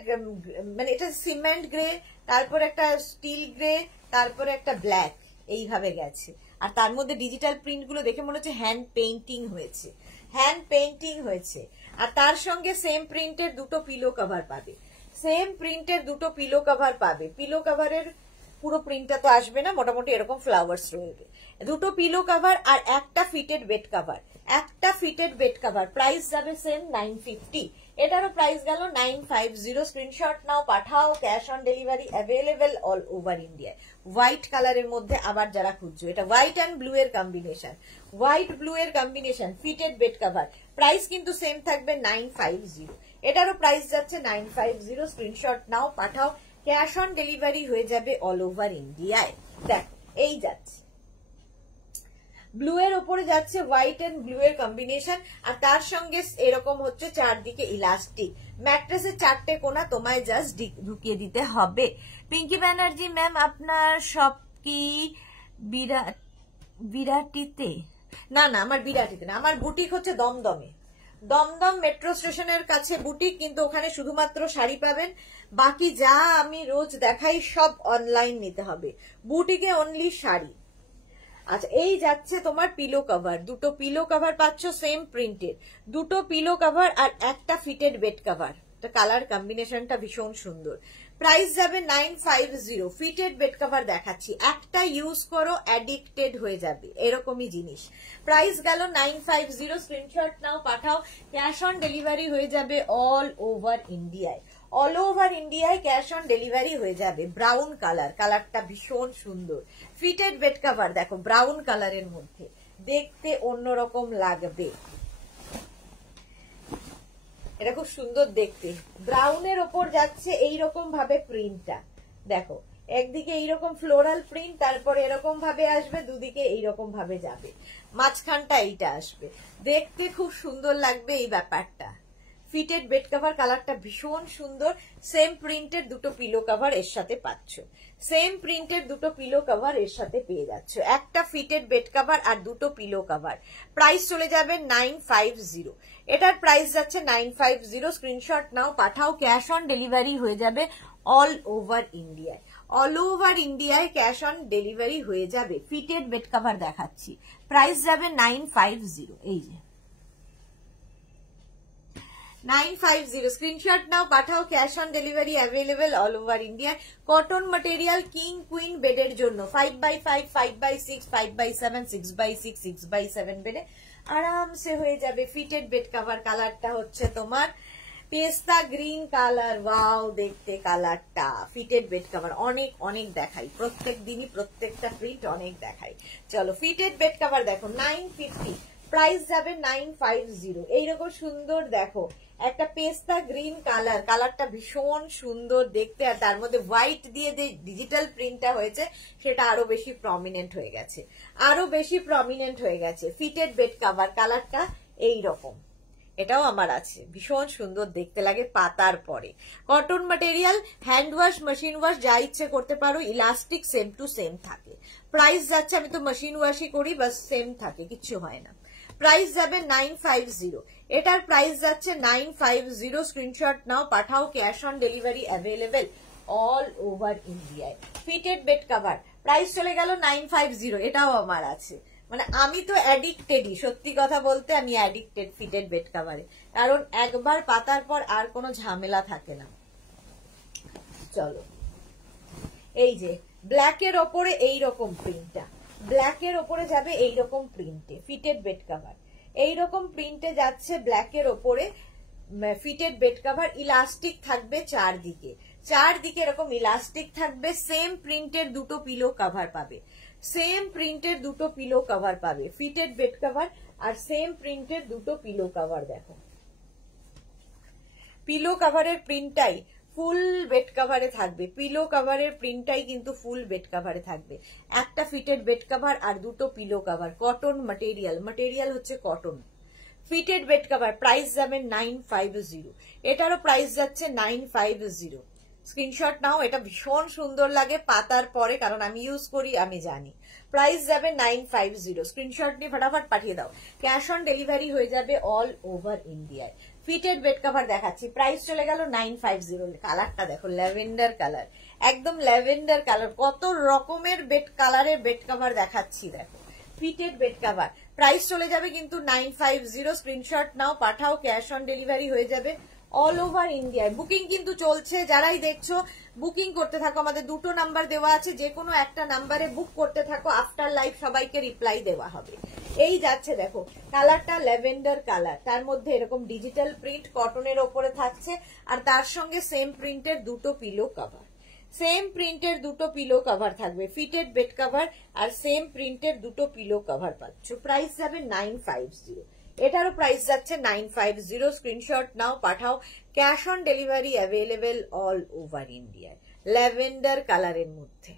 মানে এটা সিমেন্ট গ্রে, তারপর একটা স্টিল গ্রে, তারপরে একটা ব্ল্যাক, এইভাবে গেছে। আর তার মধ্যে ডিজিটাল প্রিন্ট গুলো দেখে মনে হচ্ছে হ্যান্ড পেইন্টিং হয়েছে, হ্যান্ড পেইন্টিং হয়েছে। আর তার সঙ্গে সেম প্রিন্টের দুটো পিলো কভার পাবে, সেম প্রিন্টের দুটো পিলো কভার পাবে। পিলো কভারের পুরো প্রিন্টটা তো আসবে না, মোটামুটি এরকম ফ্লাওয়ার্স রয়েছে। দুটো পিলো কভার আর একটা ফিটেড বেড কভার, একটা ফিটেড বেড কভার। প্রাইস যাবে সেম 950। এটারও প্রাইস গেল 950। স্ক্রিনশট নাও, পাঠাও, cash on delivery available all over India. White কালারের মধ্যে আবার যারা খুঁজছো, এটা হোয়াইট অ্যান্ড ব্লু এর কম্বিনেশন, হোয়াইট ব্লু এর combination, fitted bed cover. Price কিন্তু সেম থাকবে 950। এটারও প্রাইস যাচ্ছে 950। স্ক্রিনশট নাও, পাঠাও। ক্যাশ অন ডেলিভারি হয়ে যাবে অল ওভার ইন্ডিয়ায়। দেখ এই যাচ্ছে ব্লু এর ওপরে যাচ্ছে হোয়াইট এন্ড ব্লু এর কম্বিনেশন, আর তার সঙ্গে এরকম হচ্ছে চারদিকে ইলাস্টিক। ম্যাট্রেসের 4টে কোনা তোমায় জাস্ট ঢুকিয়ে দিতে হবে। পিঙ্কি ব্যানার্জি ম্যাম, আপনার সব কি বিরাটিতে? না না, আমার বিরাটিতে না, আমার বুটিক হচ্ছে দমদমে। দমদম মেট্রো স্টেশনের কাছে বুটিক, কিন্তু ওখানে শুধুমাত্র শাড়ি পাবেন, বাকি যা আমি রোজ দেখাই সব অনলাইন নিতে হবে। বুটিকে অনলি শাড়ি। আচ্ছা, এই যাচ্ছে তোমার পিলো কভার, দুটো পিলো কভার পাচ্ছ সেম প্রিন্টের, দুটো পিলো কভার আর একটা ফিটেড বেড কভার। কালার কম্বিনেশনটা ভীষণ সুন্দর। প্রাইস যাবে 950। ফিটেড বেড কভার দেখাচ্ছি, একটা ইউজ করো অ্যাডিক্টেড হয়ে যাবে, এরকমই জিনিস। প্রাইস গেল 950। স্ক্রিনশট নাও, পাঠাও। ক্যাশ অন ডেলিভারি হয়ে যাবে অল ওভার ইন্ডিয়ায়। অল ওভার ইন্ডিয়ায় ক্যাশ অন ডেলিভারি হয়ে যাবে। ব্রাউন কালার, কালারটা ভীষণ সুন্দর। ফিটেড বেড কভার দেখো ব্রাউন কালারের মধ্যে, দেখতে অন্যরকম লাগবে। এটা খুব সুন্দর দেখতে। ব্রাউনের ওপর যাচ্ছে এইরকম ভাবে প্রিন্টটা, দেখো একদিকে এইরকম ফ্লোরাল প্রিন্ট, তারপরে এরকম ভাবে আসবে, দুদিকে এইরকম ভাবে যাবে, মাঝখানটা এইটা আসবে, দেখতে খুব সুন্দর লাগবে এই ব্যাপারটা। ফিটেড বেড কভার, কালারটা ভীষণ সুন্দর। সেম প্রিন্টের দুটো পিলো কভার এর সাথে পাচ্ছ, সেম প্রিন্টের দুটো পিলো কভার এর সাথে পেয়ে যাচ্ছ, একটা ফিটেড বেড কভার আর দুটো পিলো কভার। প্রাইস চলে যাবে 950। এটার প্রাইস যাচ্ছে 950। স্ক্রিনশট নাও, পাঠাও। ক্যাশ অন ডেলিভারি হয়ে যাবে অল ওভার ইন্ডিয়ায়। অল ওভার ইন্ডিয়ায় ক্যাশ অন ডেলিভারি হয়ে যাবে। ফিটেড বেড কভার দেখাচ্ছি, প্রাইস যাবে 950। এই যে 950। স্ক্রিনশট নাও, পাঠাও। Cash on delivery available all over India. Cotton material, king queen বেডের জন্য 5x5, 5x6, 5x7, 6x6, 6x7 বেডে আরামসে হয়ে যাবে। ফিটেড বেড কভার, কালারটা হচ্ছে তোমার পেস্তা গ্রিন কালার। ওয়াও দেখতে কালারটা। ফিটেড বেড কভার অনেক অনেক দেখাই, প্রত্যেক দিনই প্রত্যেকটা প্রিন্ট অনেক দেখাই। চলো ফিটেড বেড কভার দেখো 950। প্রাইস যাবে 950। এইরকম সুন্দর দেখো একটা পেস্তা গ্রিন কালার, কালারটা ভীষণ সুন্দর দেখতে, আর তার মধ্যে হোয়াইট দিয়ে যে ডিজিটাল প্রিন্টটা হয়েছে সেটা আরো বেশি প্রমিনেন্ট হয়ে গেছে, আরো বেশি প্রমিনেন্ট হয়ে গেছে। ফিটেড বেড কভার, কালারটা এইরকম, এটাও আমার আছে, ভীষণ সুন্দর দেখতে লাগে পাতার পরে। Cotton material, hand wash machine wash যা ইচ্ছে করতে পারো, ইলাস্টিক সেম টু সেম থাকে। প্রাইস যাচ্ছে, আমি তো মেশিন ওয়াশই করি, বাস সেম থাকে, কিচ্ছু হয় না। প্রাইস যাবে 950। এটার প্রাইস যাচ্ছে 950। স্ক্রিনশট নাও, পাঠাও। Cash on delivery available all over ইন্ডিয়ায়। ফিটেড বেড কভার, প্রাইস চলে গেল 950। এটাও আমার আছে, মানে আমি তো অ্যাডিক্টেডই, সত্যি কথা বলতে আমি অ্যাডিক্টেড ফিটেড বেড কভারে, কারণ একবার পাতার পর আর কোনো ঝামেলা থাকে না। চলো এই যে ব্ল্যাকের ওপরে এইরকম প্রিন্টটা, ব্ল্যাকের ওপরে যাবে এইরকম প্রিন্টে ফিটেড বেড কভার, এইরকম প্রিন্টে যাচ্ছে ব্ল্যাকের ওপরে ফিটেড বেড কভার। ইলাস্টিক থাকবে চারদিকে, চারদিকে এরকম ইলাস্টিক থাকবে। সেম প্রিন্টের দুটো পিলো কভার পাবে, সেম প্রিন্টের দুটো পিলো কভার পাবে। ফিটেড বেড কভার আর সেম প্রিন্টের দুটো পিলো কভার। দেখো পিলো কভারের প্রিন্টটাই ফুল বেড কভারে থাকবে, পিলো কভারের প্রিন্টটাই কিন্তু ফুল বেড কভারে থাকবে। একটা ফিটেড বেড কভার আর দুটো pillow cover, cotton material, material হচ্ছে cotton. Fitted bed cover, price যাবে 950। এটারও প্রাইস যাচ্ছে 950। স্ক্রিনশট নাও, এটা ভীষণ সুন্দর লাগে পাতার পরে, কারণ আমি ইউজ করি, আমি জানি। প্রাইস যাবে 950। স্ক্রিনশট নিয়ে ফটাফট পাঠিয়ে দাও। ক্যাশ অন ডেলিভারি হয়ে যাবে অল ওভার ইন্ডিয়ায়। ফিটেড বেড কভার দেখাচ্ছি, প্রাইস চলে গেল 950। কালারটা দেখো ল্যাভেন্ডার কালার, একদম ল্যাভেন্ডার কালার। কত রকমের বেড কালারের বেড কভার দেখাচ্ছি দেখো। ফিটেড বেড কভার, প্রাইস চলে যাবে কিন্তু 950। স্ক্রিনশট নাও, পাঠাও। ক্যাশ অন ডেলিভারি হয়ে যাবে অল ওভার ইন্ডিয়ায়। বুকিং কিন্তু চলছে, যারাই দেখছো বুকিং করতে থাকো। আমাদের দুটো নাম্বার দেওয়া আছে, যে কোনো একটা নাম্বারে বুক করতে থাকো, আফটার লাইভ সবাইকে রিপ্লাই দেওয়া হবে। এই যাচ্ছে দেখো কালারটা ল্যাভেন্ডার কালার, তার মধ্যে এরকম ডিজিটাল প্রিন্ট কটনের ওপরে থাকছে, আর তার সঙ্গে সেম প্রিন্টের দুটো পিলো কভার, সেম প্রিন্টের দুটো পিলো কভার থাকবে। ফিটেড বেড কভার আর সেম প্রিন্টের দুটো পিলো কভার পাচ্ছ। প্রাইস যাবে 950। এটারও প্রাইস যাচ্ছে 950। স্ক্রিনশট নাও, পাঠাও। Cash on delivery available all over India. Lavender কালারের মধ্যে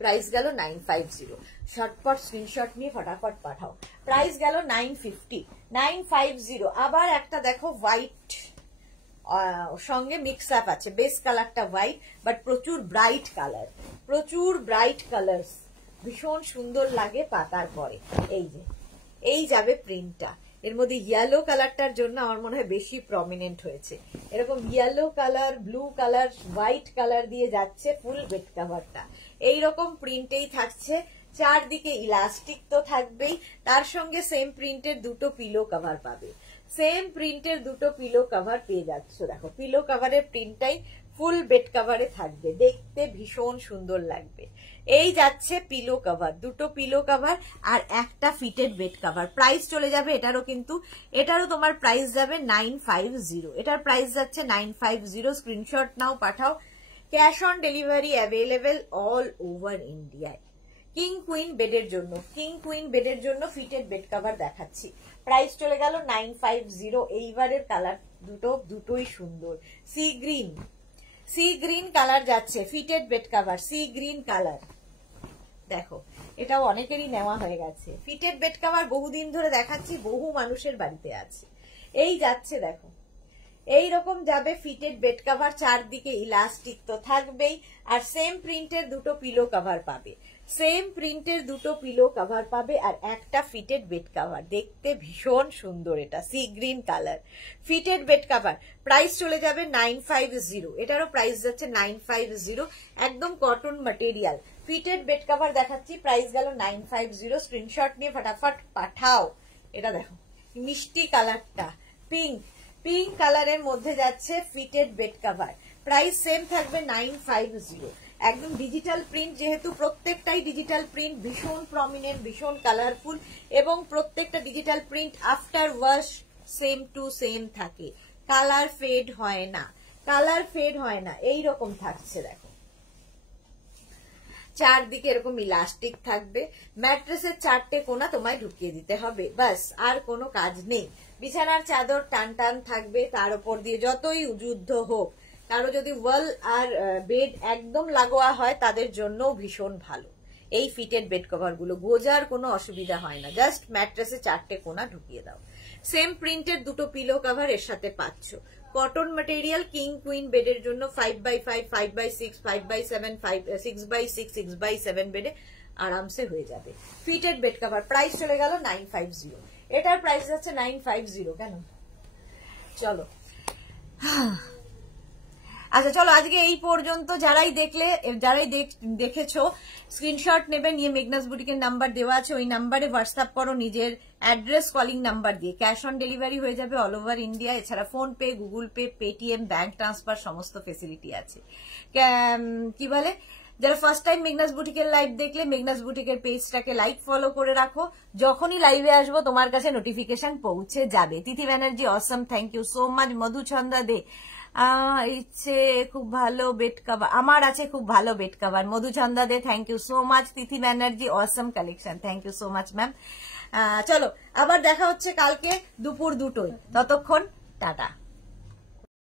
প্রাইস গেল 950। শর্টপট স্ক্রিনশট নিয়ে ফটাফট পাঠাও। প্রাইস গেল 950, 950। আবার একটা দেখো হোয়াইট সঙ্গে মিক্স আপ আছে, বেস কালারটা হোয়াইট বাট প্রচুর ব্রাইট কালার, প্রচুর ব্রাইট কালার, ভীষণ সুন্দর লাগে পাতার পরে। এই যে এই যাবে প্রিন্টটা, এর মধ্যে ইয়েলো কালারটার জন্য আমার মনে হয় বেশি প্রমিনেন্ট হয়েছে। এরকম yellow colour, blue colour, white colour দিয়ে যাচ্ছে ফুল বেড কাভারটা। এইরকম প্রিন্টেই থাকছে, চারদিকে ইলাস্টিক তো থাকবেই, তার সঙ্গে সেম প্রিন্টের দুটো পিলো কভার পাবে। সেম প্রিন্টের দুটো পিলো কভার পেয়ে যাচ্ছ। দেখো পিলো কভারের প্রিন্টটাই ফুল বেড কভারে থাকবে, দেখতে ভীষণ সুন্দর লাগবে। এই যাচ্ছে পিলো কভার, দুটো পিলো কভার আর একটা ফিটেড বেড কভার। প্রাইস চলে যাবে এটারও, কিন্তু এটারও তোমার প্রাইস যাবে 950। এটার প্রাইস যাচ্ছে 950। স্ক্রিনশট নাও, পাঠাও। Cash on delivery available all over ইন্ডিয়ায়। কিং কুইন বেডের জন্য, কিং কুইন বেডের জন্য ফিটেড বেড কভার দেখাচ্ছি। প্রাইস চলে গেল 950। এইবারের কালার দুটোই সুন্দর। Sea green, sea green colour যাচ্ছে fitted bed cover, sea green colour. দেখো এটাও অনেকেরই নেওয়া হয়ে গেছে। ফিটেড বেড কভার বহুদিন ধরে দেখাচ্ছি, বহু মানুষের বাড়িতে আছে। এই যাচ্ছে দেখো, এইরকম যাবে ফিটেড বেড কভার, চারদিকে ইলাস্টিক তো থাকবেই, আর সেম প্রিন্টের দুটো পিলো কভার পাবে, সেম প্রিন্টের দুটো পিলো কভার পাবে আর একটা ফিটেড বেড কভার। দেখতে ভীষণ সুন্দর, এটা C green colour fitted bed cover. Price চলে যাবে 950। এটারও প্রাইস যাচ্ছে 950, একদম cotton material. Fitted bed cover দেখাচ্ছি, প্রাইস গেল 950। স্ক্রিনশট নিয়ে ফটাফট পাঠাও। এটা দেখো মিষ্টি কালারটা, পিঙ্ক, পিঙ্ক কালারের মধ্যে যাচ্ছে fitted bed cover. Price same থাকবে 950। একদম ডিজিটাল প্রিন্ট, যেহেতু প্রত্যেকটাই ডিজিটাল প্রিন্ট, ভীষণ প্রমিনেন্ট, ভীষণ কালারফুল, এবং প্রত্যেকটা digital print after wash same to same থাকে, কালার ফেড হয় না, কালার ফেড হয় না। এইরকম থাকছে দেখো, চারদিকে এরকম ইলাস্টিক থাকবে। ম্যাট্রেসের চারটে কোনা তোমায় ঢুকিয়ে দিতে হবে, বাস, আর কোনো কাজ নেই। বিছানার চাদর টান টান থাকবে, তার উপর দিয়ে যতই যুদ্ধ হোক, কারো যদি ওয়াল আর বেড একদম লাগোয়া হয় তাদের জন্য ভীষণ ভালো এই ফিটেড বেড কভার গুলো। গোজার কোনো অসুবিধা হয় না, জাস্ট ম্যাট্রেসে চারটে কোনা ঢুকিয়ে দাও। সেম প্রিন্টের দুটো পিলো কভার এর সাথে পাচ্ছ। কটন ম্যাটেরিয়াল, কিং কুইন বেডের জন্য 5x5, 5x6, 5x7, 6x6, 6x7 বেডে আরামসে হয়ে যাবে ফিটেড বেড কভার। প্রাইস চলে গেল 950। এটার প্রাইস যাচ্ছে 950। কেন? চলো আচ্ছা চলো আজকে এই পর্যন্ত। যারাই দেখেছো স্ক্রিনশট নেবে, নিয়ে মেঘনাস বুটিকের নাম্বার দেওয়া আছে, ওই নাম্বারে হোয়াটসঅ্যাপ করো নিজের অ্যাড্রেস, কলিং নাম্বার দিয়ে। ক্যাশ অন ডেলিভারি হয়ে যাবে অল ওভার ইন্ডিয়া। এছাড়া PhonePe, Google Pay, Paytm, bank transfer সমস্ত ফেসিলিটি আছে। কি বলে, যারা ফার্স্ট টাইম মেঘনাস বুটিকের লাইভ দেখলে, মেঘনাস বুটিকের পেজটাকে লাইক ফলো করে রাখো, যখনই লাইভে আসবো তোমার কাছে নোটিফিকেশন পৌঁছে যাবে। তিথি ব্যানার্জি অসম, thank you so much. Madhuchandra De, ইচ্ছে খুব ভালো বেড কভার, আমার আছে খুব ভালো bed cover. Madhuchandra De, thank you so much. Tithi Banerjee অসম collection, thank you so much ma'am. চলো আবার দেখা হচ্ছে কালকে দুপুর 2টোয়, ততক্ষণ টাটা।